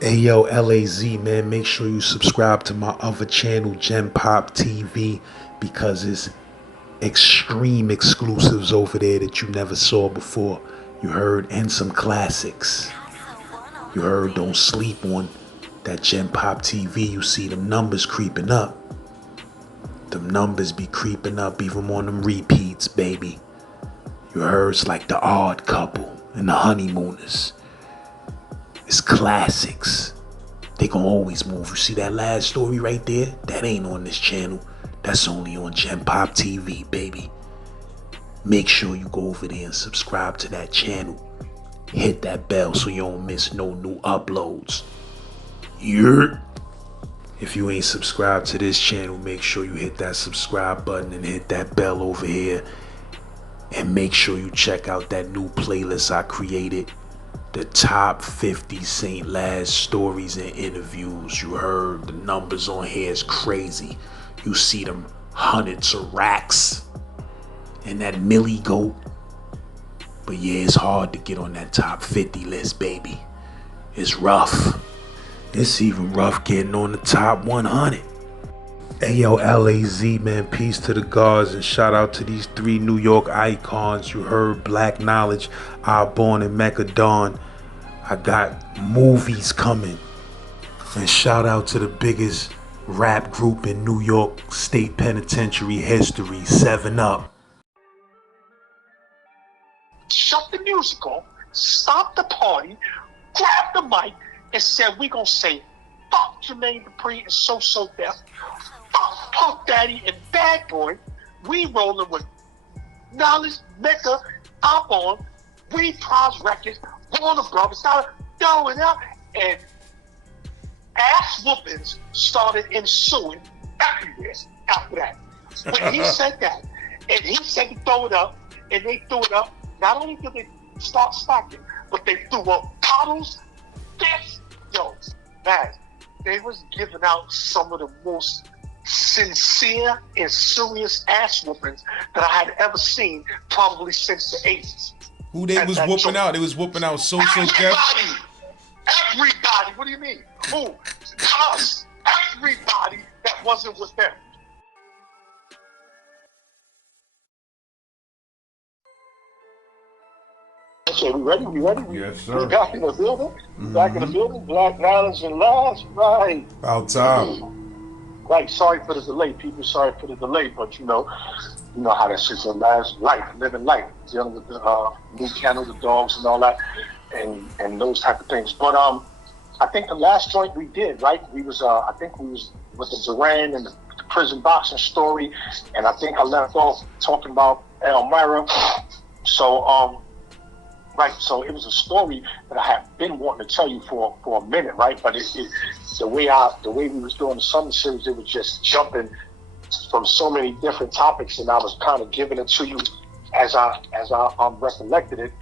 Hey yo, LAZ, man, make sure you subscribe to my other channel, Gen Pop TV, because it's extreme exclusives over there that you never saw before. You heard, and some classics. You heard, don't sleep on that Gen Pop TV. You see them numbers creeping up. Them numbers be creeping up even on them repeats, baby. You heard, it's like The Odd Couple and The Honeymooners. It's classics. They gon' always move. You see that last story right there? That ain't on this channel. That's only on Gen Pop TV, baby. Make sure you go over there and subscribe to that channel. Hit that bell so you don't miss no new uploads. Yeah. If you ain't subscribed to this channel, make sure you hit that subscribe button and hit that bell over here. And make sure you check out that new playlist I created. The top 50 St. Laz stories and interviews. You heard the numbers on here is crazy. You see them hundreds of racks and that milli goat. But yeah, it's hard to get on that top 50 list, baby. It's rough. It's even rough getting on the top 100. Hey yo, LAZ, man, peace to the gods and shout out to these 3 New York icons. You heard Black Knowledge, A-Bor and Mecca Dawn. I got movies coming. And shout out to the biggest rap group in New York State Penitentiary history, 7 Up. Shut the music off, stop the party, grab the mic, and said we gonna say fuck Jermaine Dupri and So Death, fuck Puff Daddy and Bad Boy. We rolling with Knowledge, Mecca, A-Bor, Reprise Records, Warner Brothers, going out, and ass whoopings started ensuing everywhere after that. When he said that, and he said to throw it up, and they threw it up, not only did they start stacking, but they threw up bottles, fists. Yo, man, they was giving out some of the most sincere and serious ass whoopings that I had ever seen, probably since the 80s. Who they was whooping out? They was whooping out So Death. Everybody. What do you mean? Who? Us. Everybody that wasn't with them. Okay, we ready? Yes, sir. We back in the building? Back in the building? Black Knowledge and Lies? Right. About time. Right, sorry for the delay, people. Sorry for the delay, but you know how that shit's in life, living life, dealing with the new kennel, the dogs and all that, and those type of things. But I think the last joint we did, right? We was I think we was with the Duran and the prison boxing story, and I think I left off talking about Elmira. So right, so it was a story that I had been wanting to tell you for a minute, right? But the way we was doing the summer series, it was just jumping from so many different topics, and I was kind of giving it to you as I recollected it.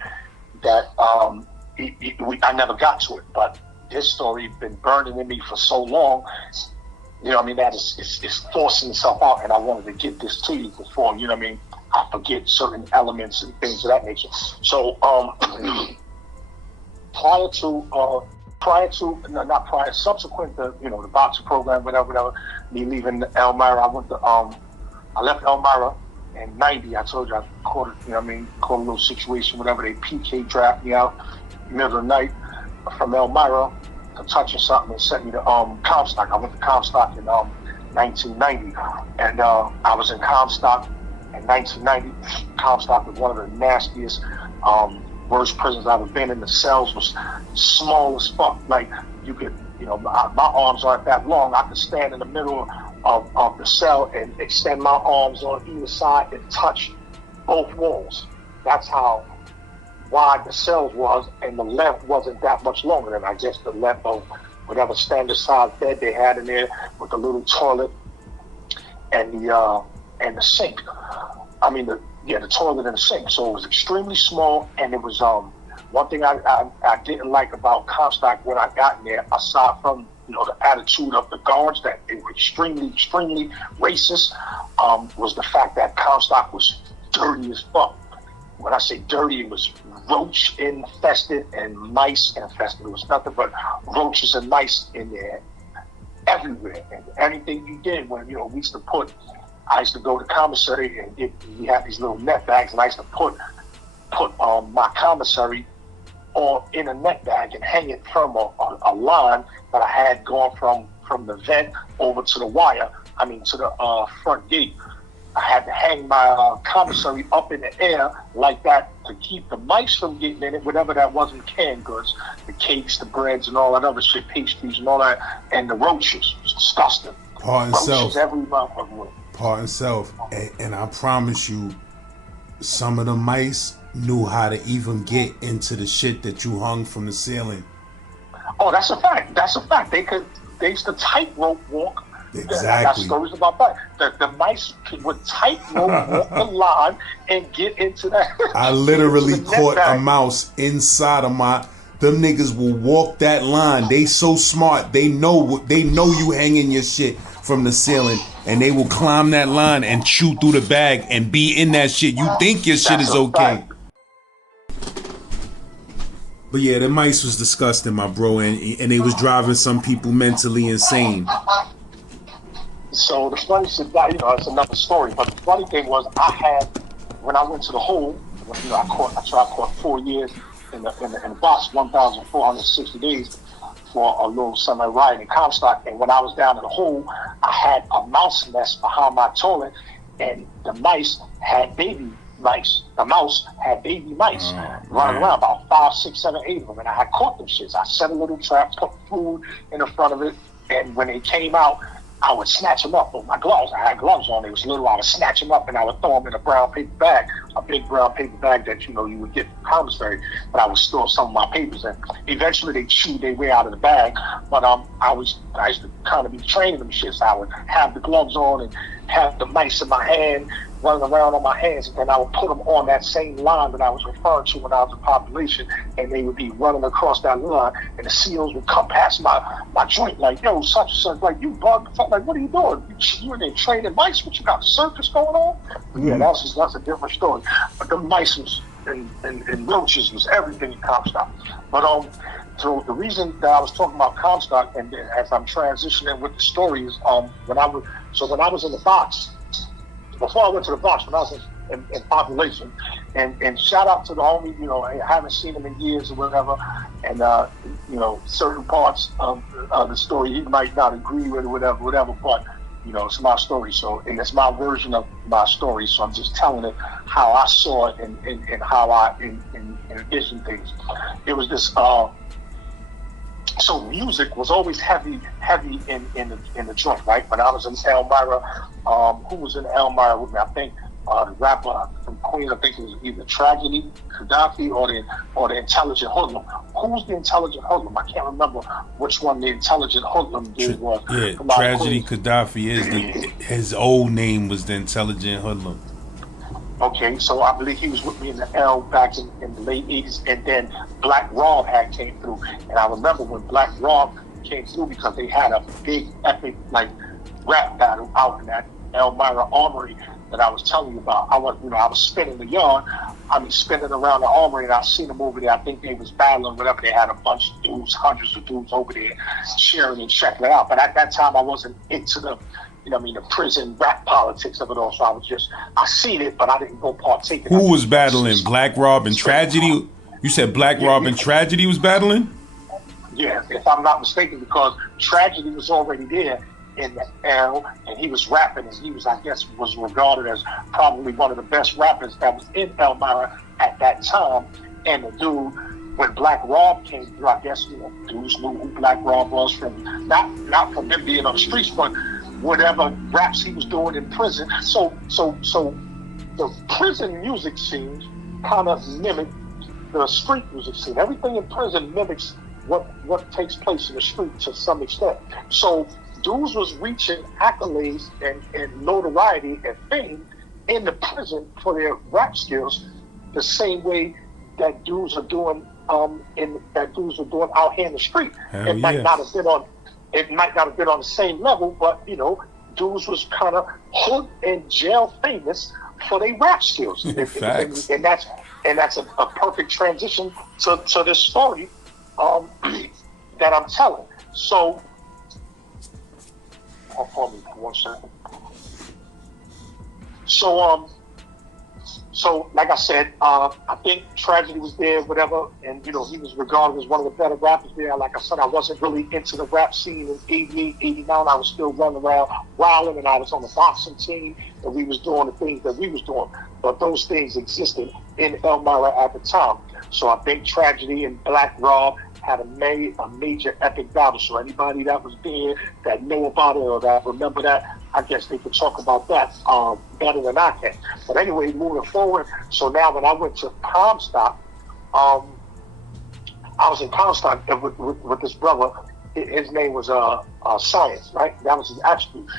That I never got to it, but this story been burning in me for so long. You know what I mean? That it's forcing itself out, and I wanted to get this to you before, you know what I mean, I forget certain elements and things of that nature. So subsequent to, you know, the boxing program, whatever, me leaving Elmira, I left Elmira in 90. I told you I caught it, you know what I mean, caught a little situation, whatever. They PK draft me out middle of the night from Elmira to touching something and sent me to Comstock. I went to Comstock in 1990, and I was in Comstock in 1990. Comstock was one of the nastiest, worst prisons I've ever been in. The cells was small as fuck. Like, you could, you know, my arms aren't that long. I could stand in the middle of the cell and extend my arms on either side and touch both walls. That's how wide the cells was, and the length wasn't that much longer than, I guess, the length of whatever standard size bed they had in there with the little toilet and the sink. I mean, the toilet and the sink. So it was extremely small, and it was one thing I didn't like about Comstock when I got in there, aside from, you know, the attitude of the guards, that they were extremely racist, was the fact that Comstock was dirty as fuck. when I say dirty, it was roach infested and mice infested. It was nothing but roaches and mice in there everywhere. And anything you did when, you know, we used to put, I used to go to commissary and we had these little net bags, and I used to put my commissary or in a net bag and hang it from a line that I had gone from the vent over to the wire, to the front gate. I had to hang my commissary up in the air like that to keep the mice from getting in it, whatever that wasn't canned goods, the cakes, the breads, and all that other shit, pastries and all that, and the roaches. It was disgusting. Part and roaches self. every motherfucking way. Part and self. And I promise you, some of the mice knew how to even get into the shit that you hung from the ceiling. Oh, that's a fact. That's a fact. They used to tightrope walk. Exactly. I got stories about that. The mice would tightrope walk the line and get into that. I literally caught a mouse inside of them niggas will walk that line. They so smart. They know you hanging your shit from the ceiling, and they will climb that line and chew through the bag and be in that shit. You think your shit is okay. But yeah, the mice was disgusting, my bro, and they was driving some people mentally insane. So the funny shit, it's another story. But the funny thing was, when I went to the hole, I caught 4 years in the box, 1,460 days for a little summer riot in Comstock. And when I was down in the hole, I had a mouse nest behind my toilet, and the mice had baby mice. The mouse had baby mice running around, about 5, 6, 7, 8 of them, and I had caught them shits. I set a little trap, put food in the front of it, and when they came out, I would snatch them up with my gloves. I had gloves on. They was little. I would snatch them up and I would throw them in a brown paper bag, a big brown paper bag that you would get from commissary. But I would store some of my papers in. Eventually, they chewed their way out of the bag. But I used to kind of be training them shits. I would have the gloves on and have the mice in my hand, running around on my hands, and then I would put them on that same line that I was referring to when I was in population, and they would be running across that line, and the SEALs would come past my joint like, yo, such and such, like, you bug, like, what are you doing? You in there training mice? What, you got a circus going on? Yeah, that's a different story. But the mice was, and roaches was everything in Comstock. But so the reason that I was talking about Comstock, and as I'm transitioning with the story, is when I was in the box, before I went to the box, when I was in population, and shout out to the homie, I haven't seen him in years or whatever, and certain parts of the story he might not agree with or whatever, but it's my story, and it's my version of my story, so I'm just telling it how I saw it and how I envisioned things. It was this so music was always heavy in the joint, right? When I was in Elmira, who was in Elmira with me? I think the rapper from Queens, I think it was either Tragedy, Gaddafi, or the Intelligent Hoodlum. Who's the Intelligent Hoodlum? I can't remember which one the Intelligent Hoodlum dude was. Yeah, Tragedy Gaddafi his old name was the Intelligent Hoodlum. Okay, so I believe he was with me in the L back in the late 80s, and then Black Rob had came through. And I remember when Black Rob came through because they had a big epic rap battle out in that Elmira Armory that I was telling you about. I was spinning the yard, spinning around the armory, and I seen them over there. I think they was battling, whatever. They had a bunch of dudes, hundreds of dudes over there cheering and checking it out. But at that time, I wasn't into the the prison rap politics of it all. So I seen it, but I didn't go partake in it. Who was battling? Black Rob and Tragedy? You said Black Rob and Tragedy was battling? Yeah, if I'm not mistaken, because Tragedy was already there in the L, and he was rapping, and he was regarded as probably one of the best rappers that was in Elmira at that time. And the dude, when Black Rob came through, I guess dudes knew who Black Rob was from not from him being on the streets, but whatever raps he was doing in prison. So the prison music scene kind of mimicked the street music scene. Everything in prison mimics what takes place in the street to some extent. So dudes was reaching accolades and notoriety and fame in the prison for their rap skills, the same way that dudes are doing out here in the street. It might not have been on the same level, but dudes was kind of hood and jail famous for their rap skills. Facts. And that's a perfect transition to this story that I'm telling. So, hold me for 1 second. So like I said, I think Tragedy was there, whatever, and he was regarded as one of the better rappers there. Like I said, I wasn't really into the rap scene in 88, 89. I was still running around wilding, and I was on the boxing team, and we was doing the things that we was doing. But those things existed in Elmira at the time. So I think Tragedy and Black Rob had a major epic battle. So anybody that was there that know about it or that remember that, I guess they could talk about that better than I can. But anyway, moving forward, so now when I went to Comstock, I was in Comstock with this brother. His name was Science, right? That was his attribute.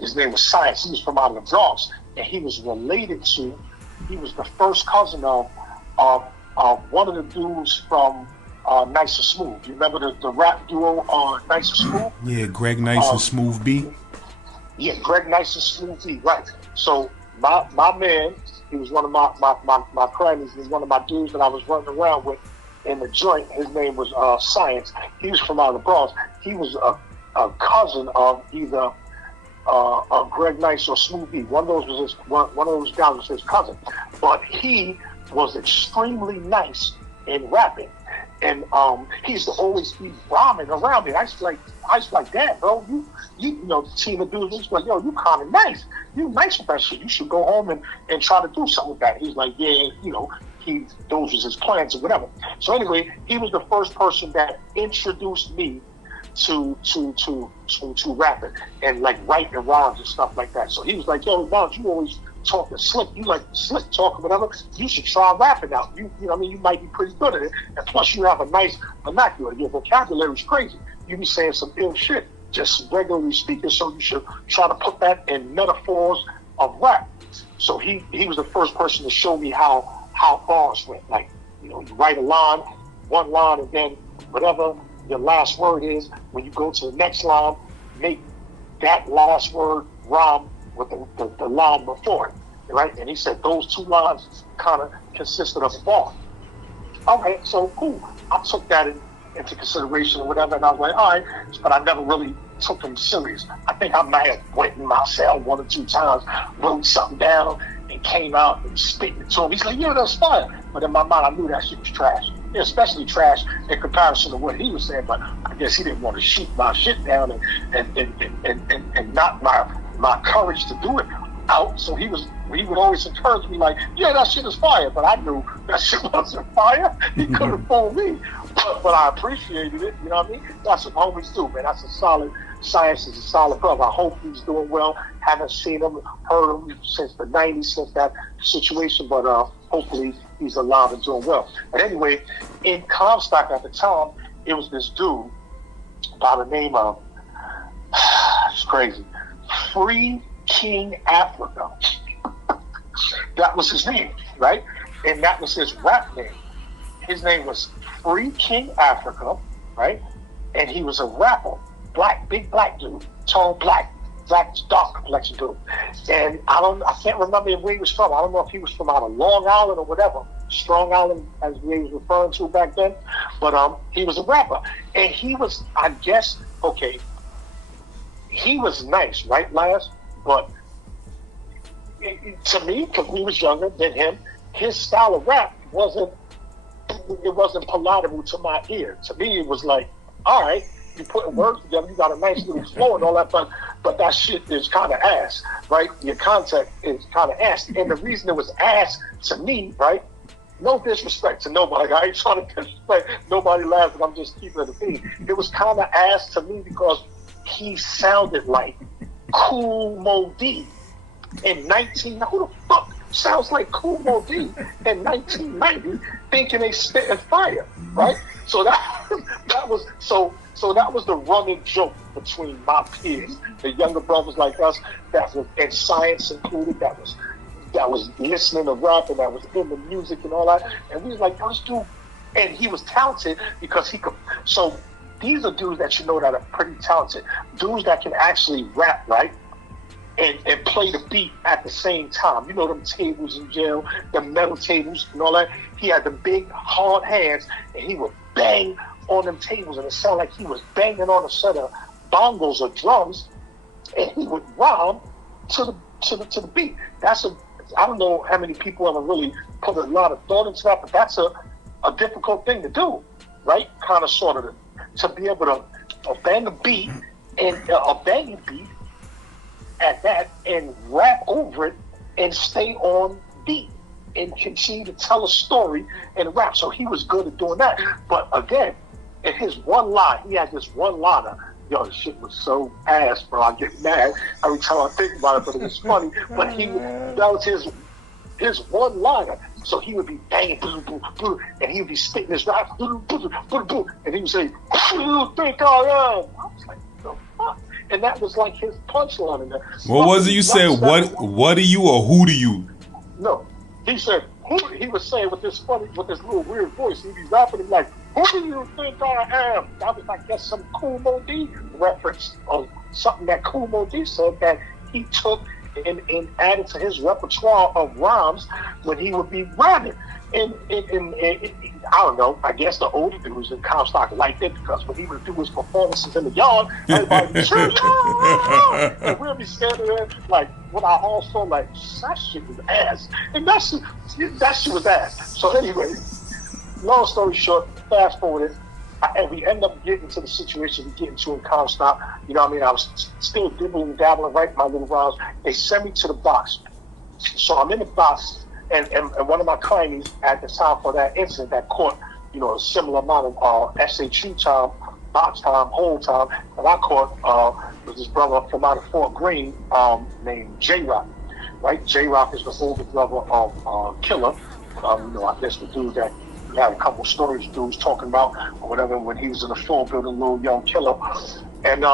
His name was Science. He was from out of the Bronx, and he was the first cousin of one of the dudes from Nice and Smooth. You remember the rap duo Nice and Smooth? Yeah, Greg Nice and Smooth B. Yeah, Greg Nice and Smooth B, right. So my man, he was one of my cronies. He was one of my dudes that I was running around with in the joint. His name was Science. He was from out of the Bronx. He was a cousin of either Greg Nice or Smooth B. One of those guys was his cousin. But he was extremely nice in rapping. And he used to always be rhyming around me. I used to like, damn, bro, you know, the team of dudes, he's like, yo, you kind of nice. You nice with that shit. You should go home and try to do something with that. He's like, yeah, you know, those was his plans or whatever. So anyway, he was the first person that introduced me to rapping and like writing rhymes and stuff like that. So he was like, yo, Bounce, you always talking slick. You like slick talk or whatever. You should try rapping out. You know what I mean? You might be pretty good at it. And plus you have a nice vernacular. Your vocabulary is crazy. You be saying some ill shit, just regularly speaking, so you should try to put that in metaphors of rap. So he was the first person to show me how bars went. Like, you know, you write a line, one line, and then whatever your last word is, when you go to the next line, make that last word rhyme with the line before it, right? And he said those two lines kind of consisted of a bar. Okay, so cool. I took that into consideration or whatever, and I was like, all right, but I never really took him serious. I think I might have went in my cell 1 or 2 times, wrote something down, and came out and spit it to him. He's like, yeah, that's fire. But in my mind, I knew that shit was trash. Yeah, especially trash in comparison to what he was saying, but I guess he didn't want to shoot my shit down and knock my courage to do it out. So he would always encourage me like, yeah, that shit is fire. But I knew that shit wasn't fire. He couldn't fool me. But I appreciated it. You know what I mean? That's what homies do, man. That's a solid. Science is a solid brother. I hope he's doing well. Haven't seen him, heard him since the 90s, since that situation. But hopefully he's alive and doing well. But anyway, in Comstock at the time, it was this dude by the name of, it's crazy, Free King Africa. That was his name, right? And that was his rap name. His name was Free King Africa, right? And he was a rapper, big black dude, tall black dark complexion dude. And I can't remember where he was from. I don't know if he was from out of Long Island or whatever, Strong Island as we was referring to back then. But he was a rapper, and he was, I guess, okay, he was nice, right, Laz? But to me, because we was younger than him, his style of rap wasn't palatable to my ear. To me, it was like, all right, you putting words together, you got a nice little flow and all that, but that shit is kind of ass, right? Your content is kind of ass. And the reason it was ass to me, right? No disrespect to nobody. I ain't trying to disrespect nobody laughing. I'm just keeping it a thing. It was kind of ass to me because he sounded like Cool Mo D in 19. Who the fuck sounds like Cool Mo D in 1990 thinking they spitting fire, right? So that was the running joke between my peers, the younger brothers like us, that was, and Science included, that was listening to rap and that was in the music and all that. And we was like, yo, this dude, and he was talented because he could. So these are dudes that you know that are pretty talented, dudes that can actually rap, right? and play the beat at the same time. You know them tables in jail, the metal tables and all that. He had the big hard hands, and he would bang on them tables, and it sounded like he was banging on a set of bongos or drums, and he would rhyme to the beat. I don't know how many people ever really put a lot of thought into that, but that's a difficult thing to do, right? Kind of sort of to be able to bang a beat and a banging beat at that and rap over it and stay on beat and continue to tell a story and rap. So he was good at doing that. But again, in his one line, he had this one liner. Yo, this shit was so ass, bro. I get mad every time I think about it, but it was funny. But that was his one liner. So he would be banging, boom, boom, boom, and he would be spitting his rap, boom, boom, boom, boom, and he would say, "Who do you think I am?" I was like, "The fuck?" And that was like his punchline in there. What was it you said? What are you or who do you? No, he said, "Who?" He was saying with this little weird voice. He'd be rapping him like, "Who do you think I am?" That was, I guess, some Kool Moe Dee reference or something that Kool Moe Dee said that he took and added to his repertoire of rhymes when he would be rapping. And I don't know, I guess the older dudes in Comstock liked it because when he would do his performances in the yard, everybody would be and we'd be standing there like with our arms full, like, that shit was ass. And that shit was ass. So anyway, long story short, fast forward it, and we end up getting to the situation we get into in Comstock. You know what I mean? I was still dibbling, dabbling, writing my little rhymes. They sent me to the box. So I'm in the box, and one of my clients at the time for that incident that caught, you know, a similar amount of SHU time, box time, whole time, that I caught was this brother from out of Fort Greene named J-Rock. Right? J-Rock is the older brother of Killer. You know, I guess the dude that we had a couple of stories dudes talking about or whatever when he was in the phone building, little young Killer. And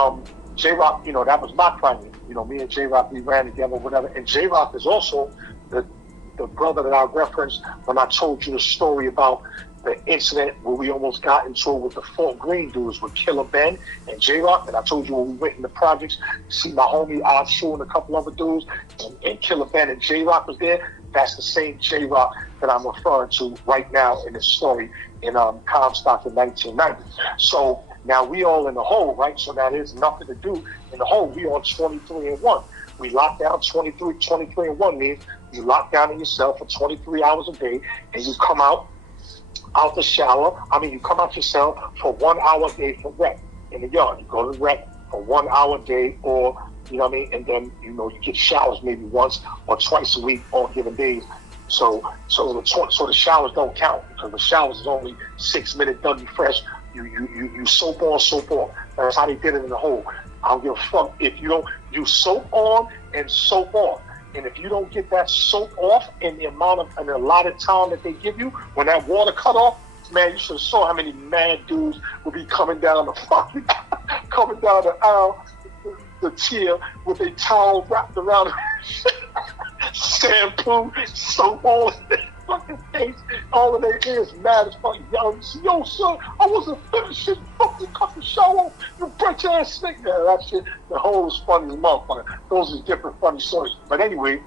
J-Rock, you know, that was my client. You know, me and J-Rock, we ran together, whatever. And J-Rock is also the brother that I referenced when I told you the story about the incident where we almost got into it with the Fort Greene dudes with Killer Ben and J-Rock. And I told you when we went in the projects to see my homie Shu and a couple other dudes, and Killer Ben and J-Rock was there. That's the same J-Rock that I'm referring to right now in this story in Comstock in 1990. So now we all in the hole, right? So now there's nothing to do in the hole. We on 23-1. We lock down 23-1 means you lock down in yourself for 23 hours a day, and you come out the shower. I mean, you come out your cell for 1 hour a day for rec in the yard. You go to rec for 1 hour a day, or you know what I mean, and then you know you get showers maybe once or twice a week on given days. So the showers don't count because the showers is only 6 minutes Dougie fresh. You soap on, soap off. That's how they did it in the hole. I don't give a fuck if you don't. You soap on and soap off. And if you don't get that soap off in the amount of an allotted time that they give you, when that water cut off, man, you should have saw how many mad dudes would be coming down the fucking, coming down the aisle, the tier with a towel wrapped around shampoo, soap all in their fucking face, all of their ears mad as fuck. Yo, son, I wasn't finishing fucking cut the shower. You break your ass snake. Yeah, that shit, the whole was funny as a motherfucker. Those are different funny stories. But anyway,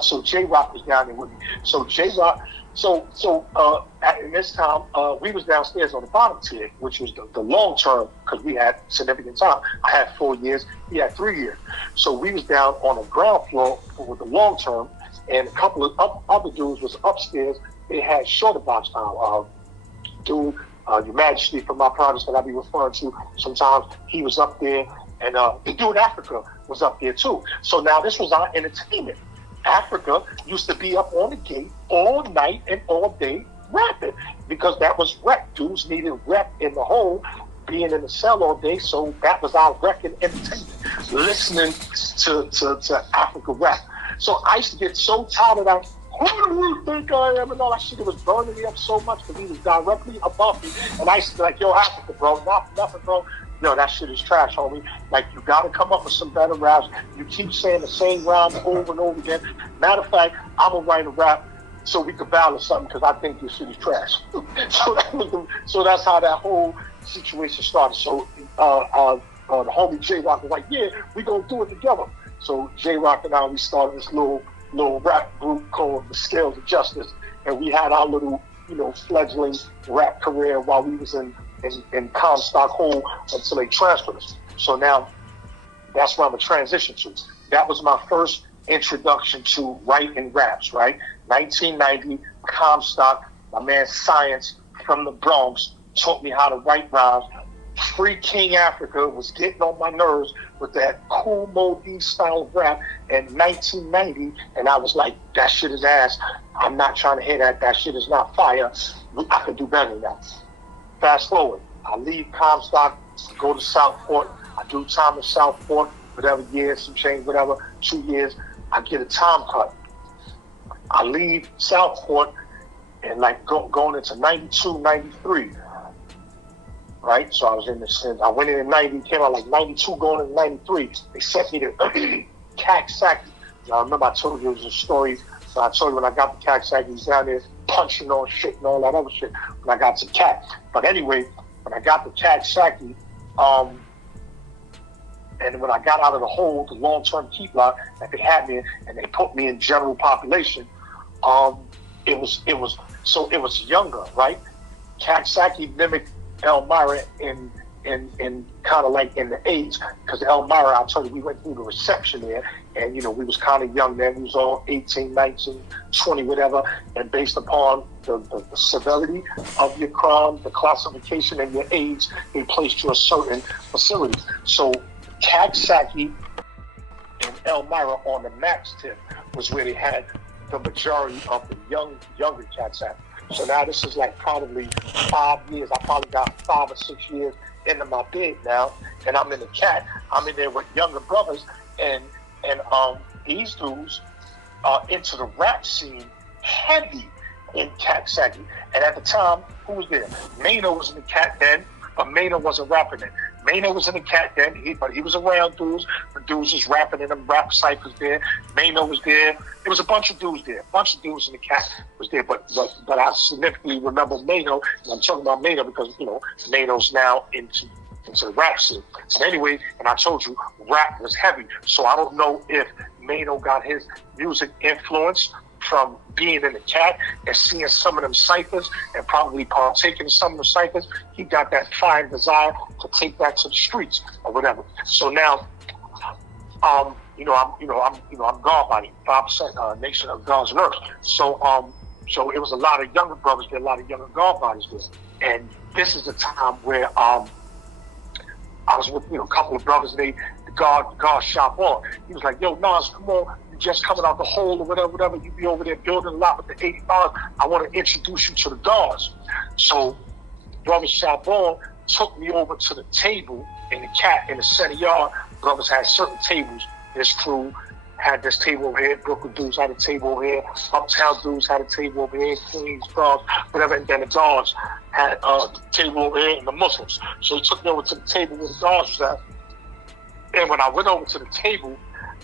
so J-Rock was down there with me. So J-Rock, in this time, we was downstairs on the bottom tier, which was the long term, because we had significant time. I had 4 years, he had 3 years. So we was down on the ground floor with the long term, and a couple of other dudes was upstairs. They had shorter box time. Dude, Your Majesty from my projects that I be referring to sometimes, he was up there, and the dude Africa was up there too. So now this was our entertainment. Africa used to be up on the gate all night and all day rapping because that was rec. Dudes needed rec in the hole, being in the cell all day, so that was our rec and entertainment, listening to Africa rap. So I used to get so tired of that. Who do you think I am? And all that shit. It was burning me up so much because he was directly above me. And I used to be like, yo, Africa, bro, nothing, bro. No, that shit is trash, homie. Like, you got to come up with some better raps. You keep saying the same rhymes over and over again. Matter of fact, I'm going to write a rap so we could balance something because I think this shit is trash. So that's how that whole situation started. So the homie J-Rock was like, yeah, we going to do it together. So J-Rock and I, we started this little rap group called the Scales of Justice, and we had our little, fledgling rap career while we was in Comstock Hole until they transferred us. So now that's where I'm a transition to. That was my first introduction to writing raps, right? 1990, Comstock, my man Science from the Bronx taught me how to write rhymes. Free King Africa was getting on my nerves with that cool Modi style of rap in 1990, and I was like, that shit is ass. I'm not trying to hear that. That shit is not fire. I could do better than that. Fast forward, I leave Comstock, go to Southport. I do time in Southport, whatever year, some change, whatever, 2 years. I get a time cut. I leave Southport and going into 92, 93. Right? So I was I went in 90, came out like 92, going into 93. They sent me to Coxsackie. I remember I told you it was a story. So I told you when I got to Coxsackie, he was down there punching on shit and all that other shit when I got to Cat. But anyway, when I got to Coxsackie, and when I got out of the hole, the long-term keep lot that they had me in, and they put me in general population, it was younger, right? Coxsackie mimicked Elmira in kind of like in the age, because Elmira, I told you, we went through the reception there, and we was kind of young then. We was all 18, 19, 20, whatever, and based upon the severity of your crime, the classification, and your age, they placed you in certain facilities. So Coxsackie and Elmira on the max tip was where they had the majority of the younger cats at. So now this is like probably 5 years. I probably got 5 or 6 years into my bid now, and I'm in the Cat. I'm in there with younger brothers, and these dudes are into the rap scene heavy in Coxsackie. And at the time, who was there? Mano was in the Cat then, but Mano wasn't rapping it. Mano was in the Cat then, but he was around dudes. The dudes was rapping in them rap ciphers there. Mano was there. There was a bunch of dudes there. A bunch of dudes in the Cat was there, but I significantly remember Mano, and I'm talking about Mano because, Mano's now into the rap scene. So anyway, and I told you, rap was heavy. So I don't know if Mano got his music influence from being in the Cat and seeing some of them ciphers and probably partaking in some of the ciphers. He got that fine desire to take that to the streets or whatever. So now, I'm God body, 5% nation of God's and earth. So it was a lot of younger brothers there, a lot of younger God bodies there. And this is the time where I was with a couple of brothers. The God shop on. He was like, "Yo, Nas, come on. You just coming out the hole or whatever. You be over there building a lot with the 85. I want to introduce you to the guards." So Brother Chabon took me over to the table in the Cat in the center yard. Brothers had certain tables. This crew had this table over here. Brooklyn dudes had a table over here. Uptown dudes had a table over here. Queens, Bronx, whatever. And then the guards had a table over here, and the Muslims. So he took me over to the table where the guards was at. And when I went over to the table,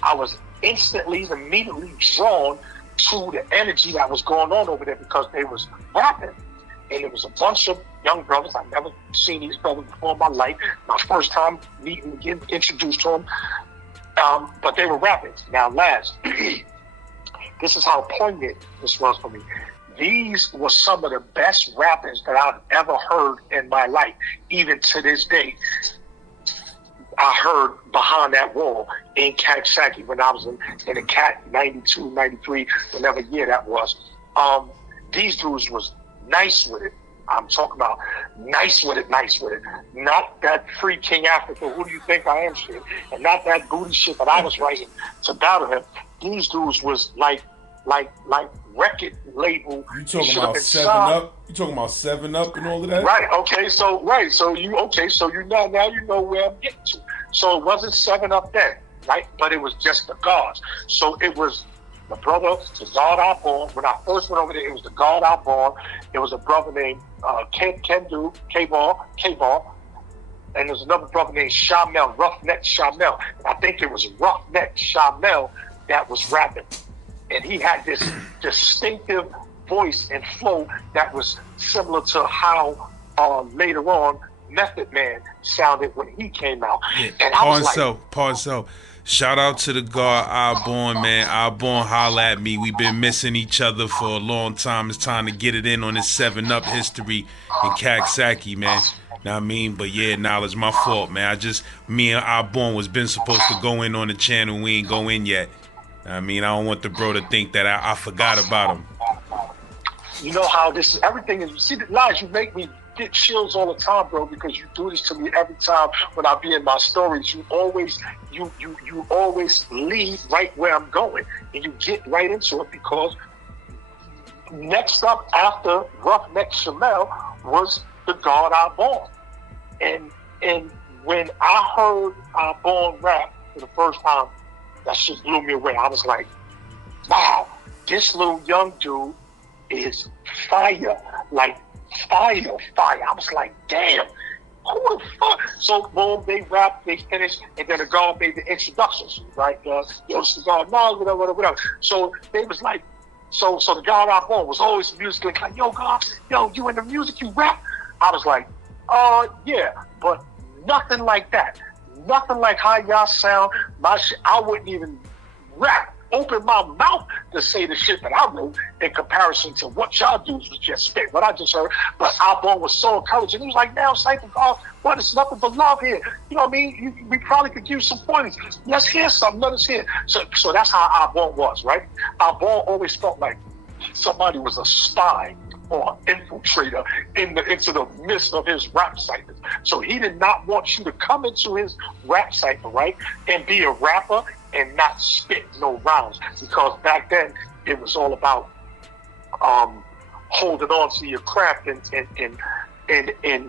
I was immediately drawn to the energy that was going on over there because they was rapping. And it was a bunch of young brothers. I've never seen these brothers before in my life. My first time meeting, getting introduced to them. But they were rapping. Now, lads, this is how poignant this was for me. These were some of the best rappers that I've ever heard in my life, even to this day. I heard behind that wall in Coxsackie when I was in the Cat, 92, 93, whatever year that was. These dudes was nice with it. I'm talking about nice with it. Not that Free King Africa, who do you think I am shit, and not that booty shit that I was writing to battle him. These dudes was like record label. You talking about 7 Up? You talking about 7 Up and all of that? Right. Okay. So you now you know where I'm getting to. So it wasn't 7 Up then, right? But it was just the guards. So it was the brother, the guard A-Bor. When I first went over there, it was the guard A-Bor. It was a brother named A-Bor. And there's another brother named Shamel, Roughneck Shamel. And I think it was Roughneck Shamel that was rapping. And he had this distinctive voice and flow that was similar to how later on Method Man sounded when he came out. Yeah. And I was Parcel. Shout out to the guard A-Bor, man. A-Bor, holla at me. We've been missing each other for a long time. It's time to get it in on this 7-Up history in Coxsackie, man. Know what I mean? But yeah, it's my fault, man. Me and A-Bor was been supposed to go in on the channel. We ain't go in yet. I mean, I don't want the bro to think that I forgot about him. You know how this is, everything is, see the lies you make me get chills all the time, bro, because you do this to me every time when I be in my stories. You always lead right where I'm going, and you get right into it, because next up after Roughneck Shamel was the guard A-Bor. And when I heard A-Bor rap for the first time, that shit blew me away. I was like, wow, this little young dude is fire, like fire. I was like, damn, who the fuck? So boom, they rap, they finish, and then the guard made the introductions, right? Yo, it's the guard, no, whatever. So they was like, so the guard A-Bor was always musically like, yo, God, yo, you in the music, you rap? I was like, yeah, but nothing like that. Nothing like how y'all sound. My shit, I wouldn't even rap, open my mouth to say the shit that I wrote in comparison to what y'all dudes was just spit, what I just heard. But A-Bor was so encouraging. He was like, now, Cypher, what, it's nothing but love here. You know what I mean? We probably could use some pointers. Let's hear something. Let us hear. So that's how A-Bor was, right? A-Bor always felt like somebody was a spy or infiltrator into the midst of his rap ciphers. So he did not want you to come into his rap cipher, right, and be a rapper and not spit no rhymes, because back then it was all about holding on to your craft and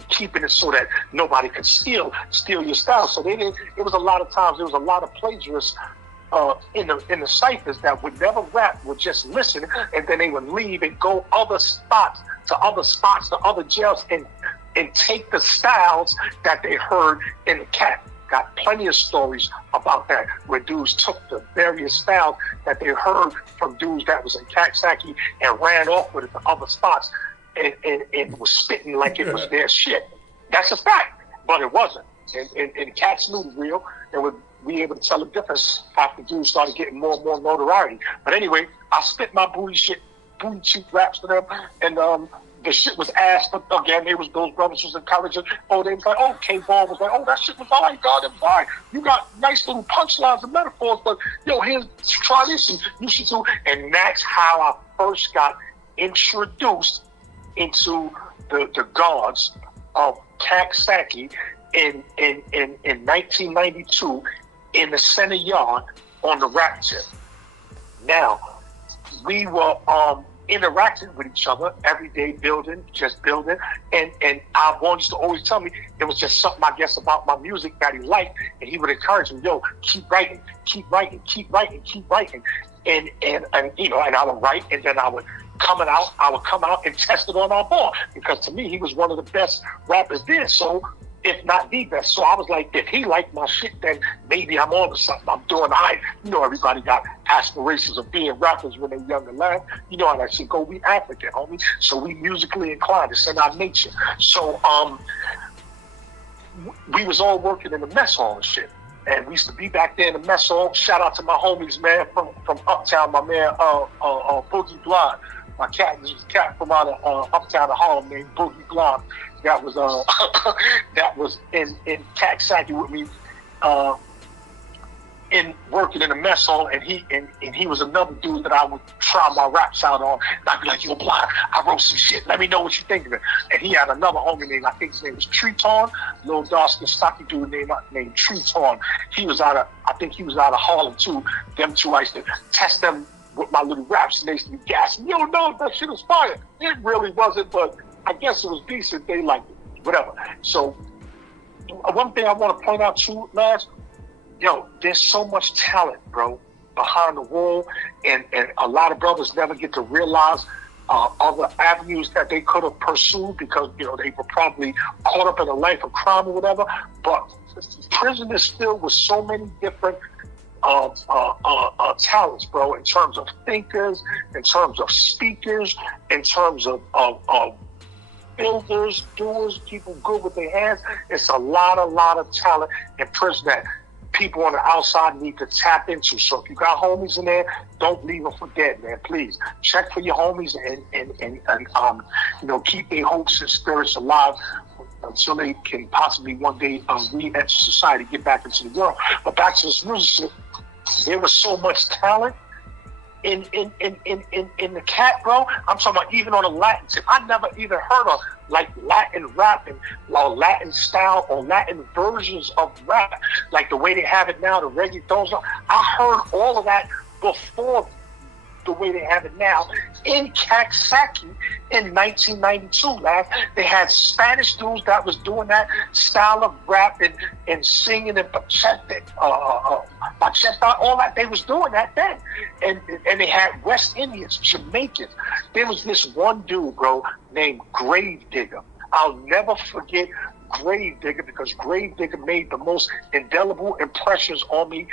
keeping it so that nobody could steal your style. So they didn't. It was a lot of times. There was a lot of plagiarists in the ciphers that would never rap, would just listen, and then they would leave and go other spots to other jails and take the styles that they heard in the cat. Got plenty of stories about that, where dudes took the various styles that they heard from dudes that was in Coxsackie and ran off with it to other spots and was spitting like it was their shit. That's a fact, but it wasn't. And cats knew the real and would be able to tell the difference after dudes started getting more and more notoriety. But anyway, I spit my booty cheek raps to them, and the shit was ass, but again, those brothers was encouraging. Oh, they was like, oh, K-Ball was like, oh, that shit was all right, God, it was all right. You got nice little punchlines and metaphors, but yo, here's, try this, and you should do. And that's how I first got introduced into the guards of Coxsackie in 1992 in the center yard on the rap tip. Now, we were interacting with each other every day, building, and A-Bor used to always tell me it was just something, I guess, about my music that he liked, and he would encourage me, yo, keep writing, and you know, and I would write, and then I would come out and test it on A-Bor, because to me he was one of the best rappers there, so if not the best. So I was like, if he liked my shit, then maybe I'm on to something. I'm doing all right. You know, everybody got aspirations of being rappers when they're young and loud. You know how that shit go. We African, homie. So we musically inclined. It's in our nature. So we was all working in the mess hall and shit. And we used to be back there in the mess hall. Shout out to my homies, man, from Uptown, my man, Boogie Blonde. My cat, this was a cat from out of Uptown of Harlem named Boogie Blonde. That was that was in Coxsackie with me, in working in the mess hall, and he was another dude that I would try my raps out on. And I'd be like, yo, Blind, I wrote some shit. Let me know what you think of it. And he had another homie named, I think his name was Treaton, little dark stocky dude named Treaton. He was out of Harlem too. Them two, I used to test them with my little raps, and they used to be gassing. Yo, no, that shit was fire. It really wasn't, but I guess it was decent. They liked it, whatever. So one thing I want to point out too, Laz, yo, there's so much talent, bro, behind the wall, and a lot of brothers never get to realize other avenues that they could have pursued, because, you know, they were probably caught up in a life of crime or whatever. But prison is filled with so many different talents, bro, in terms of thinkers, in terms of speakers, in terms of builders, doers, people good with their hands. It's a lot of talent in prison that people on the outside need to tap into. So if you got homies in there, don't leave them for dead, man. Please check for your homies and keep their hopes and spirits alive until they can possibly one day re-enter society, get back into the world. But back to this music, there was so much talent in the cat, bro. I'm talking about even on a Latin tip. I never even heard of like Latin rap and Latin style or Latin versions of rap, like the way they have it now, the reggaetons. I heard all of that before the way they have it now in Coxsackie in 1992, lad. They had Spanish dudes that was doing that style of rap and singing and bachata, all that. They was doing that then. And they had West Indians, Jamaicans. There was this one dude, bro, named Grave Digger. I'll never forget Grave Digger, because Grave Digger made the most indelible impressions on me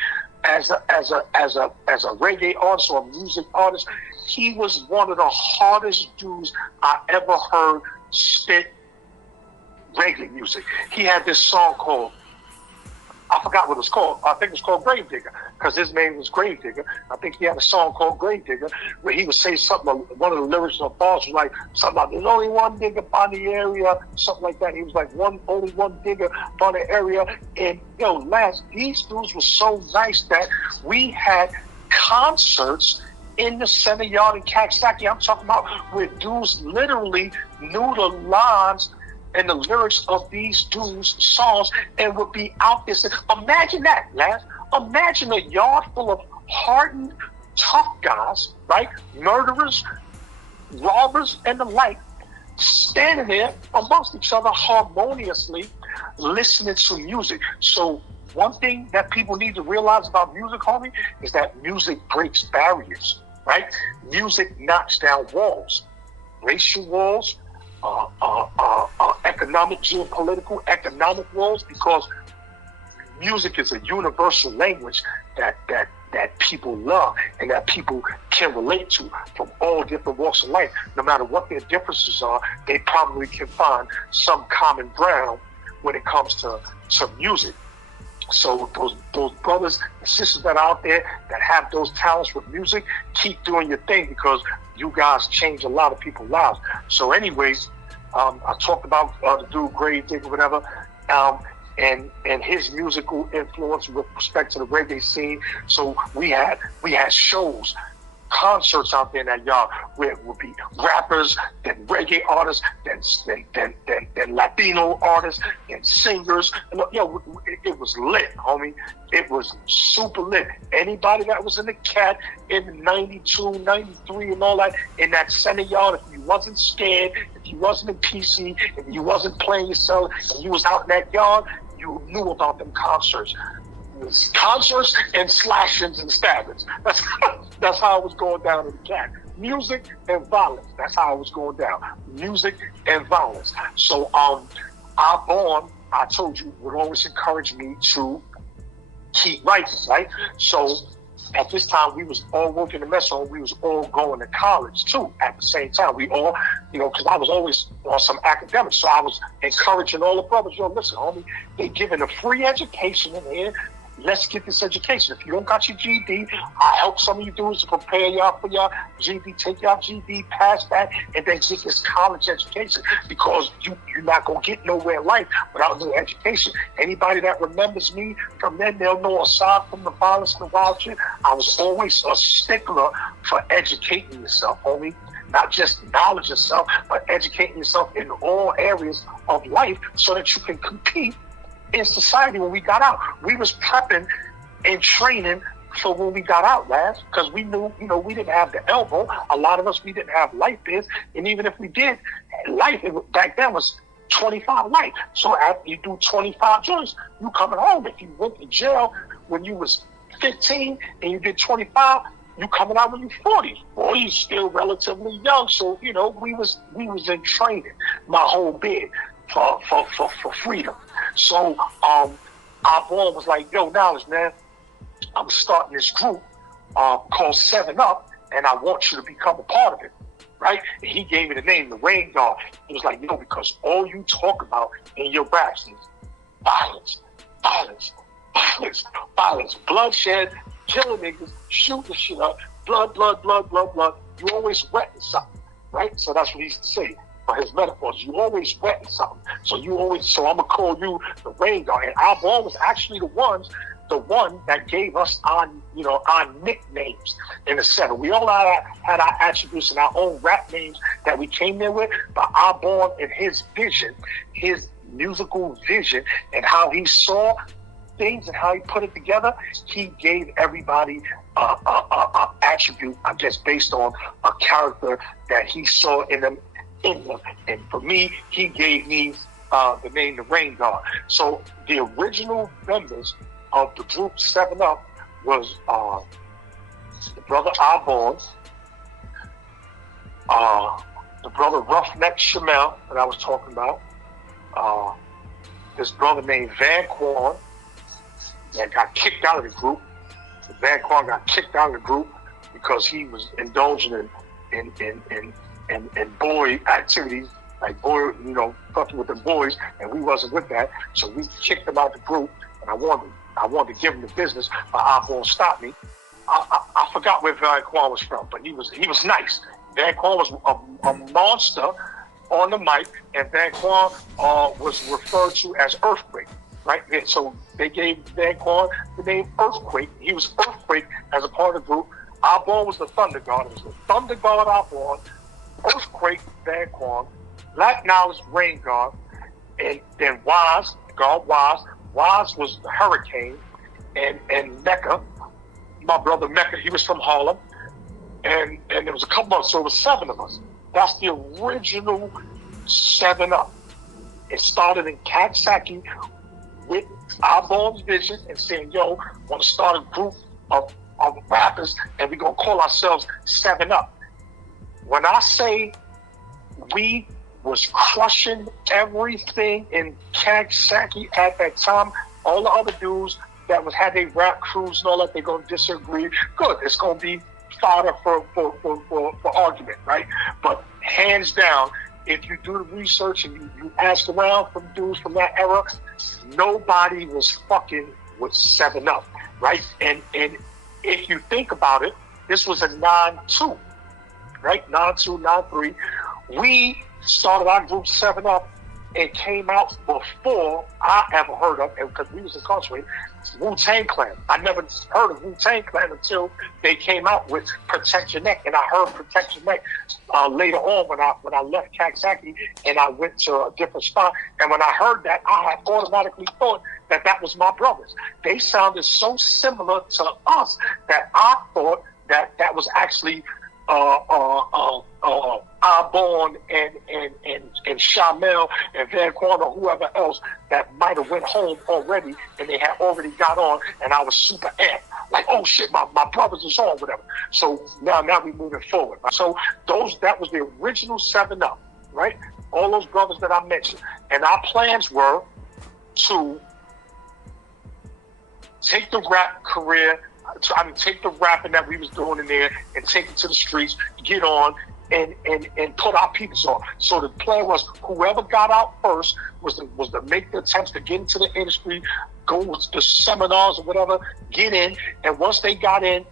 as a reggae artist or a music artist. He was one of the hardest dudes I ever heard spit reggae music. He had this song called, I forgot what it was called. I think it was called Grave Digger, because his name was Grave Digger. I think he had a song called Grave Digger where he would say something, one of the lyrics of the bars was like something like, there's only one digger on the area, something like that. He was like, only one digger on the area. And these dudes were so nice that we had concerts in the center yard in Coxsackie. I'm talking about where dudes literally knew the lines and the lyrics of these dudes' songs and would be out there. Imagine that, lads. Imagine a yard full of hardened, tough guys, right? Murderers, robbers, and the like, standing there amongst each other harmoniously, listening to music. So one thing that people need to realize about music, homie, is that music breaks barriers, right? Music knocks down walls, racial walls, economic, geopolitical, economic walls, because music is a universal language that people love and that people can relate to from all different walks of life. No matter what their differences are, they probably can find some common ground when it comes to music. So those brothers and sisters that are out there that have those talents with music, keep doing your thing, because you guys change a lot of people's lives. So anyways, I talked about the dude Grave Digger, whatever, and his musical influence with respect to the reggae scene. So we had shows, concerts out there in that yard where it would be rappers, then reggae artists, then Latino artists, and singers. It was lit, homie. It was super lit. Anybody that was in the cat in 92, 93 and all that, in that center yard, if you wasn't scared, if you wasn't in PC, if you wasn't playing yourself, and you was out in that yard, you knew about them concerts. Concerts and slashings and stabbings. That's how it was going down in the cat. Music and violence. That's how it was going down. Music and violence. So A-Bor, I told you, would always encourage me to keep writing, right? So at this time, we was all working the mess hall. We was all going to college too at the same time. We all, because I was always on some academics. So I was encouraging all the brothers, listen, homie, they giving a free education in here. Let's get this education. If you don't got your GED, I help some of you dudes to prepare y'all for your GED. Take y'all GED, pass that, and then get this college education, because you're not going to get nowhere in life without no education. Anybody that remembers me from then, they'll know, aside from the violence and the wild shit, I was always a stickler for educating yourself, homie. Not just knowledge yourself, but educating yourself in all areas of life so that you can compete in society. When we got out, we was prepping and training for when we got out, lads, because we knew, we didn't have the elbow. A lot of us, we didn't have life biz, and even if we did, life back then was 25 life. So after you do 25 joints, you coming home. If you went to jail when you was 15 and you did 25, you coming out when you 40. 40 is still relatively young, so we was in training my whole bid for freedom. So A-Bor was like, yo, Knowledge, man, I'm starting this group called 7 Up, and I want you to become a part of it. right? And he gave me the name, the Rain God. He was like, yo, because all you talk about in your raps is violence, violence, violence, violence, bloodshed, killing niggas, shooting shit up, blood, blood, blood, blood, blood. You always wetting something, right? So that's what he used to say for his metaphors. You always wetting something. So I'm gonna call you the Rain God. And A-Bor was actually the one that gave us our nicknames in the center. We all had our attributes and our own rap names that we came in with, but A-Bor and his vision, his musical vision, and how he saw things and how he put it together, he gave everybody a attribute, I guess, based on a character that he saw in them. And for me, he gave me the name the Rain God. So the original members of the group 7 Up was the brother A-Bor, the brother Roughneck Shamel that I was talking about, this brother named Van Quan that got kicked out of the group. Van Quan got kicked out of the group because he was indulging in boy activities, like boy, fucking with the boys, and we wasn't with that, so we kicked him out the group. And I wanted to give him the business, but A-Bor stopped me. I forgot where Van Quan was from, but he was nice. Van Quan was a monster on the mic, and Van Quan was referred to as Earthquake, right? And so they gave Van Quan the name Earthquake. He was Earthquake as a part of the group. A-Bor was the Thunder God. It was the Thunder God A-Bor, Earthquake Van Quan, Black Knowledge Rain God, and then Waz, God Waz. Waz was the Hurricane, and Mecca, my brother Mecca, he was from Harlem, and there was a couple of us, so it was 7 of us. That's the original 7 Up. It started in Coxsackie with A-Bor's vision and saying, yo, want to start a group of rappers, and we're going to call ourselves 7 Up. When I say we was crushing everything in Coxsackie at that time, all the other dudes that had their rap crews and all that, they're going to disagree. Good, it's going to be fodder for argument, right? But hands down, if you do the research and you ask around from dudes from that era, nobody was fucking with 7 Up, right? And if you think about it, this was a 9-2, right? 9-2, 9-3. We started our group 7 Up and came out before I ever heard of, and because we was incarcerated, Wu-Tang Clan. I never heard of Wu-Tang Clan until they came out with Protect Your Neck, and I heard Protect Your Neck later on when I left Coxsackie and I went to a different spot. And when I heard that, I had automatically thought that was my brothers. They sounded so similar to us that I thought that was actually A-Bor and Shamel and Van Quan or whoever else that might have went home already, and they had already got on, and I was super amped. Like, oh shit, my brothers is on, whatever. So now we moving forward. So that was the original 7 Up, right? All those brothers that I mentioned. And our plans were to take the rap career, take the rapping that we was doing in there and take it to the streets, get on, and put our peoples on. So the plan was whoever got out first was to make the attempts to get into the industry, go to the seminars or whatever, get in, and once they got in,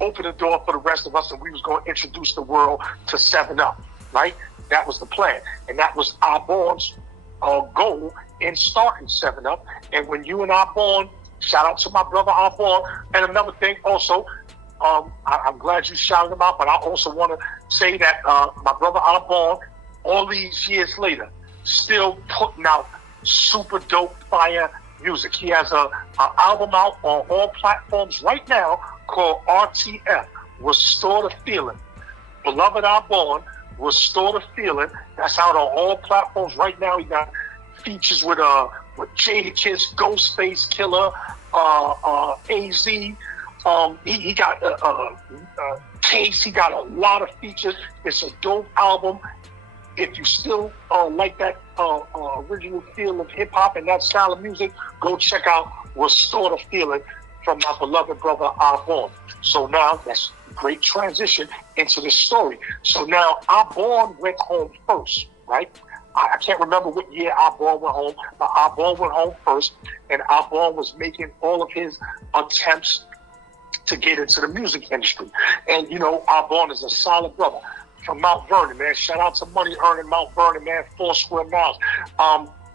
open the door for the rest of us, and we was going to introduce the world to 7 Up, right? That was the plan, and that was A-Bor's goal in starting 7 Up. And when you and A-Bor, shout out to my brother A-Bor, and another thing also, I'm glad you shouted him out, but I also want to say that my brother A-Bor, all these years later, still putting out super dope fire music. He has an album out on all platforms right now called RTF, Restore the Feeling. Beloved A-Bor, Restore the Feeling. That's out on all platforms right now. He got features with Jadakiss, Ghostface Killer, AZ. He got Case. He got a lot of features. It's a dope album. If you still like that original feel of hip hop and that style of music, go check out Restore the Feeling from my beloved brother A-Bor. So now that's a great transition into this story. So now A-Bor went home first, right? I can't remember what year A-Bor went home, but A-Bor went home first, and A-Bor was making all of his attempts to get into the music industry. And, you know, A-Bor is a solid brother from Mount Vernon, man. Shout out to Money Earning Mount Vernon, man, 4 square miles.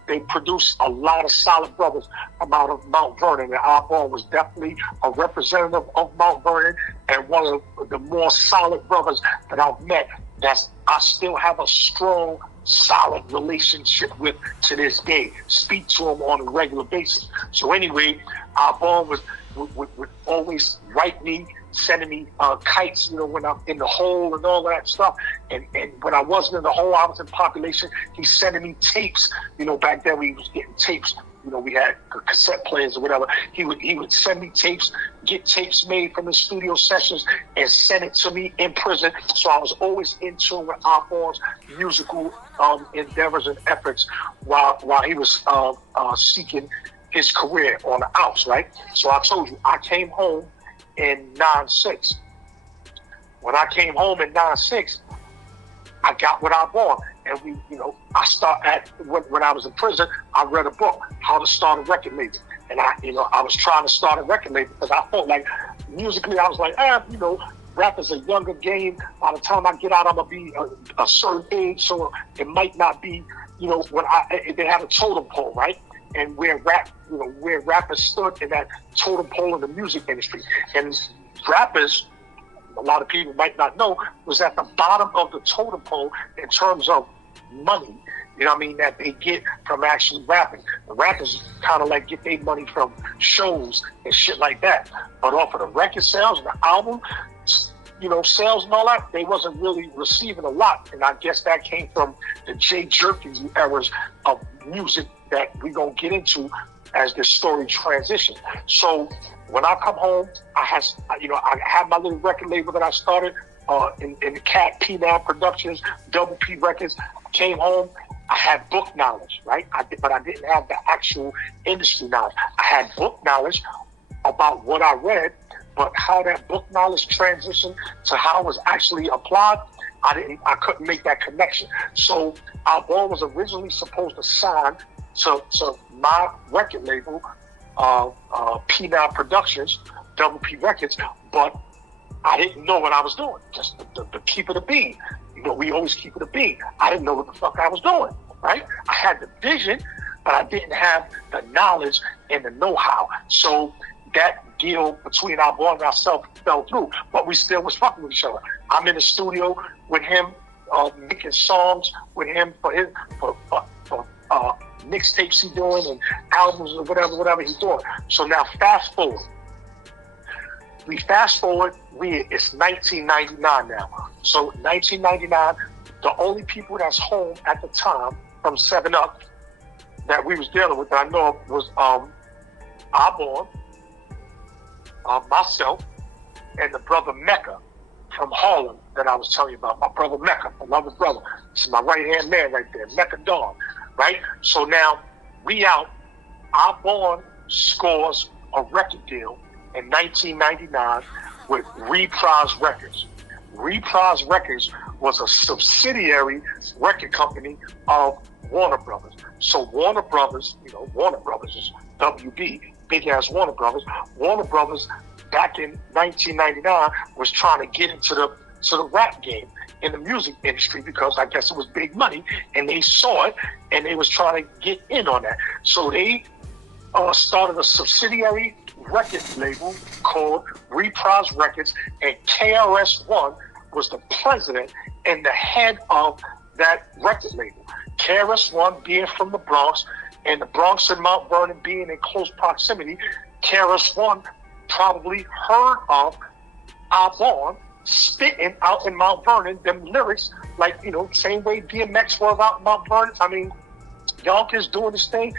They produce a lot of solid brothers out of Mount Vernon, and A-Bor was definitely a representative of Mount Vernon and one of the more solid brothers that I've met that I still have a strong, solid relationship with to this day. Speak to him on a regular basis. So anyway, A-Bor would always write me, sending me kites, you know, when I'm in the hole and all that stuff. And when I wasn't in the hole, I was in population. He's sending me tapes. You know, back then we was getting tapes. You know, we had cassette players or whatever. He would send me tapes, get tapes made from his studio sessions, and send it to me in prison. So I was always in tune with A-Bor's musical endeavors and efforts while he was seeking his career on the outs, right? So I told you, I came home in 9-6. When I came home in 9-6, I got with A-Bor, and we, you know, when I was in prison, I read a book, How to Start a Record Label, and I was trying to start a record label because I felt like musically, I was like, you know, rap is a younger game. By the time I get out, I'm gonna be a certain age, so it might not be, you know, they had a totem pole, right? And where rappers stood in that totem pole in the music industry. And rappers, a lot of people might not know, was at the bottom of the totem pole in terms of money, you know what I mean, that they get from actually rapping. The rappers kind of like get their money from shows and shit like that. But off of the record sales and the album, you know, sales and all that, they wasn't really receiving a lot. And I guess that came from the Jay Jerky eras of music that we're going to get into as this story transitions. So when I come home, I had my little record label that I started in the Cat P9 Productions, Double P Records. Came home, I had book knowledge, right? But I didn't have the actual industry knowledge. I had book knowledge about what I read, but how that book knowledge transitioned to how it was actually applied, I couldn't make that connection. So A-Bor was originally supposed to sign to my record label, P9 Productions, Double P Records, but I didn't know what I was doing. Just the keep it a bean. You know, we always keep it a bean. I didn't know what the fuck I was doing, right? I had the vision, but I didn't have the knowledge and the know-how. So that deal between A-Bor and myself fell through, but we still was fucking with each other. I'm in the studio with him, making songs with him for mixtapes he's doing and albums or whatever he's doing. So now fast forward. It's 1999 now. So 1999, the only people that's home at the time from 7-Up that we was dealing with that I know of was A-Bor, myself, and the brother Mecca from Harlem that I was telling you about. My brother Mecca, my loving brother. This is my right-hand man right there, Mecca Dawn, right? So now we out. A-Bor scores a record deal in 1999 with Reprise Records. Reprise Records was a subsidiary record company of Warner Brothers. So Warner Brothers, you know, Warner Brothers is WB, big ass Warner Brothers. Warner Brothers back in 1999 was trying to get into the rap game in the music industry because I guess it was big money, and they saw it and they was trying to get in on that. So they started a subsidiary record label called Reprise Records, and KRS-One was the president and the head of that record label. KRS-One being from the Bronx, and the Bronx and Mount Vernon being in close proximity, KRS-One probably heard of A-Bor spitting out in Mount Vernon them lyrics, like, you know, same way DMX was out in Mount Vernon. I mean, Yonkers doing this thing.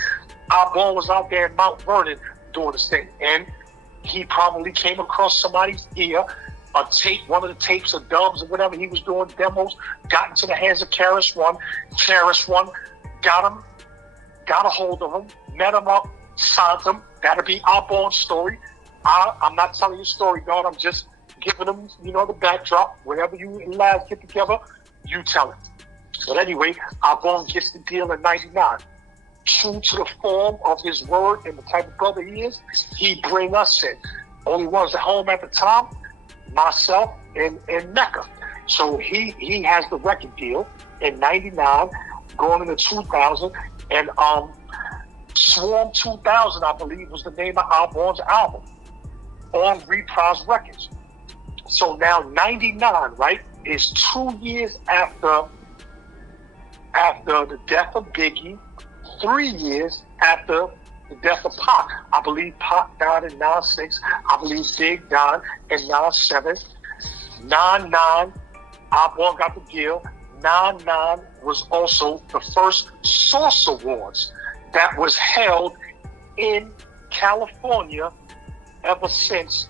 A-Bor was out there in Mount Vernon doing this thing, and he probably came across somebody's ear, a tape, one of the tapes of dubs or whatever he was doing, demos, got into the hands of KRS-One. KRS-One got a hold of him, met him up, signed him. That'll be A-Bor's story. I'm not telling you a story, God. I'm just giving them, the backdrop. Whenever you lads get together, you tell it. But anyway, A-Bor gets the deal in 99. True to the form of his word and the type of brother he is, he bring us in. Only ones at home at the time, myself and Mecca. So he has the record deal in 99, going into 2000, and Swarm 2000, I believe, was the name of A-Bor's album on Reprise Records. So now 99, right, is 2 years after the death of Biggie, 3 years after the death of Pac. I believe Pac died in 96. I believe Big died in 97. 99, A-Bor got the deal. 99 was also the first Source Awards that was held in California ever since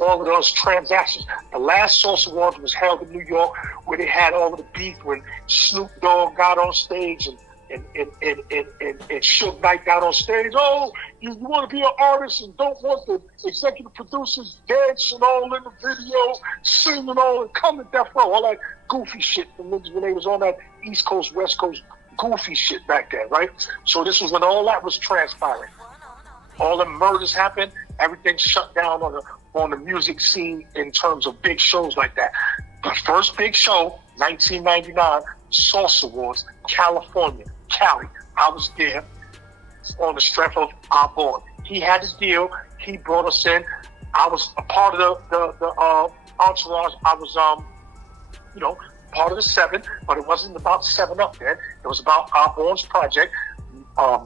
all of those transactions. The last Source Awards was held in New York, where they had all of the beef when Snoop Dogg got on stage and Suge Knight got on stage. Oh, you want to be an artist and don't want the executive producers dancing all in the video, singing all, and come to death row, all that goofy shit from niggas when they was on that East Coast, West Coast goofy shit back then, right? So this was when all that was transpiring. All the murders happened, everything shut down on the music scene in terms of big shows like that. The first big show, 1999, Source Awards, California, Cali. I was there on the strength of A-Bor. He had his deal. He brought us in. I was a part of the entourage. I was, part of the 7, but it wasn't about 7 Up then. It was about A-Bor's project.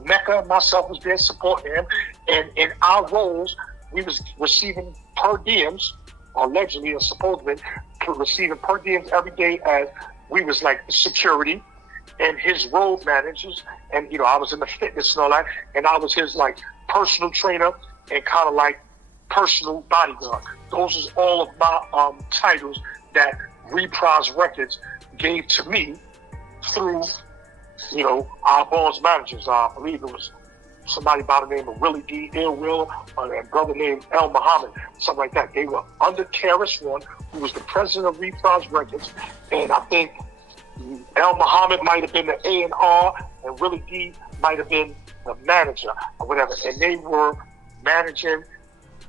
Mecca and myself was there supporting him, and in our roles, we was receiving per diems, allegedly or supposedly receiving per diems every day, as we was like security and his road managers, and I was in the fitness and all that, and I was his like personal trainer and kind of like personal bodyguard. Those was all of my titles that Reprise Records gave to me through A-Bor's managers. I believe it was somebody by the name of Willie D. Ill Will, and a brother named El Muhammad, something like that. They were under KRS-One, who was the president of Reprise Records, and I think El Muhammad might have been the A&R, and Willie D might have been the manager or whatever. And they were managing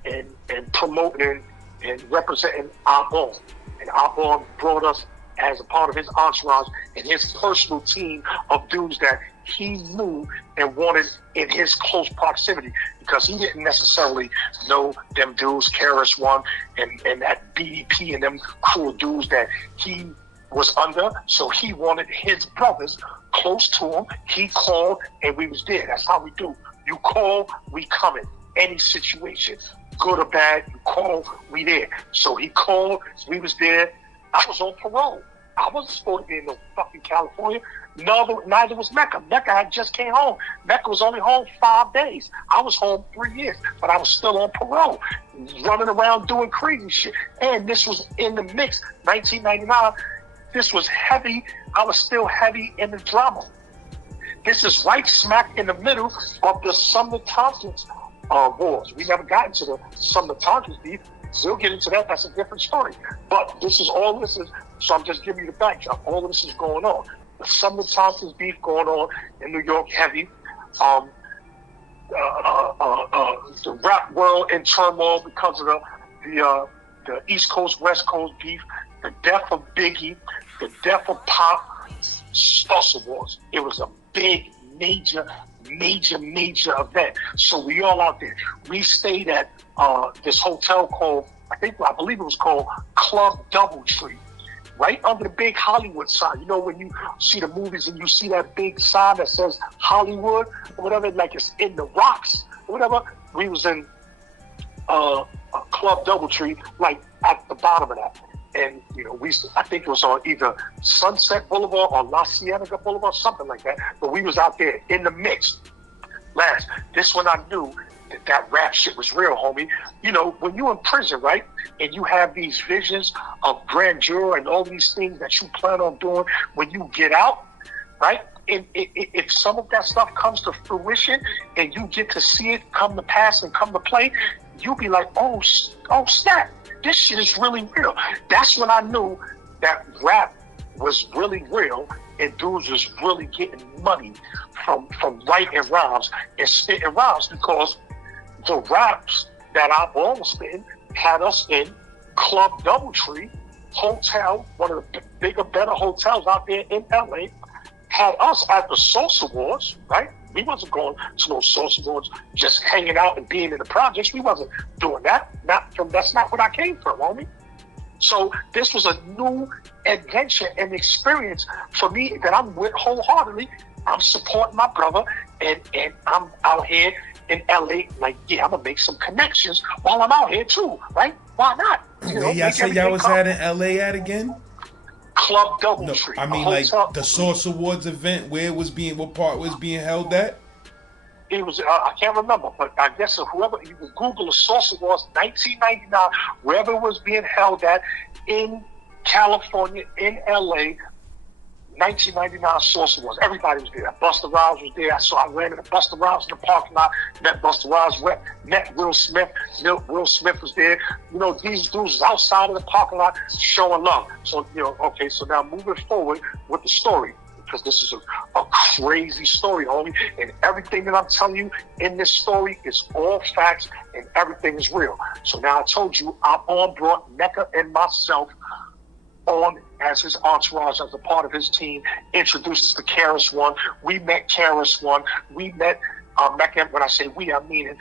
and promoting and representing A-Bor. And A-Bor brought us as a part of his entourage and his personal team of dudes that he knew and wanted in his close proximity, because he didn't necessarily know them dudes, KRS-One and that BDP and them cool dudes that he was under. So he wanted his brothers close to him. He called and we was there. That's how we do. You call, we come in. Any situation, good or bad, you call, we there. So he called, we was there. I was on parole. I wasn't supposed to be in no fucking California. Neither was Mecca. Mecca had just came home. Mecca was only home 5 days. I was home 3 years, but I was still on parole, running around doing crazy shit. And this was in the mix, 1999. This was heavy. I was still heavy in the drama. This is right smack in the middle of the Sumner Tompkins wars. We never got into the Sumner Tompkins beef. We'll get into that. That's a different story. But this is all this is. So I'm just giving you the backdrop. All of this is going on. The Sumner Tompkins beef going on in New York, heavy. The rap world in turmoil because of the East Coast, West Coast beef. The death of Biggie. The death of Pac. Source Awards. It was a big, major event. So we all out there. We stayed at this hotel called, I believe it was called Club Doubletree, right under the big Hollywood sign. You know, when you see the movies and you see that big sign that says Hollywood or whatever, like it's in the rocks or whatever. We was in Club Doubletree, like at the bottom of that. And, I think it was on either Sunset Boulevard or La Cienega Boulevard, something like that. But we was out there in the mix. Last, this when I knew that rap shit was real, homie. When you in prison, right, and you have these visions of grandeur and all these things that you plan on doing when you get out, right? And if some of that stuff comes to fruition and you get to see it come to pass and come to play, you'll be like, oh snap, this shit is really real. That's when I knew that rap was really real and dudes was really getting money from writing rhymes and spitting rhymes, because the raps that A-Bor was spitting had us in Club Doubletree Hotel, one of the bigger, better hotels out there in LA, had us at the Source Awards, right? We wasn't going to those Source Awards just hanging out and being in the projects. We wasn't doing that. That's not what I came from, homie. So this was a new adventure and experience for me that I'm with wholeheartedly. I'm supporting my brother, and I'm out here in LA, like, yeah, I'm gonna make some connections while I'm out here too, right? Why not? Where y'all say y'all was at in LA at again? Club Doubletree. No, I mean, like the Source Awards event, what part was being held at? It was, I can't remember, but I guess whoever, you can Google the Source Awards 1999, wherever it was being held at in California, in LA, 1999 Source Awards. Everybody was there. Busta Rhymes was there. I ran into Busta Rhymes in the parking lot, met Busta Rhymes, met Will Smith. Will Smith was there. You know, these dudes was outside of the parking lot showing love. So, you know, okay, so now moving forward with the story, because this is a crazy story, homie, and everything that I'm telling you in this story is all facts and everything is real. So now I told you, A-Bor brought Mecca and myself on as his entourage, as a part of his team, introduced us to KRS-One. We met KRS-One. We met Mecca. When I say we, I'm meaning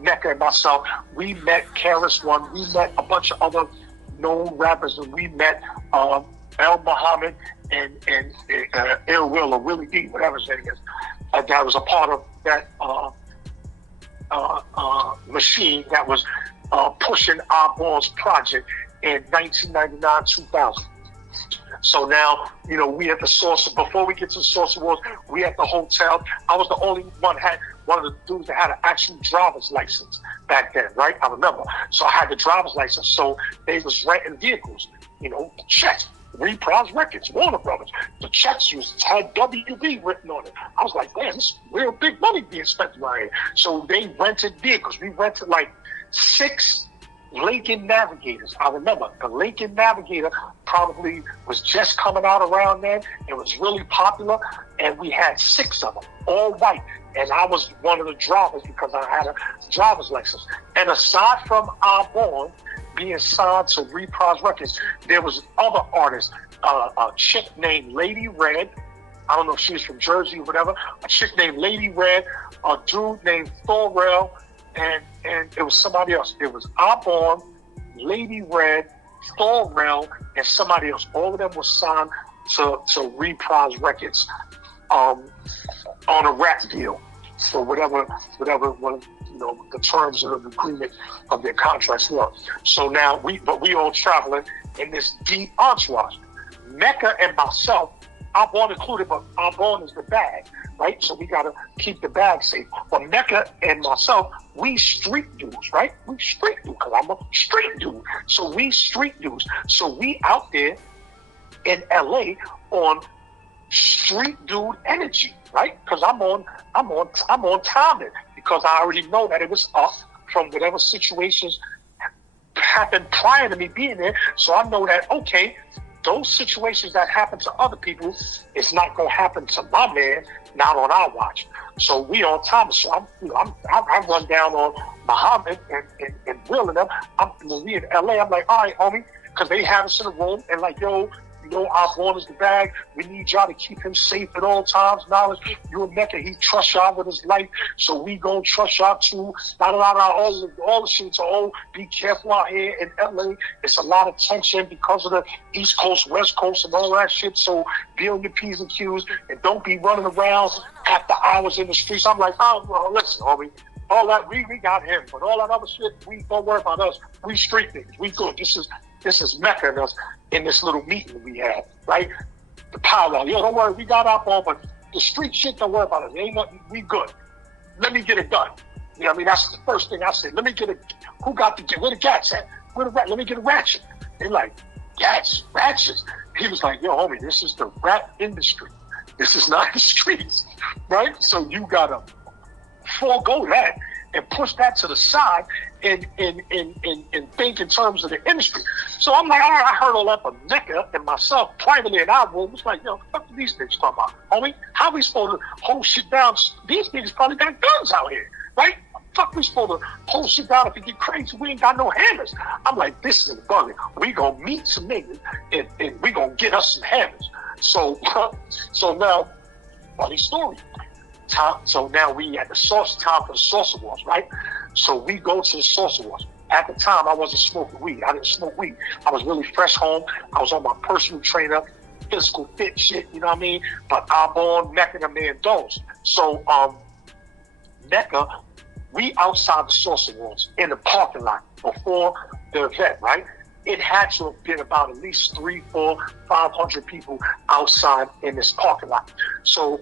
Mecca and myself. We met KRS-One. We met a bunch of other known rappers, and we met El Muhammad and Ill Will, or Willie D, whatever his name is. That was a part of that machine that was pushing A-Bor's project in 1999, 2000. So now, you know, we at the Source, before we get to the Source Awards, we at the hotel. I was the only one of the dudes that had an actual driver's license back then, right? I remember. So I had the driver's license. So they was renting vehicles, you know, the checks, Reprise Records, Warner Brothers. The checks had WB written on it. I was like, man, this is real big money being spent around here. So they rented vehicles. We rented like 6 Lincoln Navigators. I remember the Lincoln Navigator probably was just coming out around then. It was really popular, and we had 6 of them, all white. And I was one of the drivers because I had a driver's license. And aside from A-Bor being signed to Reprise Records, there was other artists. A chick named Lady Red. I don't know if she was from Jersey or whatever. A chick named Lady Red. A dude named Thorell. And it was somebody else. It was A-Bor, Lady Red, Thorell, and somebody else. All of them were signed to Reprise Records on a rap deal. So whatever one, you know, the terms of the agreement of their contracts were. So now we all traveling in this deep entourage. Mecca and myself, A-Bor included, but A-Bor is the bag, right? So we gotta keep the bag safe. But Mecca and myself, we street dudes, right? We street dudes, because I'm a street dude. So we street dudes. So we out there in LA on street dude energy, right? Because I'm on timing, because I already know that it was up from whatever situations happened prior to me being there. So I know that, okay, those situations that happen to other people, it's not going to happen to my man, not on our watch. So we on time. So I run down on Muhammad and Will and them. When we in LA, I'm like, all right, homie, because they have us in the room and like, yo, you know, A-Bor is the bag. We need y'all to keep him safe at all times. Knowledge, you and Mecca, he trusts y'all with his life, so we gonna trust y'all too. All the shit. So, oh, be careful out here in LA. It's a lot of tension because of the East Coast, West Coast, and all that shit. So be on your P's and Q's and don't be running around after hours in the streets. I'm like, oh, well, listen, homie. All that we got him, but all that other shit, we don't worry about us. We street niggas. We good. This is Mecca and us in this little meeting we had, right? The powwow. Yo, don't worry, we got A-Bor, but the street shit, don't worry about it. Ain't nothing, we good. Let me get it done. You know what I mean? That's the first thing I said. Let me get it. Who got where the gats at? Let me get a ratchet. They're like, gats, ratchets. He was like, yo, homie, this is the rap industry. This is not the streets, right? So you gotta forego that and push that to the side and think in terms of the industry. So I'm like, all right, I heard all that from Mecca and myself privately in our room. It's like, yo, what are these niggas talking about? Homie, how we supposed to hold shit down? These niggas probably got guns out here, right? Fuck, we supposed to hold shit down if it get crazy. We ain't got no hammers. I'm like, this is bugging. We gonna meet some niggas and we gonna get us some hammers. So now, funny story. So now we at the time for the Saucer Wars, right? So we go to the Saucer Wars. At the time, I wasn't smoking weed. I didn't smoke weed. I was really fresh home. I was on my personal trainer, physical fit shit, you know what I mean? But A-Bor, Mecca, and me and those. So Mecca, we outside the Saucer Wars in the parking lot before the event, right? It had to have been about at least 300, 400, 500 people outside in this parking lot. So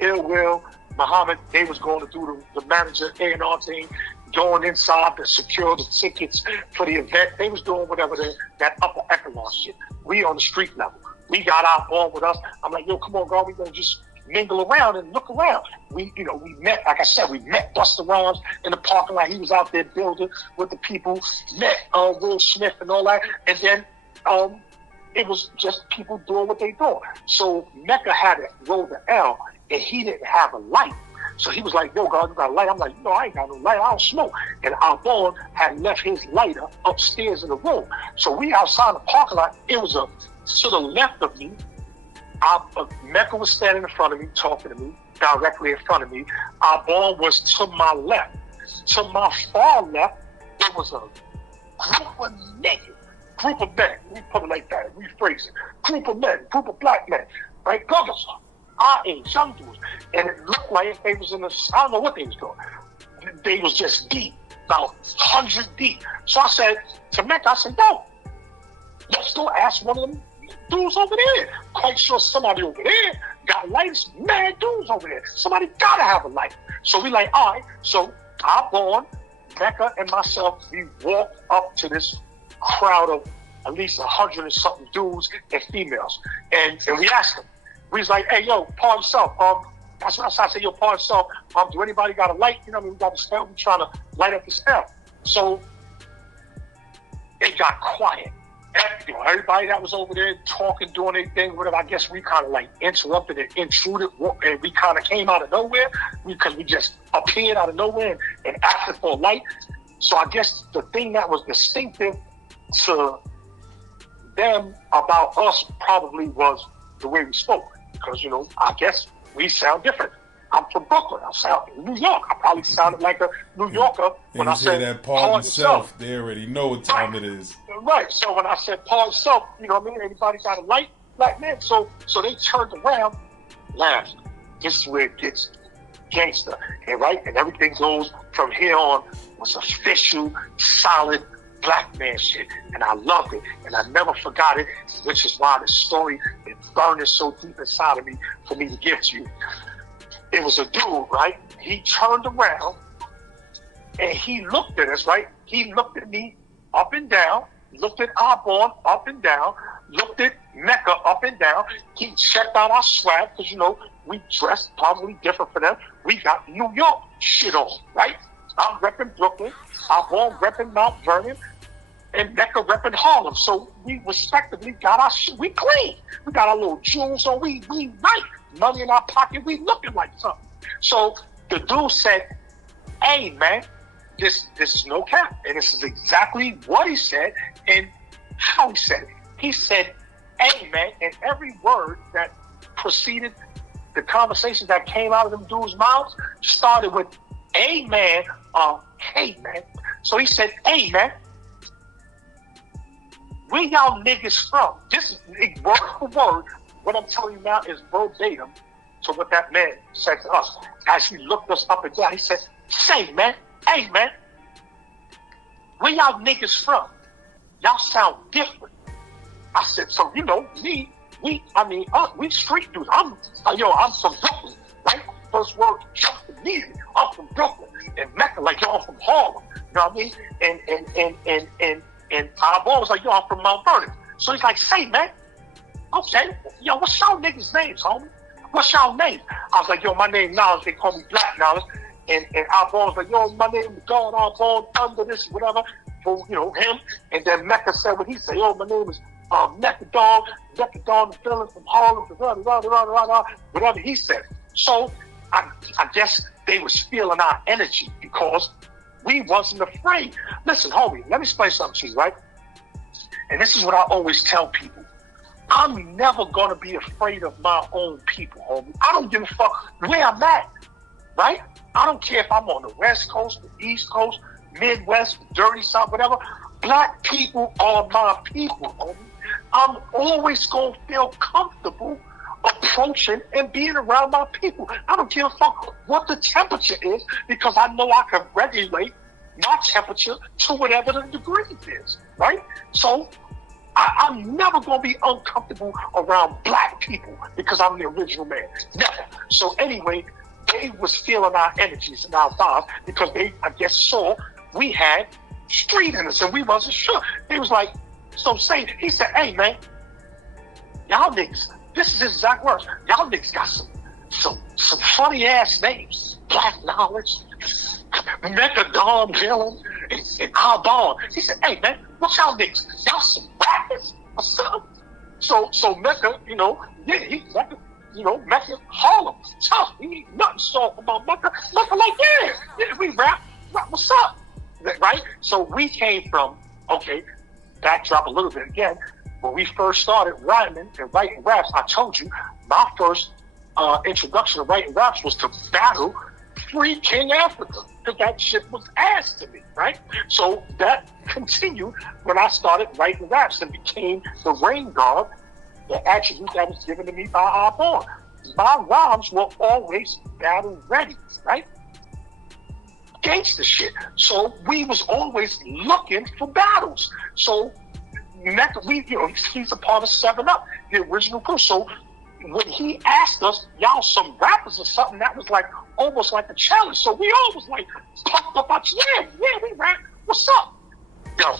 Ill Will, Muhammad, they was going to do the manager A&R thing, going inside to secure the tickets for the event. They was doing whatever that upper echelon shit. We on the street level. We got A-Bor with us. I'm like, yo, come on, girl, we gonna just mingle around and look around. We met, like I said, we met Busta Rhymes in the parking lot. He was out there building with the people, met Will Smith and all that. And then it was just people doing what they doing. So Mecca had to roll the L, and he didn't have a light. So he was like, yo, God, you got a light? I'm like, no, I ain't got no light. I don't smoke. And A-Bor had left his lighter upstairs in the room. So we outside the parking lot. It was to the left of me. Mecca was standing in front of me, talking to me, directly in front of me. A-Bor was to my left. To my far left, there was a group of niggas, group of men. We put it like that, rephrase it. Group of men, group of black men, right? Brothers, our age, young dudes. And it looked like they was I don't know what they was doing. They was just deep, about 100 deep. So I said to Mecca, I said, yo, let's go ask one of them dudes over there. Quite sure somebody over there got lights. Mad dudes over there. Somebody gotta have a light. So we like, all right. So A-Bor, Mecca, and myself, we walked up to this crowd of at least 100 and something dudes and females. And we asked them. We was like, hey, yo, pardon self. That's what I said, yo, pardon self. Do anybody got a light? You know what I mean? We got the spell. We trying to light up the spell. So it got quiet. And, everybody that was over there talking, doing their thing, whatever, I guess we kind of like interrupted and intruded, and we kind of came out of nowhere because we just appeared out of nowhere and asked for a light. So I guess the thing that was distinctive to them about us probably was the way we spoke. Because, I guess we sound different. I'm from Brooklyn. I sound New York. I probably sounded like a New Yorker when I said that pardon self. They already know what time it is. Right. So when I said pardon self, you know what I mean? Anybody got a light? Black man. So they turned around, laughed. This is where it gets gangster. And everything goes from here on was official, solid black man shit. And I loved it. And I never forgot it, which is why the story is burning so deep inside of me for me to give to you. It was a dude, right? He turned around and he looked at us, right? He looked at me up and down, looked at A-Bor up and down, looked at Mecca up and down. He checked out our swag because, we dressed probably different for them. We got New York shit on, right? I'm repping Brooklyn, A-Bor repping Mount Vernon, and Mecca repping Harlem. So we respectively got our shit. We clean. We got our little jewels on. We right. Money in our pocket, we looking like something. So the dude said, hey, man, this is no cap. And this is exactly what he said and how he said it. He said, hey, man, and every word that preceded the conversation that came out of them dudes' mouths started with, hey, man, hey, man. So he said, hey, man, where y'all niggas from? This is word for word. What I'm telling you now is verbatim to what that man said to us. As he looked us up and down, he said, say, man, hey, man, where y'all niggas from? Y'all sound different. I said, so, me, we street dudes. I'm from Brooklyn, right? First word jumped immediately. I'm from Brooklyn. And Mecca, like, yo, I'm from Harlem. You know what I mean? And A-Bor was like, yo, I'm from Mount Vernon. So he's like, say, man, okay, yo, what's y'all niggas' names, homie? What's y'all names? I was like, yo, my name Knowledge. They call me Black Knowledge. And A-Bor was like, yo, my name is God, A-Bor, Thunder, this, whatever, for, you know, him. And then Mecca said what he said, yo, my name is Mecca Dog, the feeling from Harlem, whatever he said. So I guess they was feeling our energy because we wasn't afraid. Listen, homie, let me explain something to you, right? And this is what I always tell people. I'm never going to be afraid of my own people, homie. I don't give a fuck where I'm at, right? I don't care if I'm on the West Coast, the East Coast, Midwest, Dirty South, whatever. Black people are my people, homie. I'm always going to feel comfortable approaching and being around my people. I don't give a fuck what the temperature is because I know I can regulate my temperature to whatever the degree is, right? So I'm never going to be uncomfortable around black people because I'm the original man. Never. So anyway, they was feeling our energies and our vibes because they, I guess, saw we had street in us and we wasn't sure. They was like, so say, he said, hey man, y'all niggas, this is his exact words, y'all niggas got some funny ass names. Black Knowledge, Mecca, Dom, Villain, and A-Bor. He said, hey man, what y'all niggas? Y'all some rappers or something? So Mecca, you know, yeah, Mecca, you know, Mecca, Harlem, tough. He ain't nothing soft about Mecca. Mecca like, yeah, we rap, what's up? Right? So we came from, okay, backdrop a little bit again. When we first started rhyming and writing raps, I told you, my first introduction to writing raps was to battle Free King Africa, because that shit was ass to me, right? So that continued when I started writing raps and became the rain guard, the attribute that was given to me by A-Bor. My rhymes were always battle ready, right? Gangster shit. So we was always looking for battles. So Mecca, he's a part of 7 Up, the original crew. So when he asked us, y'all some rappers or something, that was like almost like a challenge. So we all was like pumped up about, yeah, we rap. What's up? Yo,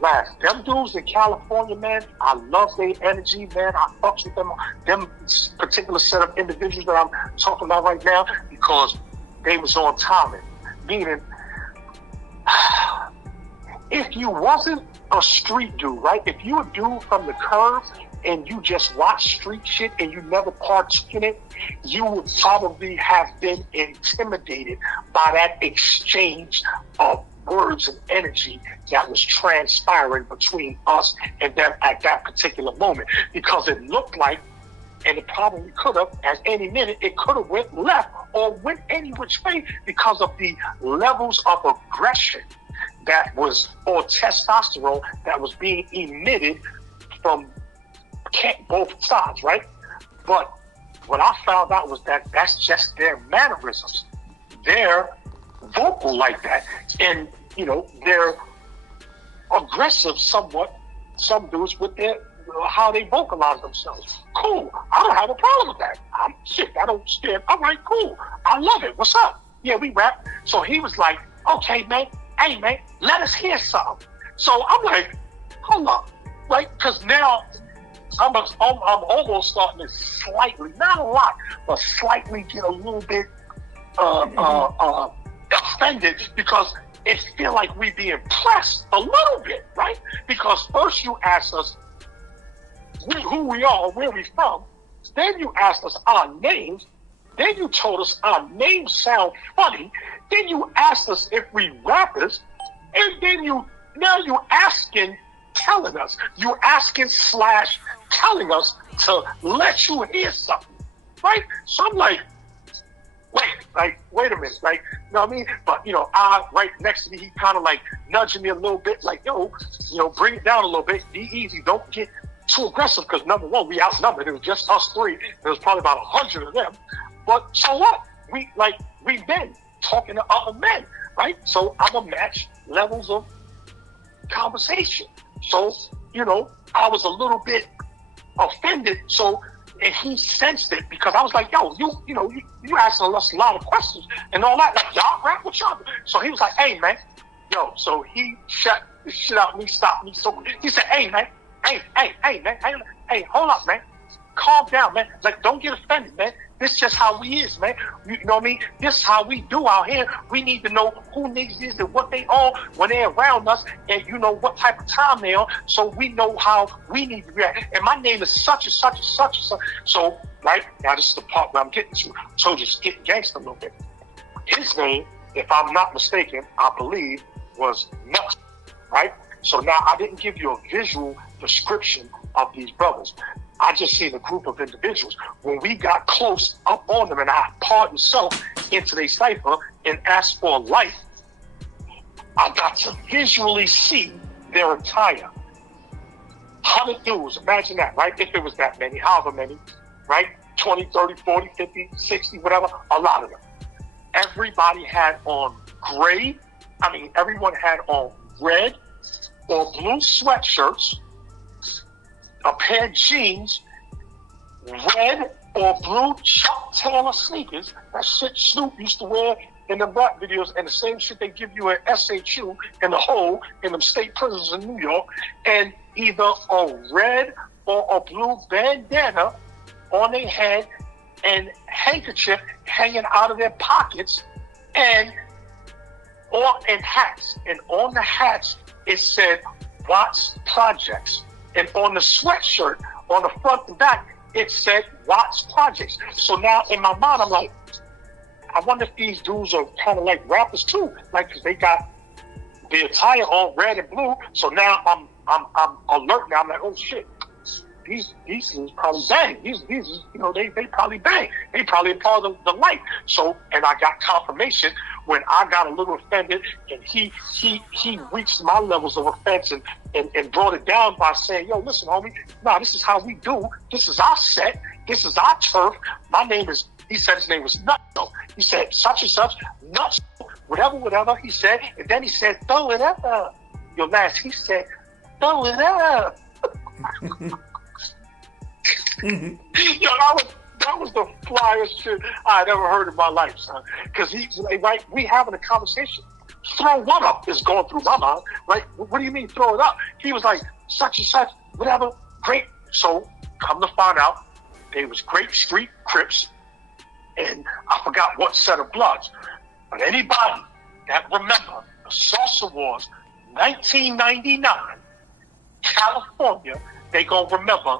last, them dudes in California, man, I love their energy, man. I fucks with them particular set of individuals that I'm talking about right now, because they was on timing. Meaning, if you wasn't a street dude, right? If you a dude from the curb and you just watch street shit and you never partook in it, you would probably have been intimidated by that exchange of words and energy that was transpiring between us and them at that particular moment. Because it looked like, and it probably could have, at any minute, it could have went left or went any which way because of the levels of aggression that was, or testosterone that was being emitted from both sides, right? But what I found out was that that's just their mannerisms. They're vocal like that, and you know, they're aggressive somewhat, some dudes, with their how they vocalize themselves. Cool. I don't have a problem with that. I don't stand. All right, cool. I love it. What's up? Yeah, we rap. So he was like, okay, man. Hey, man, let us hear something. So I'm like, hold up. Right? Because now I'm almost starting to slightly, not a lot, but slightly get a little bit offended, because it feel like we being pressed a little bit, right? Because first you asked us who we are, where we from. Then you asked us our names. Then you told us our names sound funny. Then you asked us if we rappers. And then you telling us to let you hear something, right? So I'm like, wait a minute, like, you know what I mean? But, you know, right next to me, he kind of like nudging me a little bit, like, yo, you know, bring it down a little bit, be easy, don't get too aggressive, because number one, we outnumbered. It was just us 3. There was probably about 100 of them. But so what? We've been talking to other men, right? So I'm gonna match levels of conversation. So, you know, I was a little bit offended. So, and he sensed it, because I was like, yo, you asking us a lot of questions and all that. Like, y'all rap with y'all. So he was like, hey, man, yo. So he shut the shit out of me, stopped me. So he said, hey, man, hey, man, hey, hold up, man. calm down, man. Like, don't get offended, man. This is just how we is, man. You know what I mean? This is how we do out here. We need to know who niggas is and what they on when they're around us, and you know what type of time they on, so we know how we need to react. And my name is such and such and such and such. So, right now, this is the part where I'm getting to. I told you, just getting gangster a little bit. His name, if I'm not mistaken, I believe, was Nutso, right? So now I didn't give you a visual description of these brothers. I just seen a group of individuals. When we got close up on them and I poured myself into their cipher and asked for life, I got to visually see their attire. 100 dudes, imagine that, right? If it was that many, however many, right? 20, 30, 40, 50, 60, whatever, a lot of them. Everybody had on everyone had on red or blue sweatshirts, a pair of jeans, red or blue Chuck Taylor sneakers. That shit Snoop used to wear in the rap videos, and the same shit they give you at SHU in the hole in them state prisons in New York, and either a red or a blue bandana on their head and handkerchief hanging out of their pockets, and hats. And on the hats it said Watts Projects. And on the sweatshirt, on the front and back, it said Watts Projects. So now in my mind, I'm like, I wonder if these dudes are kind of like rappers too, like, cause they got the attire all red and blue. So now I'm alert now. I'm like, oh shit, these dudes probably bang. These you know, they probably bang. They probably a part of the life. So, and I got confirmation when I got a little offended, and he reached my levels of offense and brought it down by saying, yo, listen, homie, nah, this is how we do. This is our set. This is our turf. My name is, he said his name was Nutso. He said such and such, Nutso, whatever, he said. And then he said, throw it up. Yo, last, he said, throw it up. Yo, that was the flyest shit I'd ever heard in my life, son. Because he's like, right, we having a conversation. Throw one up is going through my mind, right? What do you mean throw it up? He was like, such and such, whatever, great. So, come to find out, they was Grape Street Crips, and I forgot what set of bloods. But anybody that remember the Salsa Wars, 1999, California, they gonna remember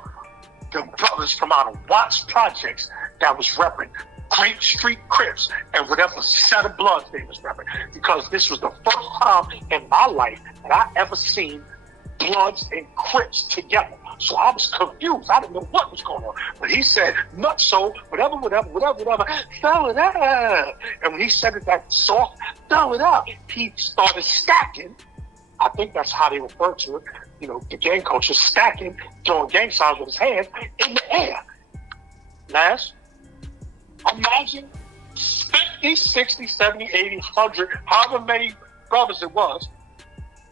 the brothers from out of Watts Projects that was repping Grape Street Crips and whatever set of bloods they was repping. Because this was the first time in my life that I ever seen Bloods and Crips together. So I was confused. I didn't know what was going on. But he said, Nutso, whatever, throw it up. And when he said it that soft, throw it up, he started stacking. I think that's how they refer to it. You know, the gang coach is stacking, throwing gang signs with his hands in the air. Last, imagine 50, 60, 70, 80, 100, however many brothers it was,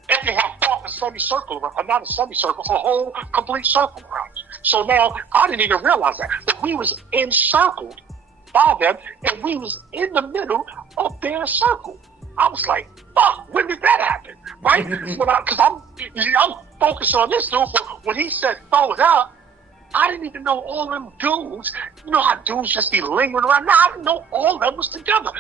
and they have fought a semicircle around, not a semicircle, a whole complete circle around. So now, I didn't even realize that. But we was encircled by them, and we was in the middle of their circle. I was like, fuck, when did that happen? Right? Because I'm focused on this dude, but when he said throw it up, I didn't even know all them dudes. You know how dudes just be lingering around? Nah, I didn't know all of them was together.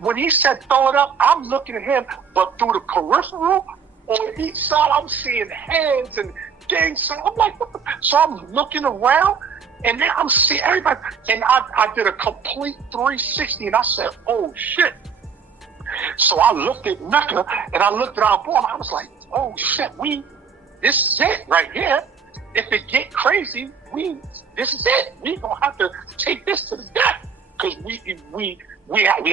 When he said throw it up, I'm looking at him, but through the peripheral, on each side, I'm seeing hands and gangs. So I'm like, what the? So I'm looking around, and then I'm seeing everybody. And I did a complete 360, and I said, oh shit. So I looked at Mecca, and I looked at our boy, and I was like, oh shit, this is it right here. If it get crazy, this is it. We gonna have to take this to the death, because we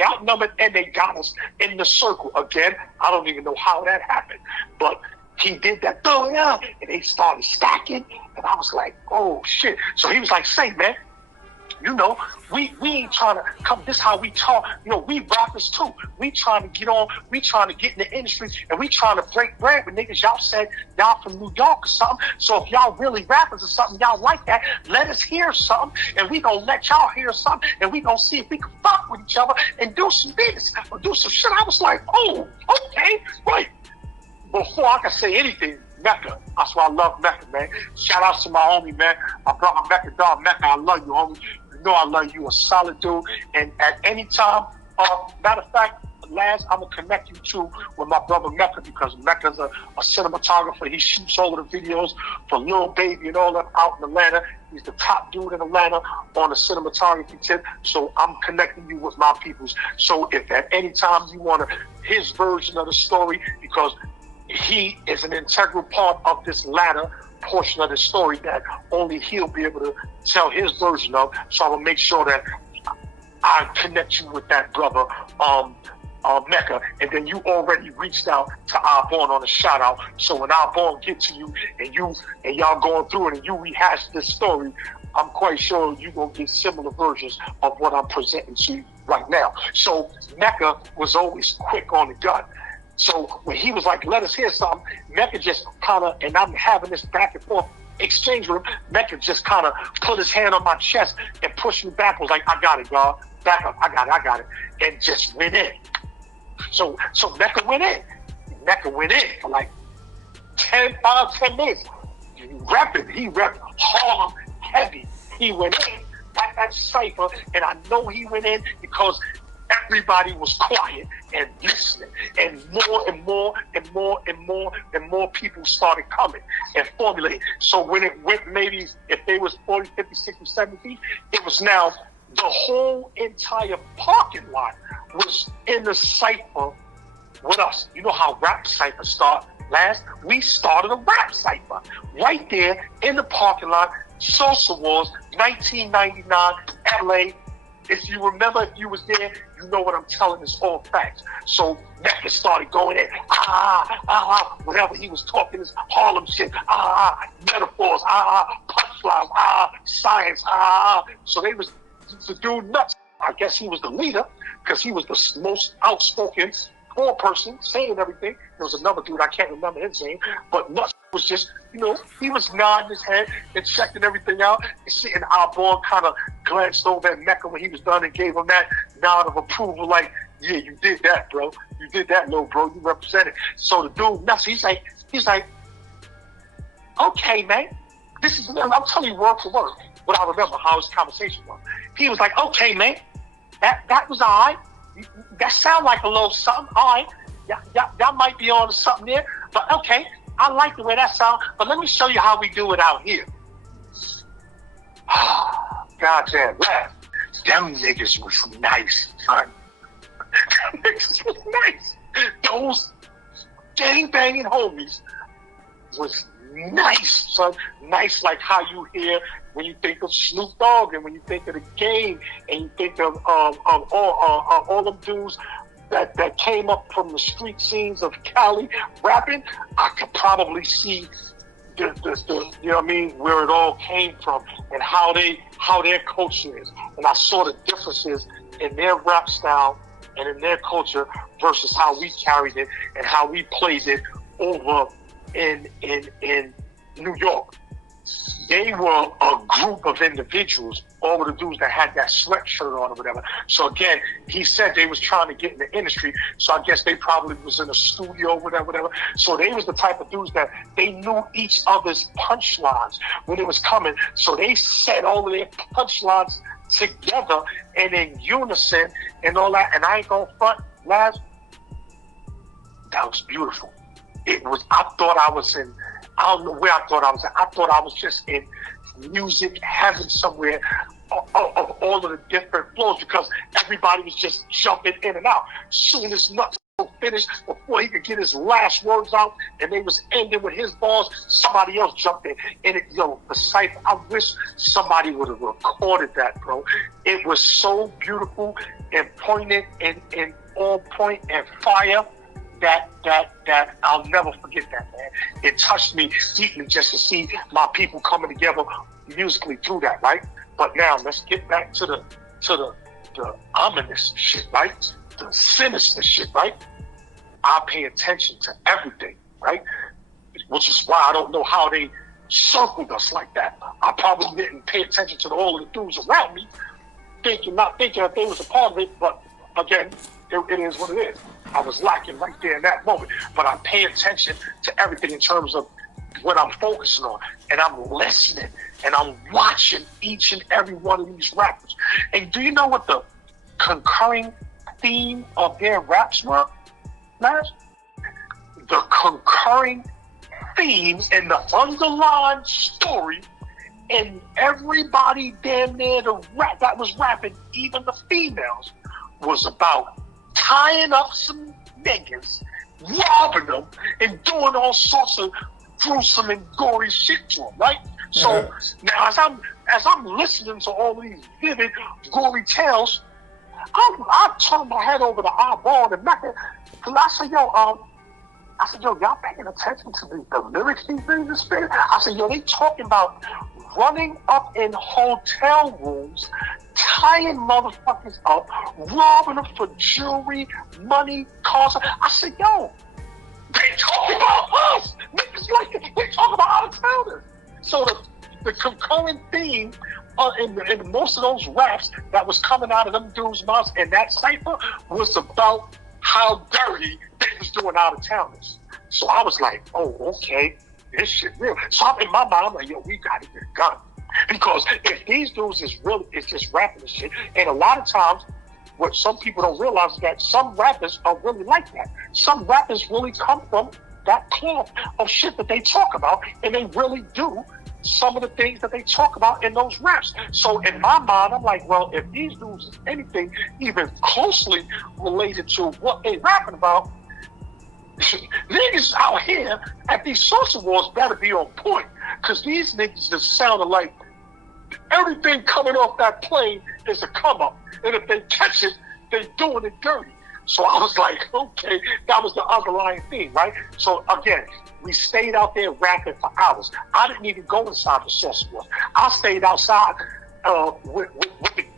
outnumbered, and they got us in the circle again. I don't even know how that happened, but he did that, throw it out, and they started stacking, and I was like, oh shit. So he was like, say, man, you know, we ain't trying to come, this how we talk. You know, we rappers too. We trying to get on, we trying to get in the industry, and we trying to break bread with niggas. Y'all said y'all from New York or something. So if y'all really rappers or something, y'all like that, let us hear something, and we gonna let y'all hear something, and we gonna see if we can fuck with each other and do some business or do some shit. I was like, oh, okay, right. Before I could say anything, Mecca. That's why I love Mecca, man. Shout out to my homie, man. My brother Mecca, dog. Mecca, I love you, homie. You know I love you. A solid dude. And at any time, matter of fact, Laz, I'm going to connect you to with my brother Mecca, because Mecca's a cinematographer. He shoots all of the videos for Lil Baby and all that out in Atlanta. He's the top dude in Atlanta on the cinematography tip. So I'm connecting you with my peoples. So if at any time you want his version of the story, because he is an integral part of this latter portion of the story that only he'll be able to tell his version of. So I'm going to make sure that I connect you with that brother, Mecca, and then you already reached out to A-Bor on a shout out. So when A-Bor get to you and y'all going through it and you rehash this story, I'm quite sure you're gonna get similar versions of what I'm presenting to you right now. So Mecca was always quick on the gun. So when he was like, let us hear something, Mecca just kind of, and I'm having this back and forth exchange with him, Mecca just kind of put his hand on my chest and pushed me back, was like, I got it, God. Back up, I got it. And just went in. So Mecca went in. Mecca went in for like 10 minutes. He repped Harlem heavy. He went in at that cipher, and I know he went in because everybody was quiet and listening, and more people started coming and formulating. So when it went, maybe if they was 40, 50, 60, 70 feet, it was now the whole entire parking lot was in the cipher with us. You know how rap cipher start, Last? We started a rap cipher right there in the parking lot. Social Wars, 1999, LA. If you remember, if you was there, you know what I'm telling is all facts. So Mecca started going in, whatever he was talking, this Harlem shit, metaphors, punchlines, science, So they was the dude Nutso. I guess he was the leader because he was the most outspoken poor person saying everything. There was another dude, I can't remember his name, but Nutso was just, he was nodding his head and checking everything out. And seeing A-Bor kind of glanced over at Mecca when he was done and gave him that nod of approval, like, yeah, you did that, bro. You did that, little bro. You represented. So the dude, Nutso, he's like, okay, man. I'm telling you word for word what I remember how his conversation was. He was like, okay, man, that was all right. That sound like a little something. All right. Y'all might be on something there, but okay. I like the way that sounds, but let me show you how we do it out here. Goddamn, laugh. Them niggas was nice, son. Them niggas was nice. Those gang-banging homies was nice, son. Nice like how you hear when you think of Snoop Dogg and when you think of the Game and you think of all them dudes that came up from the street scenes of Cali rapping. I could probably see the you know what I mean, where it all came from and how their culture is. And I saw the differences in their rap style and in their culture versus how we carried it and how we played it over in New York. They were a group of individuals, all of the dudes that had that sweatshirt on or whatever. So again, he said they was trying to get in the industry. So I guess they probably was in a studio, whatever. So they was the type of dudes that they knew each other's punchlines when it was coming. So they said all of their punchlines together and in unison and all that. And I ain't gonna front, Laz. That was beautiful. It was, I thought I was in, I don't know where I thought I was at. I thought I was just in music heaven somewhere of all of the different flows because everybody was just jumping in and out. Soon as Nutso finished, before he could get his last words out and they was ending with his balls, somebody else jumped in. And the cipher, I wish somebody would have recorded that, bro. It was so beautiful and poignant and on point and fire. That I'll never forget that, man. It touched me deeply just to see my people coming together musically through that, right? But now let's get back to the ominous shit, right? The sinister shit, right? I pay attention to everything, right? Which is why I don't know how they circled us like that. I probably didn't pay attention to all of the dudes around me, not thinking that they was a part of it, but again, it is what it is. I was lacking right there in that moment, but I pay attention to everything in terms of what I'm focusing on, and I'm listening, and I'm watching each and every one of these rappers. And do you know what the concurring theme of their raps were, Laz? The concurring themes and the underlying story, and everybody damn near that was rapping, even the females, was about tying up some niggas, robbing them, and doing all sorts of gruesome and gory shit to them, right? So now, as I'm listening to all these vivid, gory tales, I turn my head over to A-Bor and Mecca, and I said, yo, y'all paying attention to the lyrics these niggas are spitting? I said, yo, they talking about running up in hotel rooms, tying motherfuckers up, robbing them for jewelry, money, cars. I said, yo, they talking about us. Niggas like it. They talking about out-of-towners. So the concurrent theme in most of those raps that was coming out of them dudes' mouths in that cipher was about how dirty they was doing out-of-towners. So I was like, oh, okay, this shit real. So I'm in my mind, I'm like, yo, we gotta get a gun. Because if these dudes is just rapping and shit, and a lot of times what some people don't realize is that some rappers are really like that. Some rappers really come from that cloth of shit that they talk about, and they really do some of the things that they talk about in those raps. So in my mind, I'm like, well, if these dudes is anything even closely related to what they rapping about, niggas out here at these social wars better be on point, because these niggas just sounded like everything coming off that plane is a come up, and if they catch it, they doing it dirty. So I was like, okay, that was the underlying theme, right? So again, we stayed out there rapping for hours. I didn't even go inside the social wars. I stayed outside with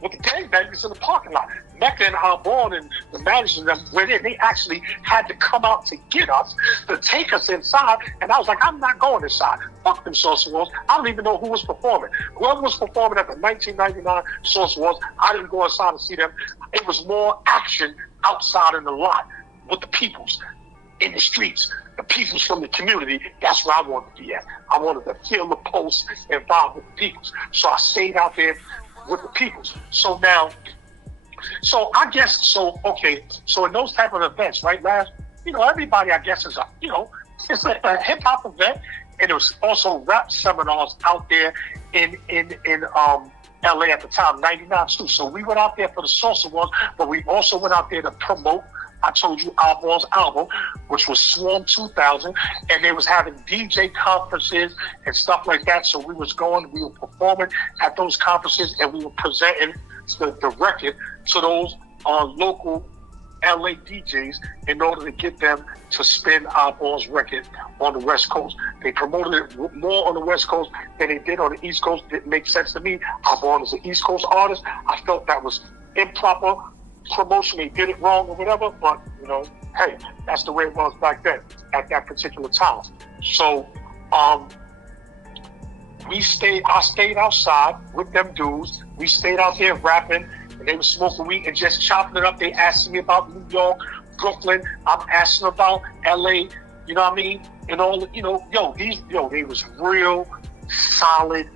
the gangbangers in the parking lot. Mecca and A-Bor and the managers them went in. They actually had to come out to get us, to take us inside. And I was like, I'm not going inside. Fuck them social wars. I don't even know who was performing. Whoever was performing at the 1999 social wars, I didn't go inside to see them. It was more action outside in the lot with the peoples, in the streets, the peoples from the community. That's where I wanted to be at. I wanted to feel the pulse and vibe with the peoples. So I stayed out there with the peoples. So I guess, okay, so in those type of events, right, Laz, everybody, I guess, is it's a hip hop event, and it was also rap seminars out there in LA at the time, 99 too. So we went out there for the salsa ones, but we also went out there to promote, I told you, A-Bor's album, which was Swarm 2000, and they was having DJ conferences and stuff like that. So we were performing at those conferences, and we were presenting the record to those local LA DJs in order to get them to spin A-Bor's record on the West Coast. They promoted it more on the West Coast than they did on the East Coast. It makes sense to me. A-Bor is an East Coast artist. I felt that was improper promotion. They did it wrong or whatever, but hey, that's the way it was back then at that particular time. So I stayed outside with them dudes. We stayed out there rapping, and they were smoking weed and just chopping it up. They asked me about New York, Brooklyn. I'm asking about LA, you know what I mean? And all they was real solid,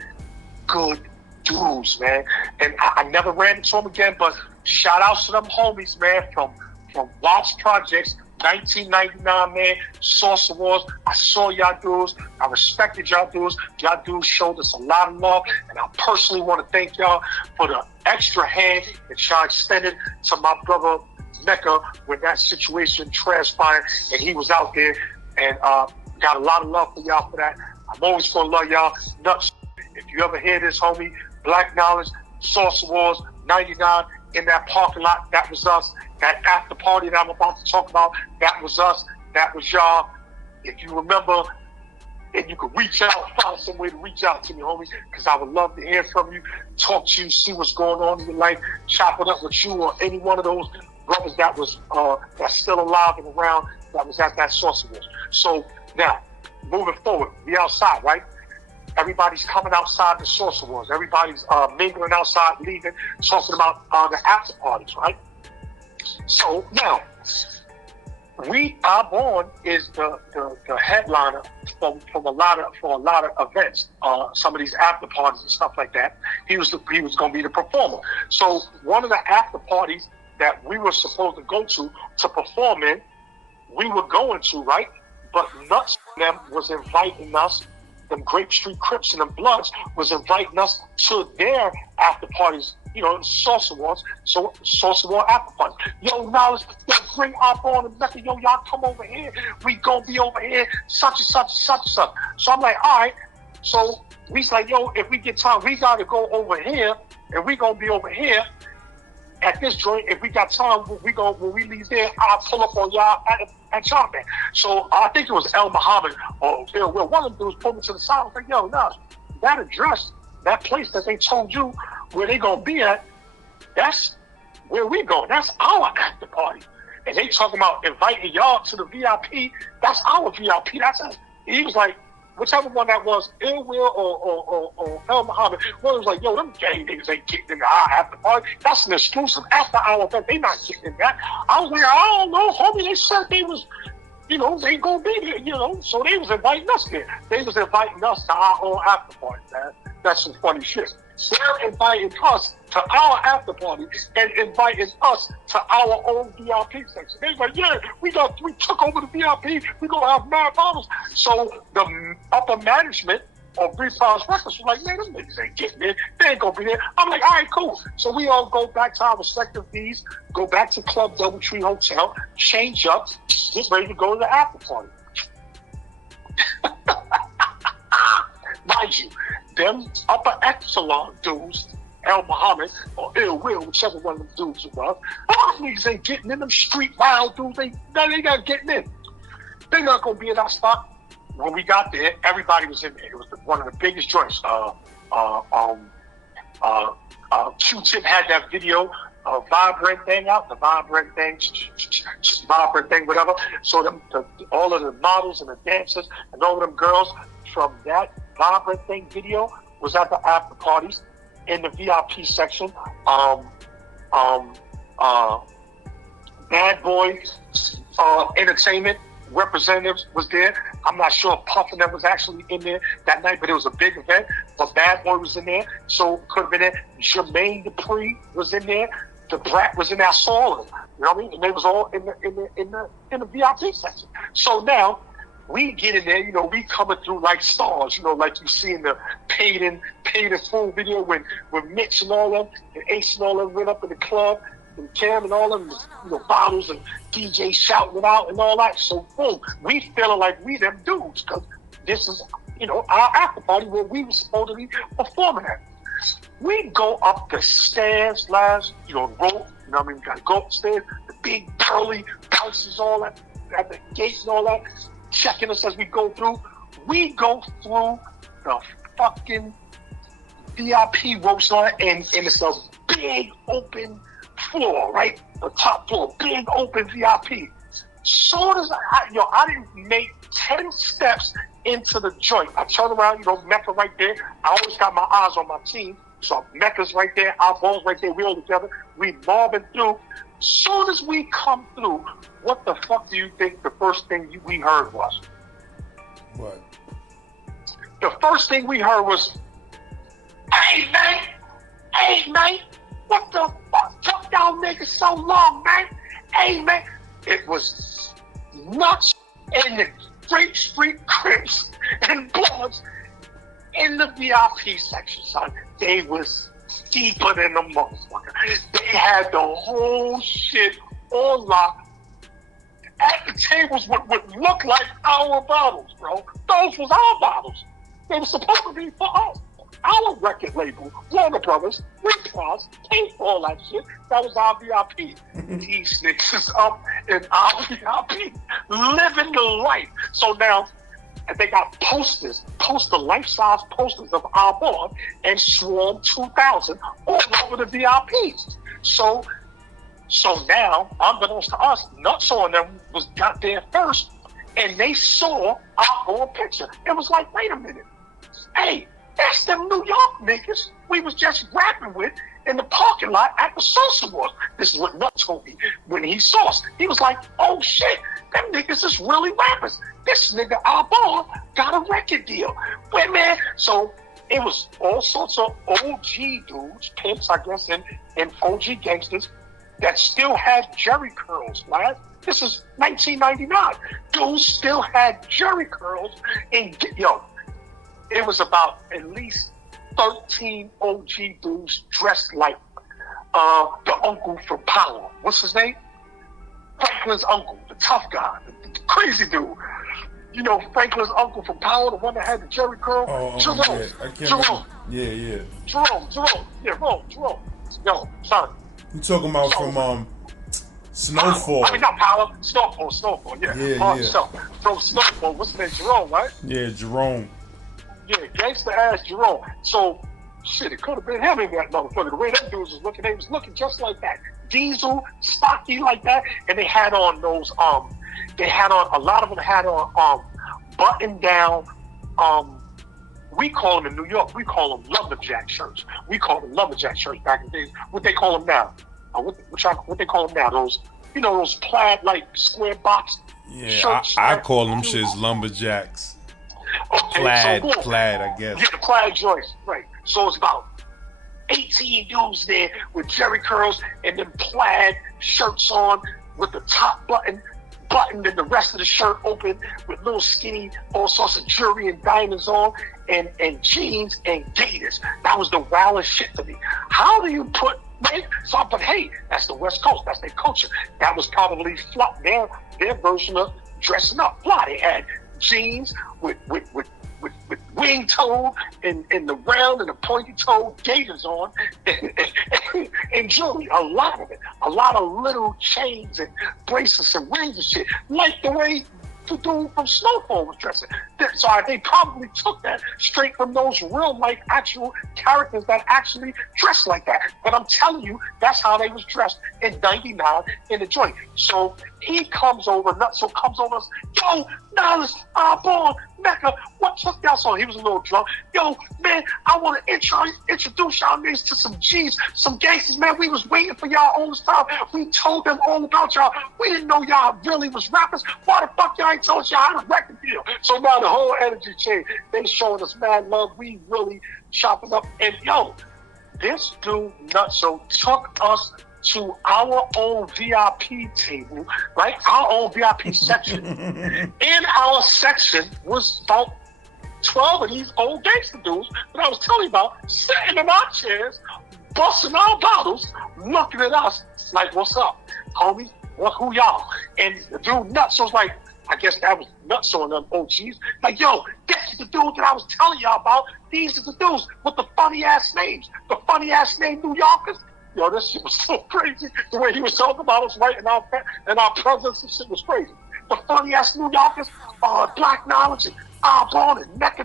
good dudes, man. And I never ran into them again, but shout outs to them homies, man, from Watts Projects, 1999, man, Salsa Wars. I saw y'all dudes. I respected y'all dudes. Y'all dudes showed us a lot of love, and I personally want to thank y'all for the extra hand that y'all extended to my brother Mecca when that situation transpired, and he was out there, and got a lot of love for y'all for that. I'm always gonna love y'all. Nutso. If you ever hear this, homie, Black Knowledge, Salsa Wars, 99, in that parking lot, that was us. That after party that I'm about to talk about, that was us. That was y'all. If you remember, and you could reach out, find some way to reach out to me, homies, because I would love to hear from you, talk to you, see what's going on in your life, chop it up with you or any one of those brothers that was that's still alive and around that was at that Salsa Wars. So now, moving forward, we outside, right? Everybody's coming outside the Salsa Wars. Everybody's mingling outside, leaving, talking about the after parties, right? So now, A-Bor is the headliner for a lot of events, some of these after parties and stuff like that. He was going to be the performer. So one of the after parties that we were supposed to go to perform in, we were going to, right? But Nutso and them was inviting us. Them Grape Street Crips and them Bloods was inviting us to their after parties, you know, Saucer Wars after parties. Yo, Knowledge, yo, bring A-Bor and Mecca, yo, y'all come over here. We gonna be over here, such and such and such and such. So I'm like, all right. So we's like, yo, if we get time, we gotta go over here, and we gonna be over here at this joint. If we got time, when we leave there, I'll pull up on y'all at y'all, man. So I think it was El Muhammad or Ill Will. One of them dudes pulled me to the side. I was like, yo, nah, that address, that place that they told you where they gonna be at, that's where we going. That's our after party. And they talking about inviting y'all to the VIP. That's our VIP. That's us. He was like, whichever one that was, Ill Will or El Muhammad, one was like, yo, them gay niggas ain't getting in our after party. That's an exclusive after hour event. They not getting in that. I was like, I don't know, homie. They said they was, you know, they gonna be there, you know. So they was inviting us there. They was inviting us to our own after party, man. That's some funny shit. They're inviting us to our after party and inviting us to our own VIP section. They was like, yeah, we took over the VIP. We gonna have mad bottles. So the upper management of Reprise Records was like, man, them niggas ain't getting there. They ain't gonna be there. I'm like, all right, cool. So we all go back to our respective V's, go back to Club Doubletree Hotel, change up, get ready to go to the after party. Mind you, them upper echelon dudes, El Muhammad or Ill Will, whichever one of them dudes it was, all them niggas ain't getting in. Them street wild dudes, they not getting in. They not gonna be in our spot. When we got there, everybody was in there. It was one of the biggest joints. Q-Tip had that video, vibrant thing out, the vibrant thing, whatever. So all of the models and the dancers and all of them girls from that vibrant thing video was at the after parties in the VIP section. Bad Boy Entertainment representatives was there. I'm not sure if Puff and them was actually in there that night, but it was a big event. But Bad Boy was in there, so could have been there. Jermaine Dupri was in there. The Brat was in there. I saw all of them. You know what I mean? And they was all in the VIP section. So now we get in there, you know, we coming through like stars, you know, like you see in the paid in full video when Mitch and all them and Ace and all them went up in the club. And Cam and all them, you know, bottles and DJ shouting it out and all that. So boom, we feeling like we them dudes because this is, you know, our after party where we were supposed to be performing at. We go up the stairs, you know, rope. You know what I mean? We gotta go upstairs. The big pearly bounces, all that at the gates and all that, checking us as we go through. We go through the fucking VIP ropes on it, and it's a big open floor, right? The top floor, big open VIP. Soon as I didn't make 10 steps into the joint. I turned around, you know, Mecca right there. I always got my eyes on my team. So Mecca's right there, A-Bor's right there, we all together. We mobbing through. Soon as we come through, what the fuck do you think the first thing we heard was? What? The first thing we heard was, hey man, what the fuck took y'all niggas so long, man? Hey man, it was nuts in the Grape Street Crips and Bloods in the VIP section, son. They was deeper than the motherfucker. They had the whole shit on lock. At the tables would look like our bottles, bro. Those was our bottles. They were supposed to be for us. Our record label, Warner Brothers, Reprise, paid for all that shit. That was our VIP. These niggas up in our VIP, living the life. So now, they got life-size posters of A-Bor and Swarm 2000 all over the VIPs. So now, unbeknownst to us, Nutso and them got there first, and they saw A-Bor picture. It was like, wait a minute, hey, that's them New York niggas we was just rapping with in the parking lot at the Saucer Wars. This is what Nuts told me when he saw us. He was like, oh shit, them niggas is really rappers. This nigga A-Bor got a record deal. Wait, man. So it was all sorts of OG dudes, pimps, I guess, and OG gangsters that still had jerry curls, man. This is 1999. Dudes still had jerry curls. And, yo, it was about at least 13 OG dudes dressed like the uncle from Power. What's his name? Franklin's uncle, the tough guy, the crazy dude. You know, Franklin's uncle from Power, the one that had the jerry curl. Jerome. Yeah. Jerome. Yo, son. You talking about from Snowfall? I mean, not Power. Snowfall. Yeah. So, from Snowfall, what's his name? Jerome, right? Yeah, Jerome. Yeah, gangster ass Jerome. So, shit, it could have been him in that motherfucker. The way that dude was looking, they was looking just like that. Diesel, stocky like that, and they had on those. A lot of them had on button down. We call them in New York. We call them lumberjack shirts. We call them lumberjack shirts back in the days. What they call them now? What they call them now? Those, you know, those plaid like square box shirts. I call them shits lumberjacks. Okay, plaid, I guess. Yeah, the plaid joints, right? So it's about 18 dudes there with jerry curls and then plaid shirts on with the top buttoned and the rest of the shirt open with little skinny, all sorts of jewelry and diamonds on and jeans and gaiters. That was the wildest shit to me. How do you put, right? So, but hey, that's the West Coast. That's their culture. That was probably their version of dressing up. Fly. They had jeans with wing toe and the round and the pointy toe gaiters on and jewelry, a lot of it, a lot of little chains and bracelets and rings and shit, like the way the dude from Snowfall was dressing. So they probably took that straight from those real life actual characters that actually dressed like that. But I'm telling you, that's how they was dressed in 99 in the joint. So he comes over, Nutso comes over, yo, Niles, A-Bor, Mecca, what took y'all so? He was a little drunk. Yo, man, I want to introduce y'all niggas to some G's, some gangsters, man. We was waiting for y'all all this time. We told them all about y'all. We didn't know y'all really was rappers. Why the fuck y'all ain't told y'all how to record deal? So now the whole energy change. They showing us mad love. We really chopping up. And yo, this dude Nutso took us to our own VIP table, right? Our own VIP section. In our section was about 12 of these old gangster dudes that I was telling you about, sitting in our chairs, busting our bottles, looking at us like, what's up, homie? Who y'all? And the dude Nutso's like, I guess that was Nutso and them OGs. Like, yo, this is the dude that I was telling y'all about. These are the dudes with the funny ass names. The funny ass name New Yorkers. Yo, this shit was so crazy. The way he was talking about us right in our presence, this shit was crazy. The funny ass New Yorkers, Black Knowledge and A-Bor and Mecca,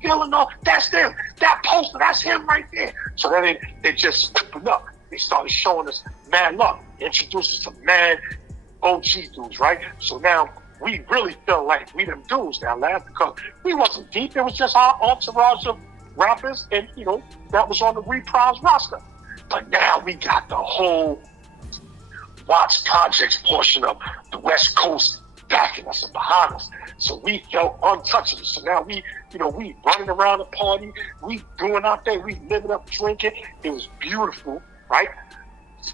Villanova, that's them. That poster, that's him right there. So then they just opened up. They started showing us mad love. Introduced us to mad OG dudes, right? So now we really feel like we them dudes now, lad, because we wasn't deep. It was just our entourage of rappers and, you know, that was on the Reprise roster. But now we got the whole Watts Projects portion of the West Coast backing us and behind us. So we felt untouchable. So now we running around the party, we doing our thing, we living up, drinking. It was beautiful, right?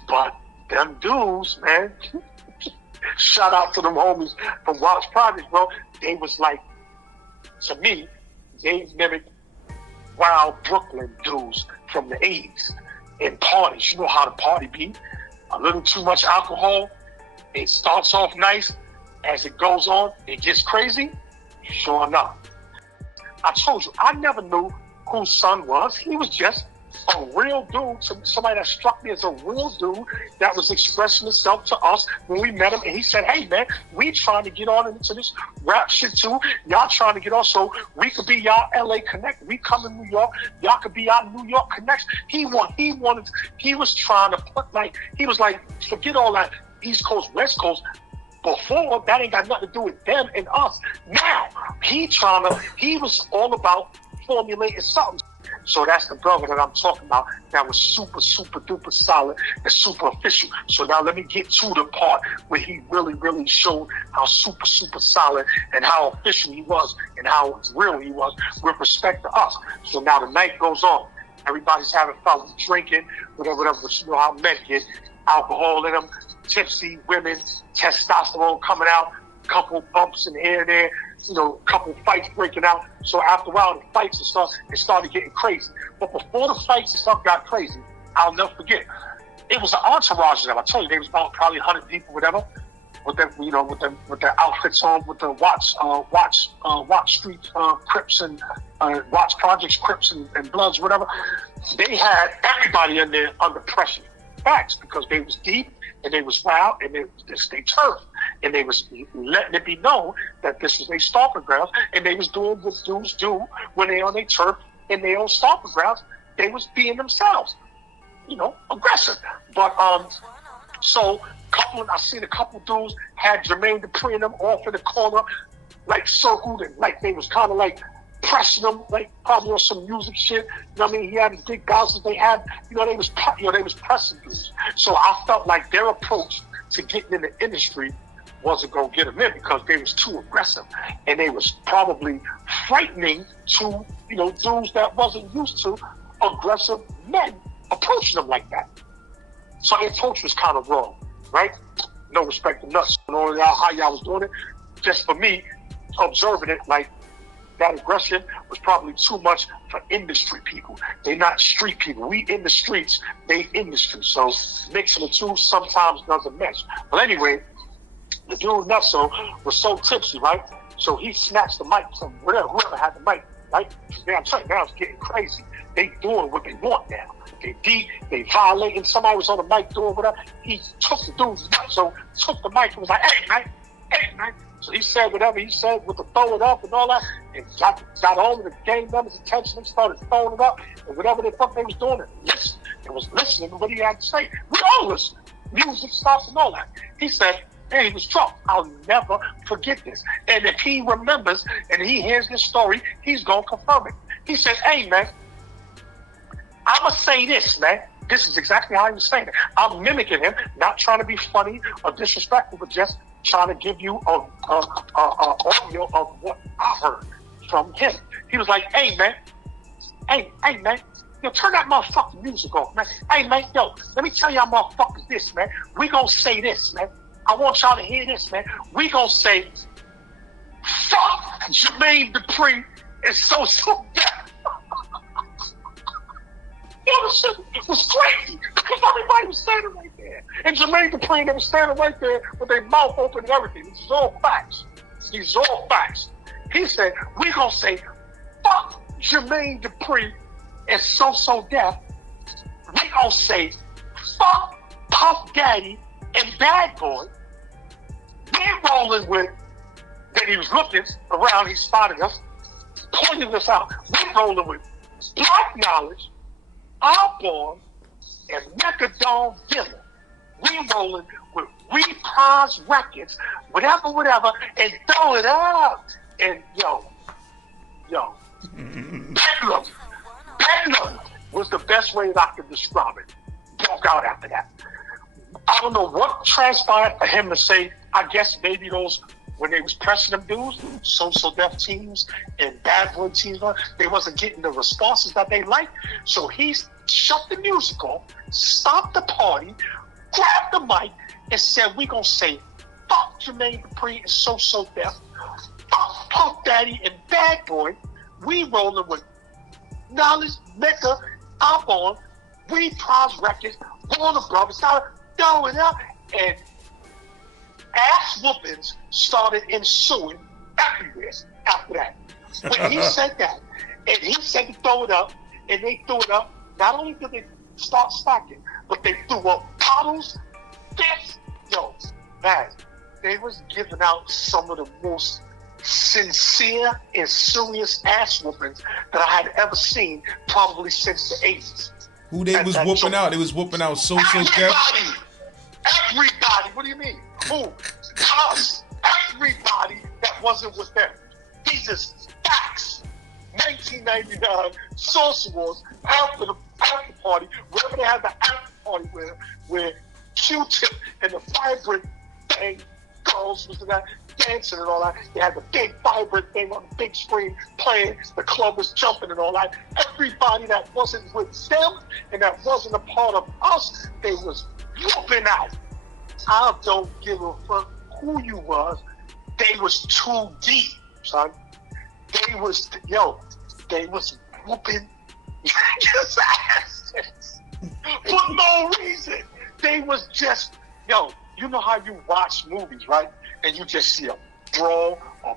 But them dudes, man, shout out to them homies from Watts Projects, bro. They was like, to me, they mimicked wild Brooklyn dudes from the 80s. In parties, you know how the party be. A little too much alcohol. It starts off nice. As it goes on, it gets crazy. Sure enough. I told you, I never knew whose son was. He was just a real dude, somebody that struck me as a real dude that was expressing himself to us when we met him. And he said, hey, man, we trying to get on into this rap shit too. Y'all trying to get on so we could be y'all LA Connect. We come to New York. Y'all could be our New York Connects. He was trying to put he was like, forget all that East Coast, West Coast. Before, that ain't got nothing to do with them and us. Now, he was all about formulating something. So that's the brother that I'm talking about that was super, super duper solid and super official. So now let me get to the part where he really, really showed how super, super solid and how official he was and how real he was with respect to us. So now the night goes on. Everybody's having fun, drinking, whatever, but you know how men get. Alcohol in them, tipsy women, testosterone coming out, couple bumps in here and there, you know, couple fights breaking out. So after a while, the fights and started getting crazy. But before the fights and stuff got crazy, I'll never forget. It was an entourage of them. I told you, there was about probably 100 people, whatever, with them, you know, with their outfits on, with the Watch Street Crips and Watch Projects Crips and Bloods, whatever. They had everybody in there under pressure. Facts, because they was deep and they was wild and they turf and they was letting it be known that this was their stomping grounds and they was doing what dudes do when they on their turf and their own stomping grounds. They was being themselves, you know, aggressive. But so I seen a couple dudes had Jermaine Dupri and them off in the corner, like circled and like they was kind of like pressing them, like probably on some music shit. You know what I mean? He had his big bouncers. They had, they was pressing dudes. So I felt like their approach to getting in the industry wasn't gonna get them in because they was too aggressive and they was probably frightening to, dudes that wasn't used to aggressive men approaching them like that. So their approach was kind of wrong, right? No respect to Nutso and all of y'all, how y'all was doing it. Just for me, observing it, like, that aggression was probably too much for industry people. They're not street people. We in the streets, they industry. So mixing the two sometimes doesn't mesh. But anyway, the dude Nutso was so tipsy, right? So he snatched the mic from whoever had the mic, right? I'm telling you, now it's getting crazy. They doing what they want now. They deep, they violating. Somebody was on the mic doing whatever. He took the dude's Nutso, took the mic and was like, hey, man. So he said whatever he said with the throw it up and all that, and got on the gang members' attention and started throwing it up, and whatever the fuck they was doing, it was listening to what he had to say. We all listen. Music stops and all that. He said, hey, he was drunk. I'll never forget this. And if he remembers and he hears this story, he's going to confirm it. He said, hey, man, I'm going to say this, man. This is exactly how he was saying it. I'm mimicking him, not trying to be funny or disrespectful, but just trying to give you a audio of what I heard from him. He was like, hey, man, turn that motherfucking music off, man. Hey, man, let me tell y'all motherfuckers this, man. We gonna say this, man. I want y'all to hear this, man. We gonna say, fuck Jermaine Dupri and so death. It was crazy because everybody was standing right there. And Jermaine Dupri, they was standing right there with their mouth open and everything. This is all facts. These are all facts. He said, we gonna say, fuck Jermaine Dupri and so death. We gonna say, fuck Puff Daddy and Bad Boy. We're rolling with, then he was looking around, he spotted us, pointing us out. We're rolling with Black Knowledge, A-Bor, and Mecca Villa. We rolling with Reprise Records, whatever, and throw it out. And Bedlam was the best way that I could describe it. Broke out after that. I don't know what transpired for him to say, I guess maybe those, when they was pressing them dudes, social death teams and bad boy teams, they wasn't getting the responses that they liked. So he shut the music off, stopped the party, grabbed the mic, and said, we gonna say, fuck Jermaine Dupri and so death, fuck Puff Daddy and Bad Boy. We rolling with Knowledge, Mecca, A-Bor, Reprise Records, Warner Brothers, started throwing up, and ass whoopings started ensuing everywhere after that. When he said that, and he said to throw it up, and they threw it up, not only did they start stacking, but they threw up bottles, fists. Man, they was giving out some of the most sincere and serious ass whoopings that I had ever seen, probably since the 80s. Who they was whooping out? They was whooping out social death. Everybody. What do you mean? Who? Us. Everybody that wasn't with them. These is facts. 1999 Sauce Wars after the after party, wherever they had the after party where Q-Tip and the Vibrant thing girls was that dancing and all that. They had the big Vibrant thing on the big screen playing. The club was jumping and all that. Everybody that wasn't with them and that wasn't a part of us, they was whooping out. I don't give a fuck who you was. They was too deep, son. They was whooping his asses for no reason. They was just, you know how you watch movies, right? And you just see a brawl, a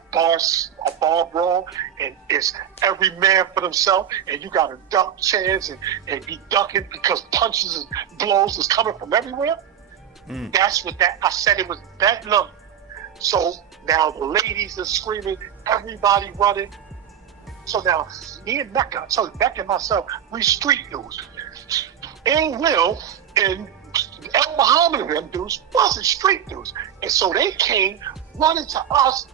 bar brawl, and it's every man for themselves, and you gotta duck chairs and be ducking because punches and blows is coming from everywhere. That's what I said. It was that number. So now the ladies are screaming, everybody running. So now me and Mecca, Mecca and myself, we street dudes. Ill Will and El Muhammad and them dudes wasn't street dudes. And so they came running to us.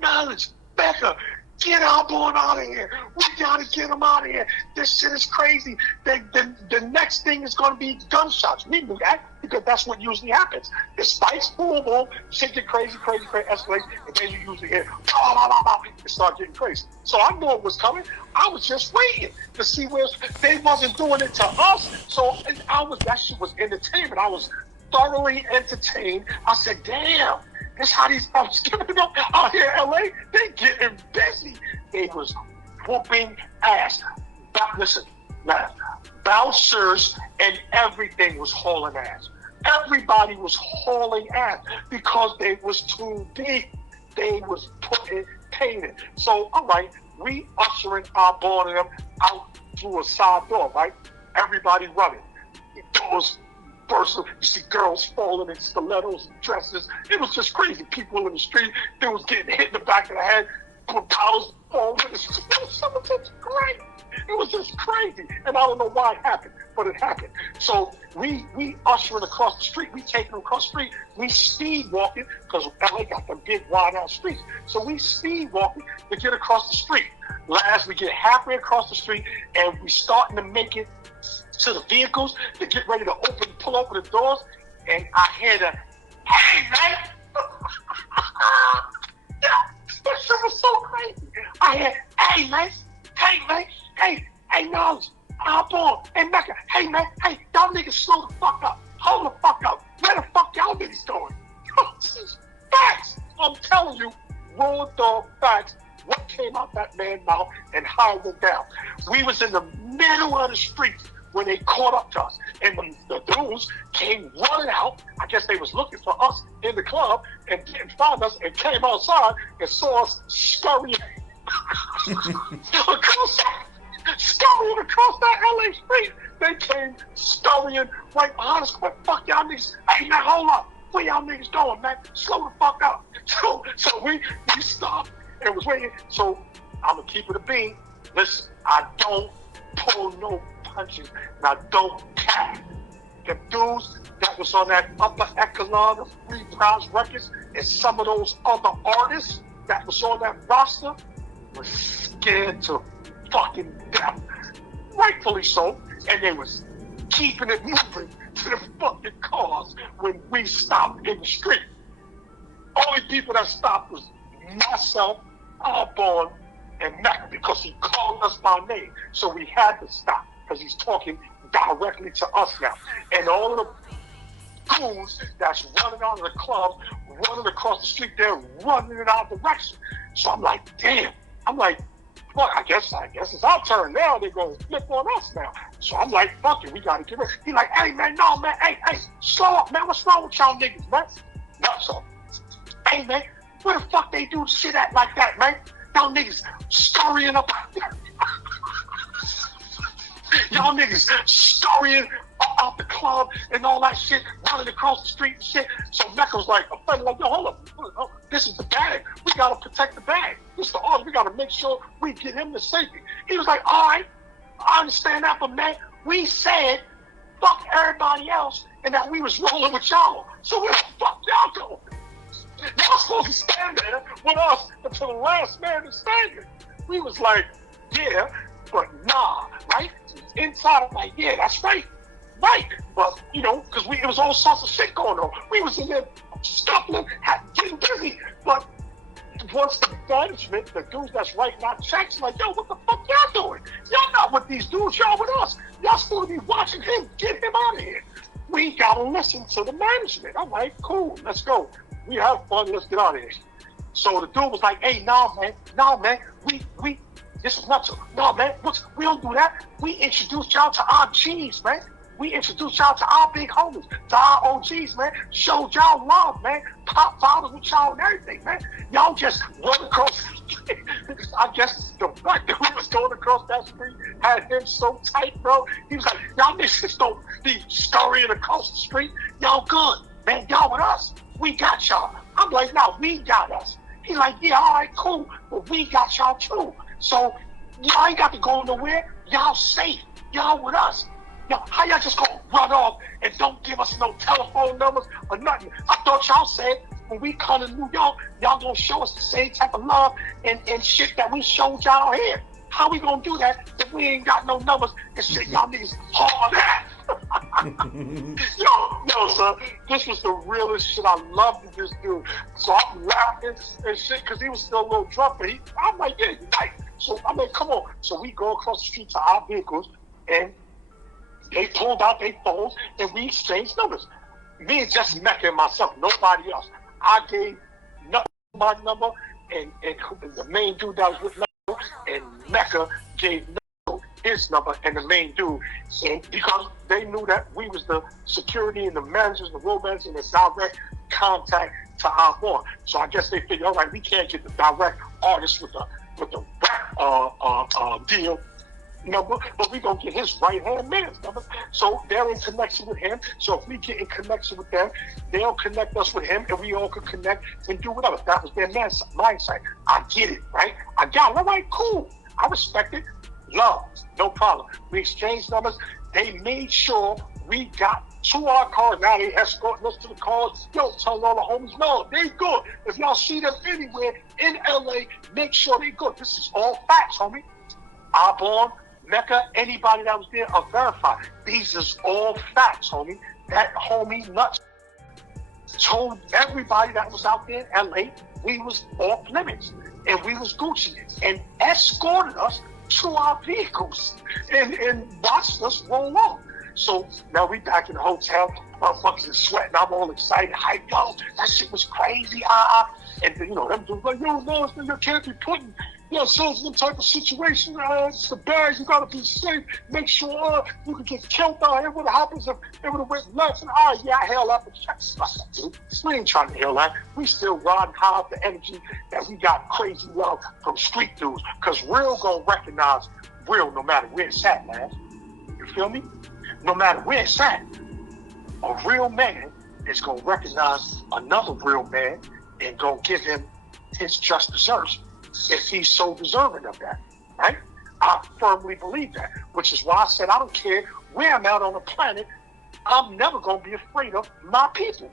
Knowledge, Mecca, get A-Bor out of here. We gotta get him out of here. This shit is crazy. The next thing is gonna be gunshots. We knew that because that's what usually happens. The spikes, boom, boom, shit get crazy, escalate, and then you usually hear, it start getting crazy. So I knew it was coming. I was just waiting to see where they wasn't doing it to us. So that shit was entertainment. I was thoroughly entertained. I said, damn. That's how these folks giving up out here in LA. They getting busy. They was whooping ass. Listen, man, bouncers and everything was hauling ass. Everybody was hauling ass because they was too deep. They was painted. So, all right, we ushering A-Bor and them out through a side door, right? Everybody running. Doors bursting. You see girls falling in stilettos and dresses. It was just crazy. People in the street, they was getting hit in the back of the head. Bottles falling in the street. It was just great. It was just crazy. And I don't know why it happened, but it happened. So we ushering across the street. We taking them across the street. We speed walking because LA got them big wide out streets. So we speed walking to get across the street. Last, we get halfway across the street and we starting to make it to the vehicles to get ready to pull open the doors, and I hear the, hey, man! That shit was so crazy. I hear, hey, man! Hey, Knowledge, A-Bor, hey, Mecca, hey, man, hey, y'all niggas slow the fuck up. Hold the fuck up. Where the fuck y'all niggas going? Facts! I'm telling you, raw dog facts. What came out that man's mouth and how it went down. We was in the middle of the street when they caught up to us. And the dudes came running out. I guess they was looking for us in the club and didn't find us and came outside and saw us scurrying across that LA street. They came scurrying right behind us. What the fuck y'all niggas? Hey man, hold up. Where y'all niggas going, man? Slow the fuck up. So we stopped and was waiting. So I'm gonna keep it a bean. Listen, I don't pull no punches, and I don't cap. The dudes that was on that upper echelon of Reprise Records and some of those other artists that was on that roster was scared to fucking death. Rightfully so. And they was keeping it moving to the fucking cars when we stopped in the street. Only people that stopped was myself, A-Bor, and Mecca, because he called us by name. So we had to stop because he's talking directly to us now. And all of the goons that's running out of the club, running across the street, they're running in our direction. So I'm like, damn. I'm like, well, I guess it's our turn now. They're going to flip on us now. So I'm like, fuck it, we got to get ready. He's like, hey, man, no, man, hey, slow up, man. What's wrong with y'all niggas, man? Nutso. Hey, man, where the fuck they do shit at like that, man? Y'all niggas scurrying up. Y'all niggas scurrying out the club and all that shit, running across the street and shit. So Mecca was like, yo, hold up. This is the bag. We got to protect the bag. This is the order. We got to make sure we get him to safety. He was like, all right, I understand that, but man, we said fuck everybody else and that we was rolling with y'all. So where the fuck y'all going? Y'all supposed to stand there with us until the last man is standing. We was like, yeah, but nah, right? Inside, I'm like, yeah, that's right. Right. But, you know, because it was all sorts of shit going on. We was in there scuffling, getting busy. But once the management, the dudes that's writing our checks, like, yo, what the fuck y'all doing? Y'all not with these dudes, y'all with us. Y'all still be watching him, get him out of here. We gotta listen to the management. I'm like, cool, let's go. We have fun, let's get out of here. So the dude was like, hey, nah, man, we this is Nutso. No, man, we don't do that. We introduced y'all to our G's, man. We introduced y'all to our big homies, to our OGs, man. Showed y'all love, man. Pop bottles with y'all and everything, man. Y'all just run across the street. I guess the black dude who was going across that street had him so tight, bro. He was like, y'all niggas don't be scurrying across the street. Y'all good, man. Y'all with us. We got y'all. I'm like, nah, we got us. He's like, yeah, all right, cool. But we got y'all too. So y'all ain't got to go nowhere. Y'all safe. Y'all with us. Yo, how y'all just gonna run off and don't give us no telephone numbers or nothing? I thought y'all said when we come to New York, y'all gonna show us the same type of love and shit that we showed y'all here. How we gonna do that if we ain't got no numbers and shit y'all niggas hard at? yo, son, this was the realest shit. I loved this dude. So I'm laughing and shit because he was still a little drunk, but I'm like, yeah, you're right. So I mean, come on. So we go across the street to our vehicles and they pulled out their phones and we exchanged numbers. Me and just Mecca and myself, nobody else. I gave Nutso my number and the main dude that was with Nutso, and Mecca gave Nutso his number and the main dude. And because they knew that we was the security and the managers, the road managers, and the direct contact to A-Bor. So I guess they figured, all right, we can't get the direct artist with the rap deal number, but we gonna get his right hand man's number. So they're in connection with him. So if we get in connection with them, they'll connect us with him, and we all could connect and do whatever. That was their mindset. I get it, right? I got it. All right, cool. I respect it. Love, no problem. We exchanged numbers. They made sure we got to our cars. Now they escorting us to the cars. Yo, tell all the homies, no, they good. If y'all see them anywhere in LA, make sure they good. This is all facts, homie. A-Bor, Mecca, anybody that was there are verified. These is all facts, homie. That homie Nutso told everybody that was out there in LA we was off limits and we was Gucci and escorted us to our vehicles and watched us roll off. So now we back in the hotel, motherfuckers is sweating, I'm all excited, hyped, yo, that shit was crazy, and you know, them dudes like, yo, no, you can't be putting yourselves in type of situation, it's the bags, you gotta be safe, make sure you can get killed out here. What happens if it would have went left? And yeah, I held up, dude. We ain't trying to heal that. We still riding high off the energy that we got crazy love from street dudes, cause real gonna recognize real no matter where it's at, man. You feel me? No matter where it's at, a real man is gonna recognize another real man and gonna give him his just deserves if he's so deserving of that, right? I firmly believe that, which is why I said I don't care where I'm at on the planet, I'm never gonna be afraid of my people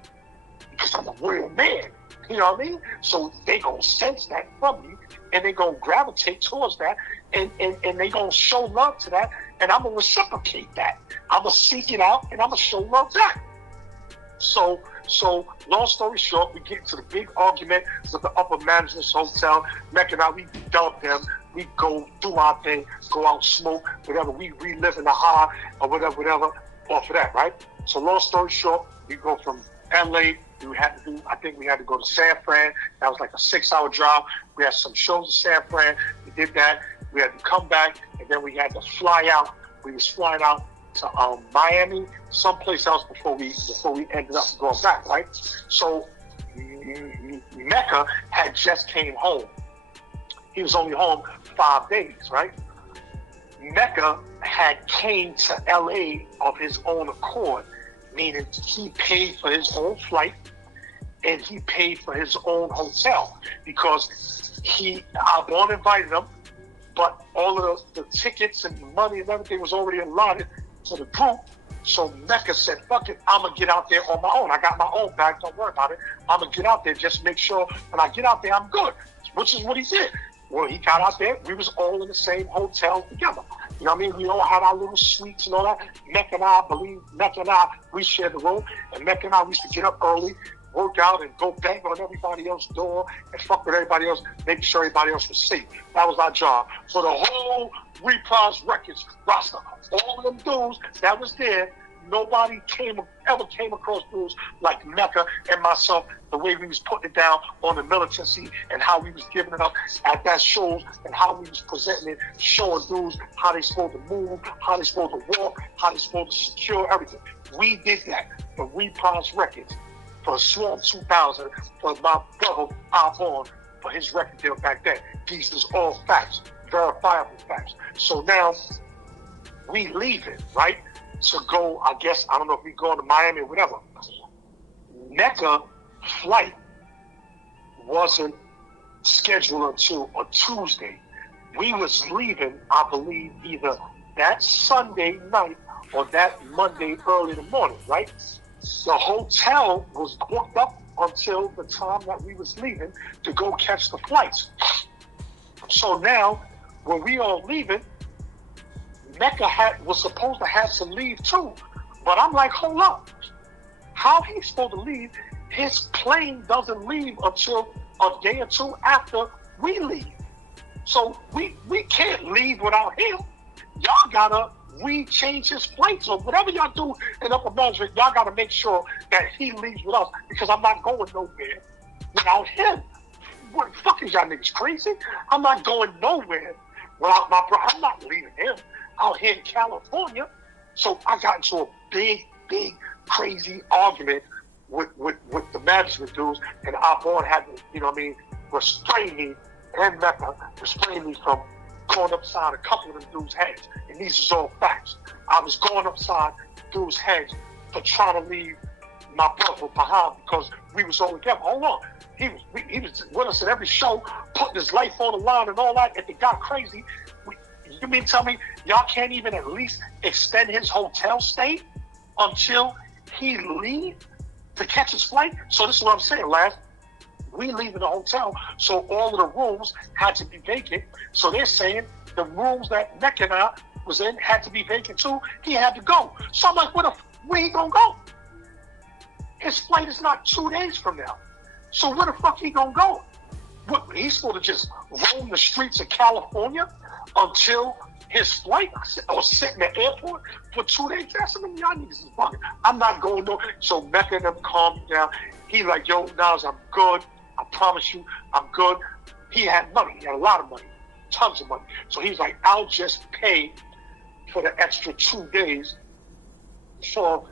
because I'm a real man, you know what I mean? So they gonna sense that from me and they gonna gravitate towards that and they gonna show love to that and I'm gonna reciprocate that. I'm gonna seek it out and I'm gonna show love back. So long story short, we get into the big argument with the upper management's hotel. Mecca and I, we dump them. We go do our thing, go out, smoke, whatever. We relive in the high or whatever off of that, right? So long story short, we go from LA. I think we had to go to San Fran. That was like a 6-hour drive. We had some shows in San Fran. We did that. We had to come back, and then we had to fly out. We was flying out to Miami, someplace else before we ended up going back, right? So Mecca had just came home. He was only home 5 days, right? Mecca had came to LA of his own accord, meaning he paid for his own flight and he paid for his own hotel because A-Bor invited him, but all of the tickets and the money and everything was already allotted to the group. So Mecca said, fuck it, I'm gonna get out there on my own. I got my own bag, don't worry about it. I'm gonna get out there, just make sure when I get out there, I'm good, which is what he did. when he got out there, we was all in the same hotel together. You know what I mean? We all had our little suites and all that. Mecca and I, we shared the room. And Mecca and I, we used to get up early, work out, and go bang on everybody else's door and fuck with everybody else, making sure everybody else was safe. That was our job. For the whole Reprise Records roster, all of them dudes that was there, nobody ever came across dudes like Mecca and myself, the way we was putting it down on the militancy and how we was giving it up at that shows and how we was presenting it, showing dudes how they supposed to move, how they supposed to walk, how they supposed to secure everything. We did that for Reprise Records, for Swarm 2000, for my brother A-Bor, for his record deal back then. These is all facts, verifiable facts. So now we leaving, right? To go, I guess, I don't know if we going to Miami or whatever. Mecca flight wasn't scheduled until a Tuesday. We was leaving, I believe, either that Sunday night or that Monday early in the morning, right? The hotel was booked up until the time that we was leaving to go catch the flights. So now, when we all leaving, Mecca was supposed to have to leave too, but I'm like, hold up, how he's supposed to leave? His plane doesn't leave until a day or two after we leave. So we can't leave without him. Y'all gotta change his flights or whatever y'all do in upper management. Y'all gotta make sure that he leaves with us because I'm not going nowhere without him. What the fuck is y'all niggas crazy? I'm not going nowhere without my bro. I'm not leaving him out here in California. So I got into a big, crazy argument with the management dudes, and A-Bor had to, you know what I mean, restrain me, and Mecca restrain me from going upside a couple of them dudes' heads. And these is all facts. I was going upside dudes' heads for trying to leave my brother behind because we was all together. Hold on. He was with us at every show, putting his life on the line and all that. If it got crazy, you mean tell me y'all can't even at least extend his hotel stay until he leave to catch his flight? So this is what I'm saying, last. We leave in the hotel, so all of the rooms had to be vacant. So they're saying the rooms that Mecca and I was in had to be vacant too. He had to go. So I'm like, where he gonna go? His flight is not 2 days from now. So where the fuck he gonna go? What, he's supposed to just roam the streets of California until his flight, or sit in the airport for 2 days? That's something y'all niggas is fucking. I'm not going no. So Mecca and them calmed me down. He like, yo, Nas, I'm good. I promise you, I'm good. He had money. He had a lot of money, tons of money. So he's like, I'll just pay for the extra 2 days for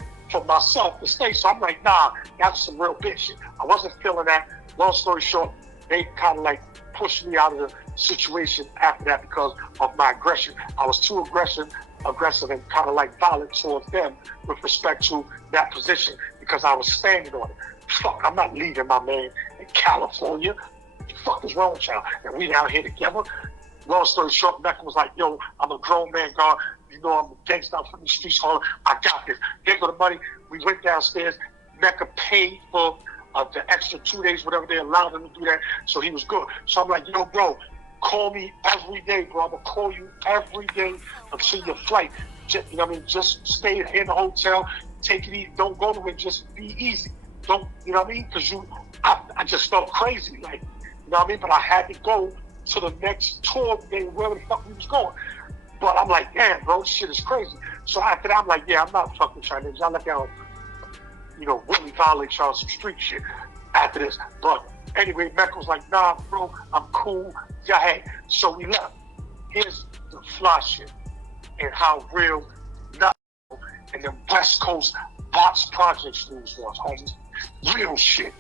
myself to stay. So I'm like, nah, that's some real bitch shit. I wasn't feeling that. Long story short, they kind of like pushed me out of the situation after that because of my aggression. I was too aggressive and kind of like violent towards them with respect to that position because I was standing on it. Fuck, I'm not leaving my man in California. What the fuck is wrong with y'all? And we down here together. Long story short, Mecca was like, yo, I'm a grown man, God. You know I'm a gangster from the streets. I got this. Here go the money. We went downstairs. Mecca paid for the extra 2 days, whatever they allowed him to do that. So he was good. So I'm like, yo, bro, call me every day, bro. I'm going to call you every day until your flight. Just, you know what I mean? Just stay in the hotel. Take it easy. Don't go nowhere. Just be easy. Don't, you know what I mean? Because I just felt crazy. Like, you know what I mean? But I had to go to the next tour day, wherever the fuck we was going. But I'm like, damn, bro, this shit is crazy. So after that, I'm like, yeah, I'm not fucking Chinese. I let y'all, you know, really violate y'all some street shit after this. But anyway, Mecca was like, nah, bro, I'm cool. Yeah, hey. So we left. Here's the fly shit and how real Nutso and the West Coast box project news was, homies. Real shit.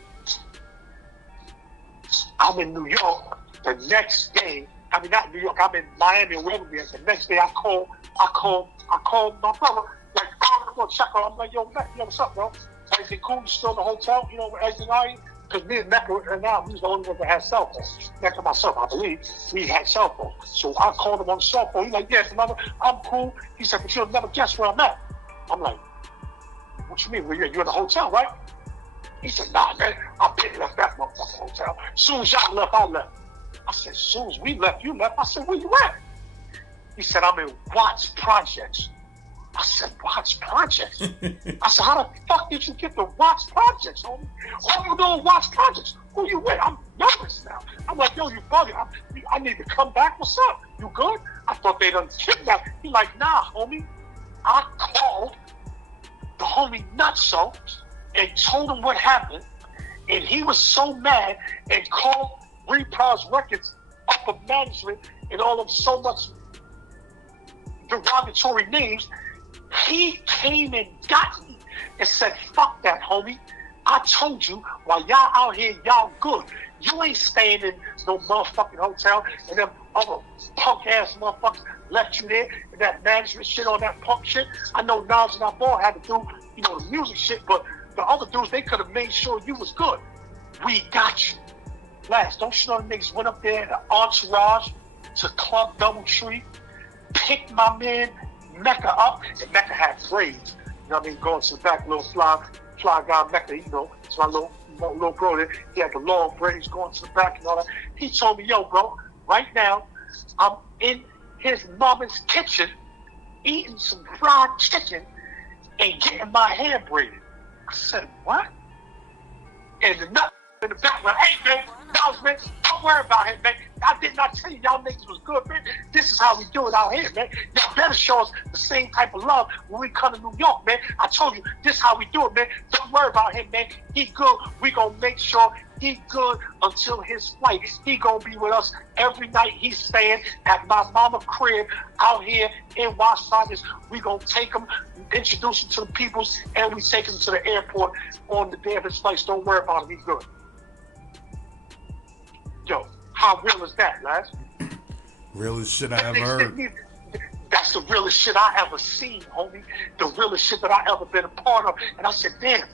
I'm in New York. The next day, I mean, not New York, I'm in Miami or wherever we are. The next day I called my brother, like, oh, I'm gonna check on him. I'm like, yo, Mecca, yo, what's up, bro? Everything cool? You still in the hotel? You know, everything all right? Because me and Mecca, and now we was the only ones that had cell phones. Mecca and myself, I believe, we had cell phones. So I called him on the cell phone. He's like, yes, mother, I'm cool. He said, but you'll never guess where I'm at. I'm like, what you mean? Well, you're in the hotel, right? He said, nah, man, I picked left that motherfucking hotel. As soon as y'all left, I left. I said, as soon as we left, you left. I said, where you at? He said, I'm in Watts Projects. I said, Watts Projects? I said, how the fuck did you get the Watts Projects, homie? What you doing Watts Projects? Who you with? I'm nervous now. I'm like, yo, you bugging. I need to come back. What's up? You good? I thought they done kidnapped. He like, nah, homie. I called the homie Nutso and told him what happened. And he was so mad and called Reprise Records upper management and all of so much derogatory names. He came and got me and said, fuck that, homie. I told you, while y'all out here, y'all good. You ain't staying in no motherfucking hotel, and them other punk ass motherfuckers left you there, and that management shit on that punk shit. I know Nas and A-Bor had to do, the music shit, but the other dudes, they could have made sure you was good. We got you. Last, don't you know the niggas went up there in the entourage to Club Doubletree, picked my man Mecca up, and Mecca had braids. You know what I mean? Going to the back, little fly guy Mecca, it's my little brother. He had the long braids going to the back and all that. He told me, yo, bro, right now, I'm in his mama's kitchen eating some fried chicken and getting my hair braided. I said, what? And the nut in the back went, hey, man, man, don't worry about him, man. I did not tell you y'all niggas was good, man. This is how we do it out here, man. Y'all better show us the same type of love when we come to New York, man. I told you, this is how we do it, man. Don't worry about him, man. He good. We gonna make sure he good until his flight. He gonna be with us every night. He's staying at my mama crib out here in West Side. We gonna take him, introduce him to the peoples, and we take him to the airport on the day of his flight. Don't worry about him. He's good. Yo, how real is that, lads? Realest shit I ever heard. That's the realest shit I ever seen, homie. The realest shit that I ever been a part of. And I said, damn,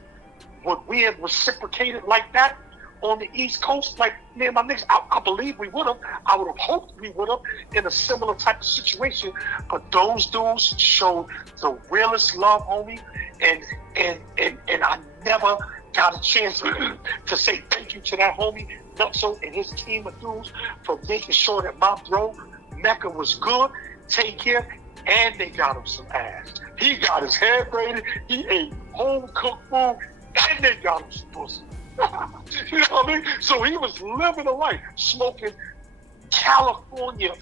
would we have reciprocated like that on the East Coast? Like, me and my niggas, I believe we would have. I would have hoped we would have in a similar type of situation. But those dudes showed the realest love, homie. And I never got a chance to say thank you to that homie Nutso and his team of dudes for making sure that my bro Mecca was good, take care, and they got him some ass. He got his hair braided, he ate home cooked food, and they got him some pussy. You know what I mean? So he was living a life, smoking California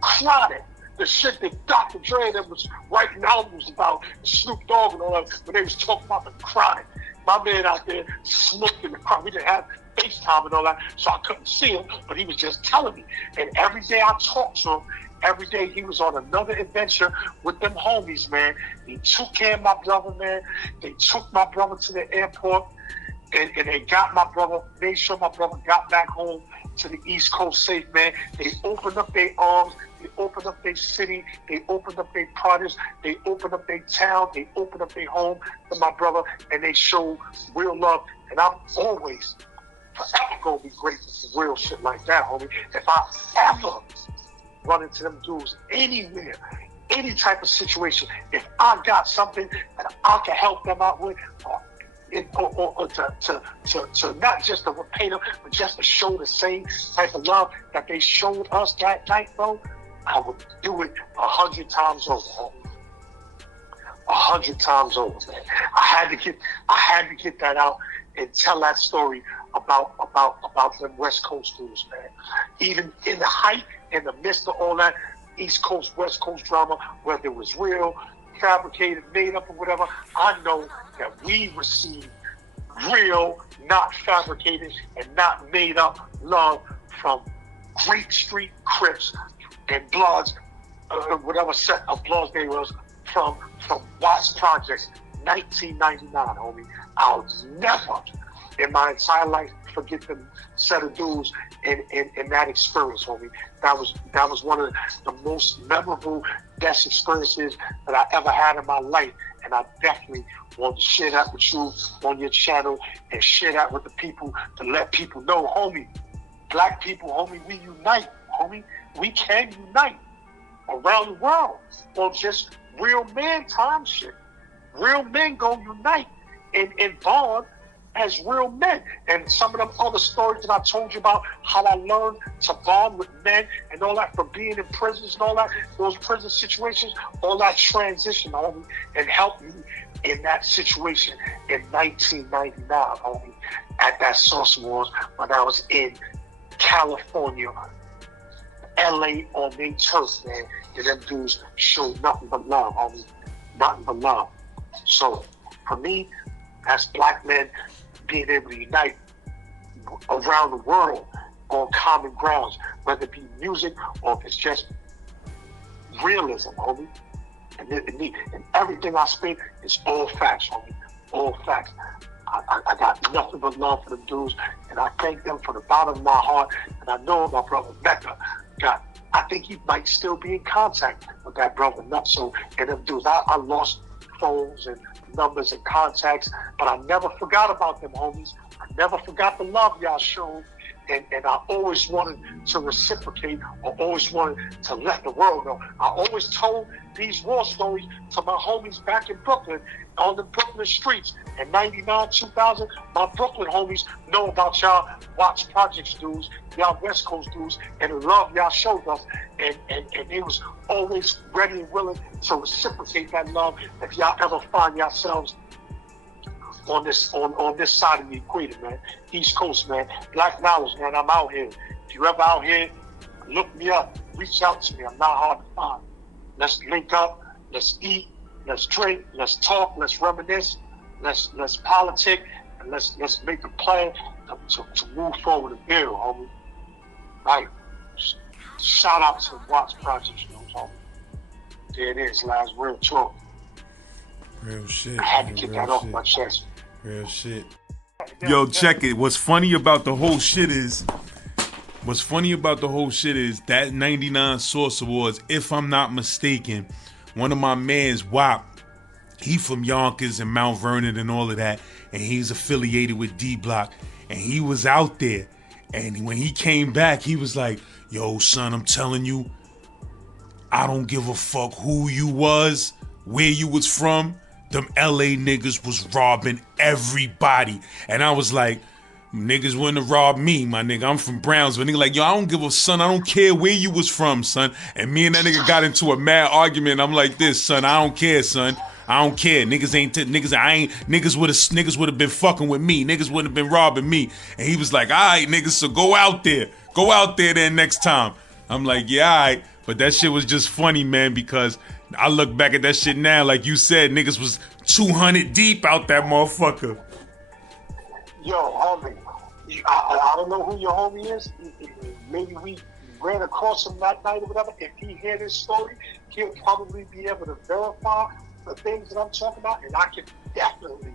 chronic, the shit that Dr. Dre that was writing albums about, Snoop Dogg and all that, when they was talking about the chronic. My man out there smoking the car. We didn't have FaceTime and all that, so I couldn't see him, but he was just telling me. And every day I talked to him, every day he was on another adventure with them homies, man. He took care of my brother, man. They took my brother to the airport, and they got my brother, made sure my brother got back home to the East Coast safe, man. They opened up their arms. They opened up their city. They opened up their projects. They opened up their town. They opened up their home to my brother, and they showed real love. And I'm always, forever gonna be grateful for real shit like that, homie. If I ever run into them dudes anywhere, any type of situation, if I got something that I can help them out with, or to not just to repay them, but just to show the same type of love that they showed us that night, bro, I would do it 100 times over, homie. 100 times over, man. I had to get that out and tell that story about them West Coast dudes, man. Even in the height, in the midst of all that East Coast, West Coast drama, whether it was real, fabricated, made up, or whatever, I know that we received real, not fabricated, and not made up love from Grape Street Crips and Bloods, whatever set of Bloods they was, from Watts Projects, 1999, homie. I'll never in my entire life forget the set of dudes and that experience, homie. That was one of the most memorable, best experiences that I ever had in my life, and I definitely want to share that with you on your channel and share that with the people to let people know, homie, black people, homie, we unite, homie. We can unite around the world on just real man time shit. Real men gonna unite and bond as real men. And some of them other stories that I told you about, how I learned to bond with men and all that from being in prisons and all that, those prison situations, all that transition, homie, and helped me in that situation in 1999, homie, at that Sauce Wars when I was in California, LA on their turf, man. And them dudes showed nothing but love, homie. Nothing but love. So, for me, as black men, being able to unite around the world on common grounds, whether it be music or if it's just realism, homie. And everything I speak is all facts, homie. All facts. I got nothing but love for them dudes, and I thank them from the bottom of my heart. And I know my brother Mecca I think he might still be in contact with that brother Nutso and them dudes. I lost phones and numbers and contacts, but I never forgot about them, homies. I never forgot the love y'all showed, and I always wanted to reciprocate, or always wanted to let the world know. I always told these war stories to my homies back in Brooklyn, on the Brooklyn streets. In 99, 2000, my Brooklyn homies know about y'all Watch Projects dudes, y'all West Coast dudes, and the love y'all showed us. And they was always ready and willing to reciprocate that love if y'all ever find yourselves on this side of the equator, man. East Coast, man. Black knowledge, man. I'm out here. If you're ever out here, look me up. Reach out to me. I'm not hard to find. Let's link up. Let's eat. Let's drink. Let's talk. Let's reminisce. Let's politic, and let's make a plan to move forward and build, homie. Right. Shout out to Watts Projects, homie. There it is, last real talk. Real shit. I had to get that off my chest. Real shit. Yo, check it. What's funny about the whole shit is that 99 Source Awards, if I'm not mistaken, one of my mans, WAP, he from Yonkers and Mount Vernon and all of that, and he's affiliated with D Block, and he was out there, and when he came back, he was like, yo, son, I'm telling you, I don't give a fuck who you was, where you was from, them LA niggas was robbing everybody. And I was like, niggas wouldn't have robbed me, my nigga. I'm from Brownsville. Nigga like, yo, I don't give a son. I don't care where you was from, son. And me and that nigga got into a mad argument. I'm like this, son. I don't care, son. I don't care. Niggas would have been fucking with me. Niggas wouldn't have been robbing me. And he was like, all right, niggas, so go out there. Go out there then next time. I'm like, yeah, all right. But that shit was just funny, man, because I look back at that shit now, like you said, niggas was 200 deep out that motherfucker. Yo, homie, I don't know who your homie is. Maybe we ran across him that night or whatever. If he heard his story, he'll probably be able to verify the things that I'm talking about, and I can definitely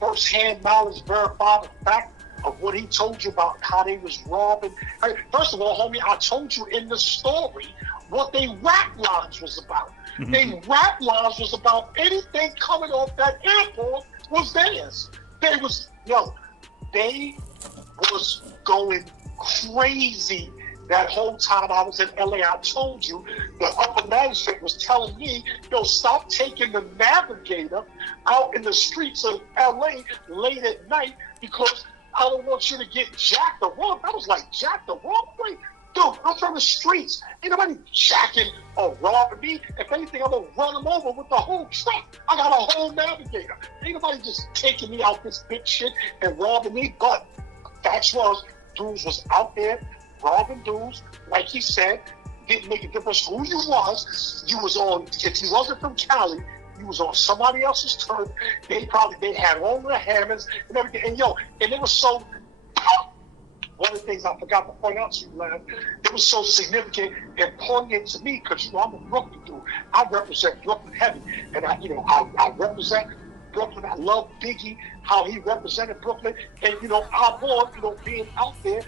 first-hand knowledge verify the fact of what he told you about how they was robbing. First of all, homie, I told you in the story what they rap lines was about. Mm-hmm. They rap lines was about anything coming off that airport was theirs. They was going crazy that whole time I was in LA. I told you the upper management was telling me, yo, stop taking the Navigator out in the streets of LA late at night because I don't want you to get jacked or robbed. I was like, jacked or robbed? Wait, dude, I'm from the streets. Ain't nobody jacking or robbing me. If anything, I'm gonna run them over with the whole truck. I got a whole Navigator. Ain't nobody just taking me out this big shit and robbing me. But facts was, dudes was out there robbing dudes. Like he said, didn't make a difference who you was. You was on, if you wasn't from Cali, you was on somebody else's turf. They had all the hammers and everything. And and it was so, one of the things I forgot to point out to you, lad, it was so significant and poignant to me because, I'm a Brooklyn dude. I represent Brooklyn heavy. And I represent Brooklyn. I love Biggie, how he represented Brooklyn. And, A-Bor, being out there,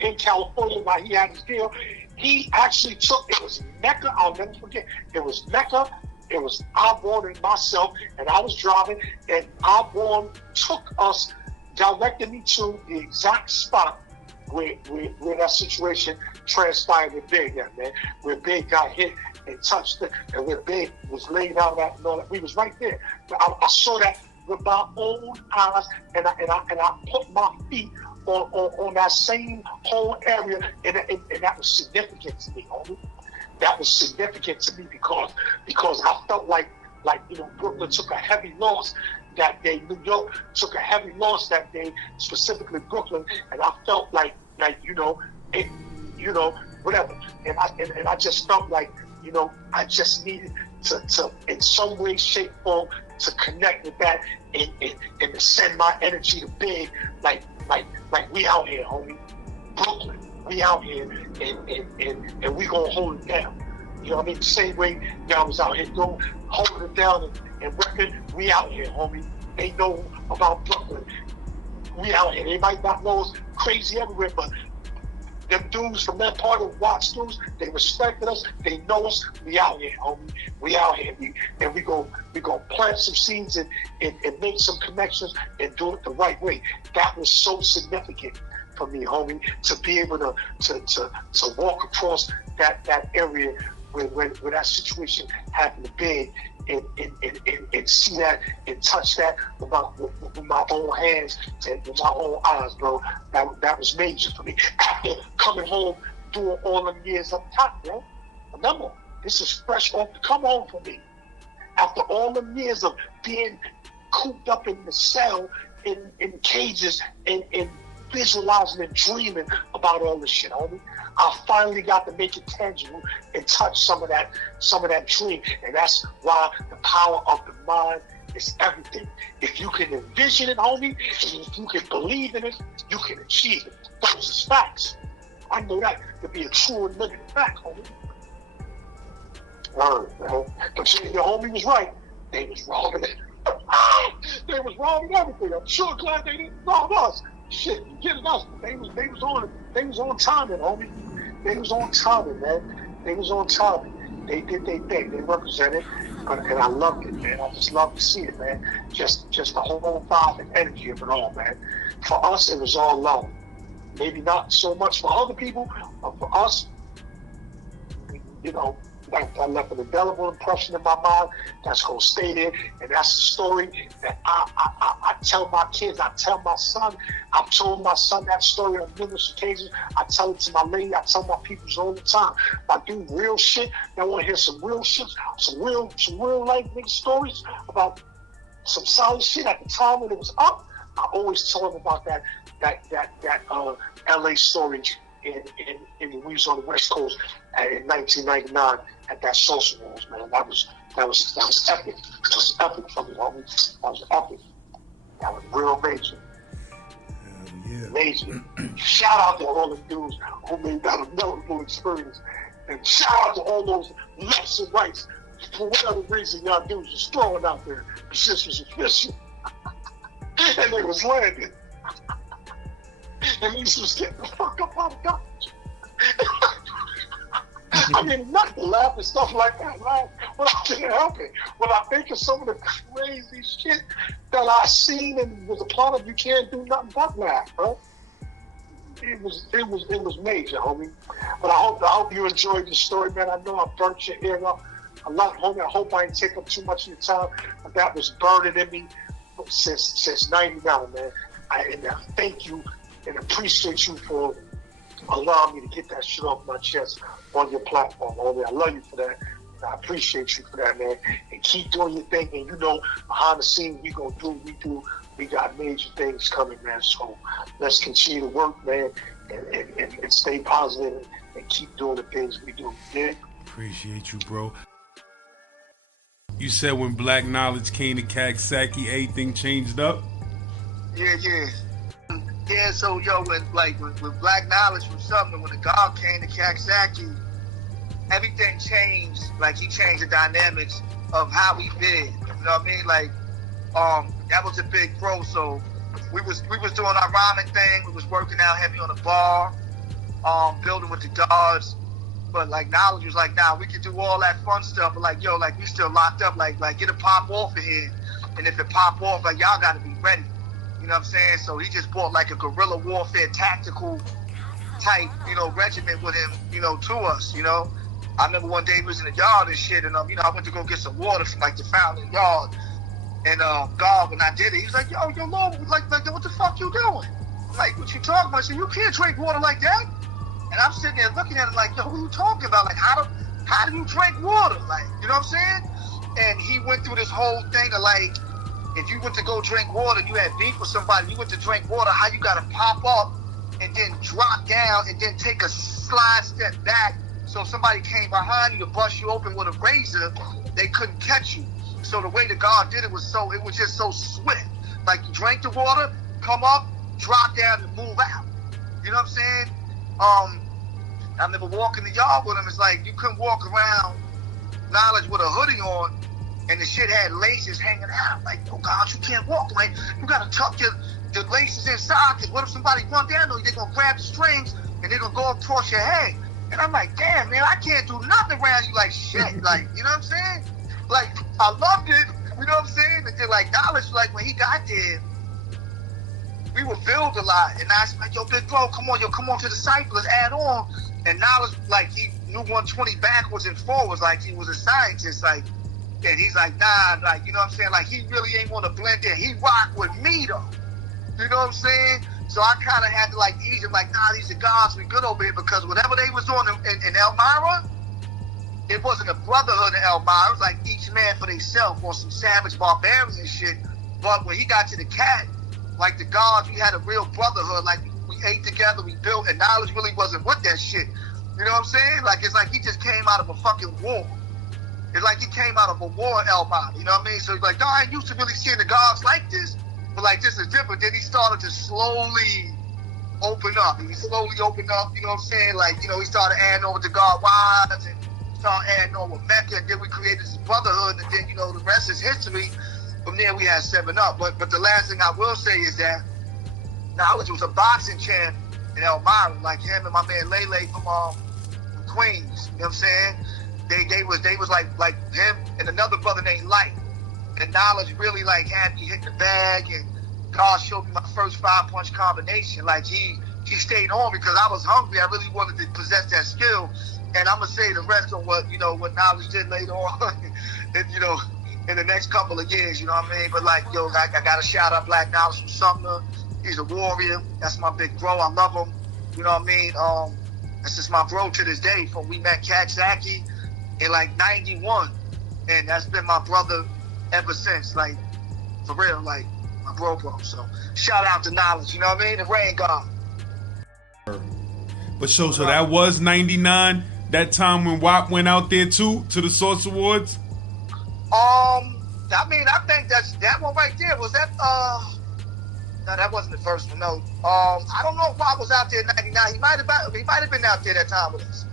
in California while he had his deal, he actually it was Mecca, I'll never forget, it was Mecca, it was A-Bor and myself, and I was driving, and A-Bor took us, directed me to the exact spot where that situation transpired with Big, man, where Big got hit and touched it, and where Big was laid out at and all that. We was right there. I saw that with my own eyes, and I put my feet on that same whole area, and that was significant to me, homie. That was significant to me because I felt like Brooklyn took a heavy loss that day. New York took a heavy loss that day, specifically Brooklyn, and I felt like whatever. And I just felt like, I just needed to in some way, shape, form, to connect with that and to send my energy to big, like we out here, homie. Brooklyn, we out here, and we gonna hold it down. You know what I mean? The same way y'all was out here holding it down and working, we out here, homie. They know about Brooklyn. We out here. They might not know us crazy everywhere, but them dudes from that part of Watts dudes, they respected us. They know us. We out here, homie. We out here. We gonna plant some seeds and make some connections and do it the right way. That was so significant for me, homie, to be able to walk across that area where that situation happened to be, and see that and touch that with my own hands and with my own eyes, bro. That was major for me. After coming home, doing all them years up top, bro. Remember, this is fresh off the come home for me. After all them years of being cooped up in the cell, in cages, and visualizing and dreaming about all this shit, homie. I finally got to make it tangible and touch some of that dream. And that's why the power of the mind is everything. If you can envision it, homie, and if you can believe in it, you can achieve it. Those is facts. I know that to be a true and living fact, homie. But your homie was right. They was wrong in it. They was wrong in everything. I'm sure glad they didn't rob us. Shit, you get it us. They was on timing, homie. They was on timing, man. They was on timing. They did their thing. They represented, and I loved it, man. I just loved to see it, man. Just the whole vibe and energy of it all, man. For us, it was all love. Maybe not so much for other people, but for us, that left an indelible impression in my mind. That's gonna stay there, and that's the story that I tell my kids. I tell my son. I've told my son that story on numerous occasions. I tell it to my lady. I tell my peoples all the time. If I do real shit, they want to hear some real shit, some real life nigga stories about some solid shit at the time when it was up. I always tell them about that LA story when we was on the West Coast in 1999 at that Salsa Wars, man. That was epic. That was epic for me, homie. That was epic. That was real major. Yeah. Major. Shout out to all the dudes who made that a notable experience. And shout out to all those lefts and rights. For whatever reason y'all dudes was throwing out there. The shit was official. And they was landing. And we was getting the fuck up out of Dodge. I mean, not to laugh and stuff like that, right? But I can't help it. When I think of some of the crazy shit that I seen and was a part of, you can't do nothing but laugh, bro. It was major, homie. But I hope you enjoyed the story, man. I know I burnt your ear up a lot, homie. I hope I didn't take up too much of your time, but that was burning in me since 99, man. I thank you and appreciate you for allowing me to get that shit off my chest on your platform, homie. I love you for that. And I appreciate you for that, man. And keep doing your thing. And behind the scenes, we gonna do what we do. We got major things coming, man. So let's continue to work, man, and stay positive and keep doing the things we do. Yeah? Appreciate you, bro. You said when Black Knowledge came to Coxsackie, everything changed up? Yeah, so when Black Knowledge was something, when the God came to Coxsackie, everything changed. Like, he changed the dynamics of how we did. You know what I mean? Like, that was a big pro. So we was doing our rhyming thing. We was working out heavy on the bar, building with the guards. But like Knowledge was like, nah, we can do all that fun stuff. But like we still locked up. Like get a pop off in here. And if it pop off, like y'all got to be ready. You know what I'm saying? So he just brought like a guerrilla warfare tactical type, regiment with him, to us, I remember one day we was in the yard and shit, and I went to go get some water from like the fountain yard, And God, when I did it, he was like, yo, Lord, like, what the fuck you doing? I'm like, what you talking about? I said, you can't drink water like that. And I'm sitting there looking at him like, yo, what are you talking about? Like, how do you drink water? Like, you know what I'm saying? And he went through this whole thing of like, if you went to go drink water, you had beef with somebody, you went to drink water, how you got to pop up and then drop down and then take a slide step back. So if somebody came behind you to bust you open with a razor, they couldn't catch you. So the way that God did it was just so swift. Like you drank the water, come up, drop down and move out. You know what I'm saying? I remember walking the yard with him. It's like you couldn't walk around Knowledge with a hoodie on and the shit had laces hanging out. Like, oh God, you can't walk, man. You gotta tuck the laces inside, because what if somebody run down on you? They're gonna grab the strings and they're gonna go across your head. And I'm like, damn, man, I can't do nothing around you like shit. Like, you know what I'm saying? Like, I loved it, you know what I'm saying? And then like Knowledge, like when he got there, we would build a lot. And I was like, yo, big bro, come on to the cipher, let's add on. And Knowledge, like, he knew 120 backwards and forwards, like he was a scientist, like, and he's like, nah, like, you know what I'm saying? Like, he really ain't want to blend in. He rocked with me, though. You know what I'm saying? So I kind of had to, like, ease him, like, nah, these are guys, we good over here, because whatever they was doing in Elmira, it wasn't a brotherhood in Elmira. It was like each man for themselves on some savage barbarian shit. But when he got to the cat, like the gods, we had a real brotherhood. Like, we ate together, we built, and Knowledge really wasn't with that shit. You know what I'm saying? Like, it's like he just came out of a fucking war. It's like he came out of a war in Elmira, you know what I mean? So he's like, no, I ain't used to really seeing the gods like this, but like this is different. Then he started to slowly open up. He slowly opened up, you know what I'm saying? Like, you know, he started adding on with the God wives and started adding on with Mecca, and then we created this brotherhood, and then, you know, the rest is history. From there we had 7 Up. But the last thing I will say is that Knowledge was a boxing champ in Elmira, like him and my man Lele from Queens, you know what I'm saying? They was like him and another brother named Light. And Knowledge really like had me hit the bag, and God showed me my first 5-punch combination. Like he stayed on because I was hungry. I really wanted to possess that skill. And I'm gonna say the rest of what Knowledge did later on, and you know, in the next couple of years, you know what I mean? But like, yo, I gotta shout out Black Knowledge from Sumner. He's a warrior. That's my big bro. I love him. You know what I mean? That's just my bro to this day. From we met Coxsackie in like 91, and that's been my brother ever since. Like, for real, like my bro. So shout out to Knowledge. You know what I mean? The rain god. But so that was 99. That time when WAP went out there too to the Source Awards. I mean, I think that's that one right there. Was that no, that wasn't the first one. No. I don't know if WAP was out there in 99. He might have been out there that time with us.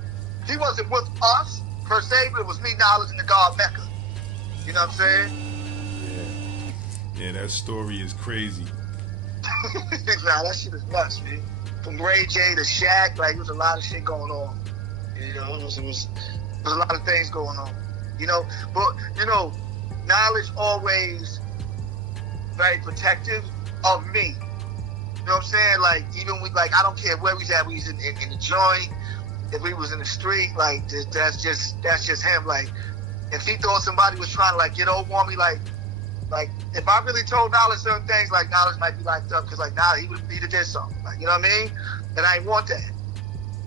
He wasn't with us per se, but it was me, Knowledge, and the God Mecca. You know what I'm saying? Yeah, that story is crazy. Nah, that shit is nuts, man. From Ray J to Shaq, like, there was a lot of shit going on. You know, it was a lot of things going on. You know, but you know, Knowledge always very protective of me. You know what I'm saying? Like, even with, like, I don't care where we at. We was in the joint. If we was in the street, like, that's just him. Like, if he thought somebody was trying to like get over on me, like if I really told Knowledge certain things, like Knowledge might be locked up because like Knowledge he did something. Like, you know what I mean? And I ain't want that.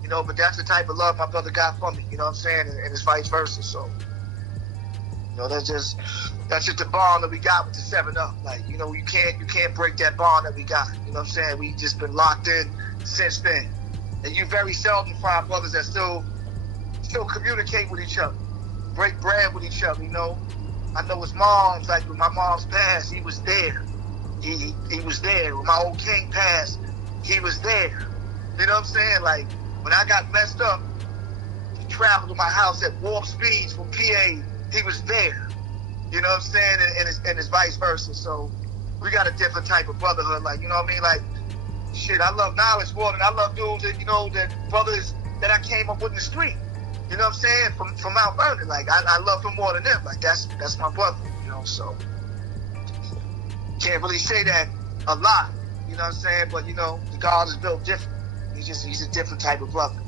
You know, but that's the type of love my brother got from me. You know what I'm saying? And it's vice versa. So, you know, that's just the bond that we got with the 7 Up. Like, you know, you can't break that bond that we got. You know what I'm saying? We just been locked in since then. And you very seldom find brothers that still communicate with each other, break bread with each other. You know, I know his mom's, like when my mom's passed, he was there. He was there. When my old king passed, he was there. You know what I'm saying? Like, when I got messed up, he traveled to my house at warp speeds from PA. He was there. You know what I'm saying? And it's vice versa. So we got a different type of brotherhood. Like, you know what I mean? Like, shit, I love Knowledge more than I love dudes that, you know, that brothers that I came up with in the street. You know what I'm saying? From Mount Vernon. Like, I love him more than them. Like, that's my brother, you know, so can't really say that a lot. You know what I'm saying? But, you know, the God is built different. He's a different type of brother.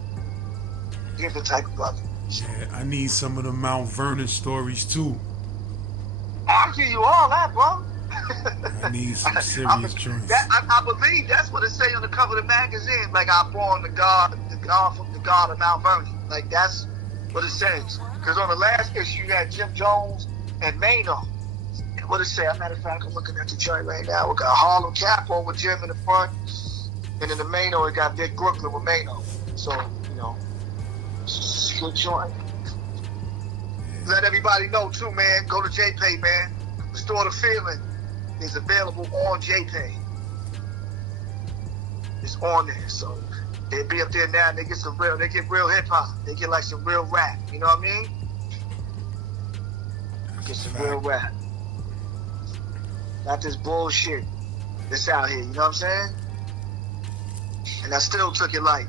Different type of brother. Yeah, I need some of the Mount Vernon stories too. I'm give you all that, bro. I need some serious joints. I believe that's what it say on the cover of the magazine. Like, I born the God from the God of Mount Vernon. Like, that's what it says. Because on the last issue, you had Jim Jones and Mano. What it say? As a matter of fact, I'm looking at the joint right now. We got Harlem Capo with Jim in the front, and in the Mano, it got Big Brooklyn with Mano. So, you know, it's a good joint. Let everybody know too, man. Go to JPay, man. Restore the Feeling is available on JPay. It's on there, so they be up there now. And they get real hip hop. They get like some real rap. You know what I mean? Get some real rap. Not this bullshit that's out here. You know what I'm saying? And I still took it light.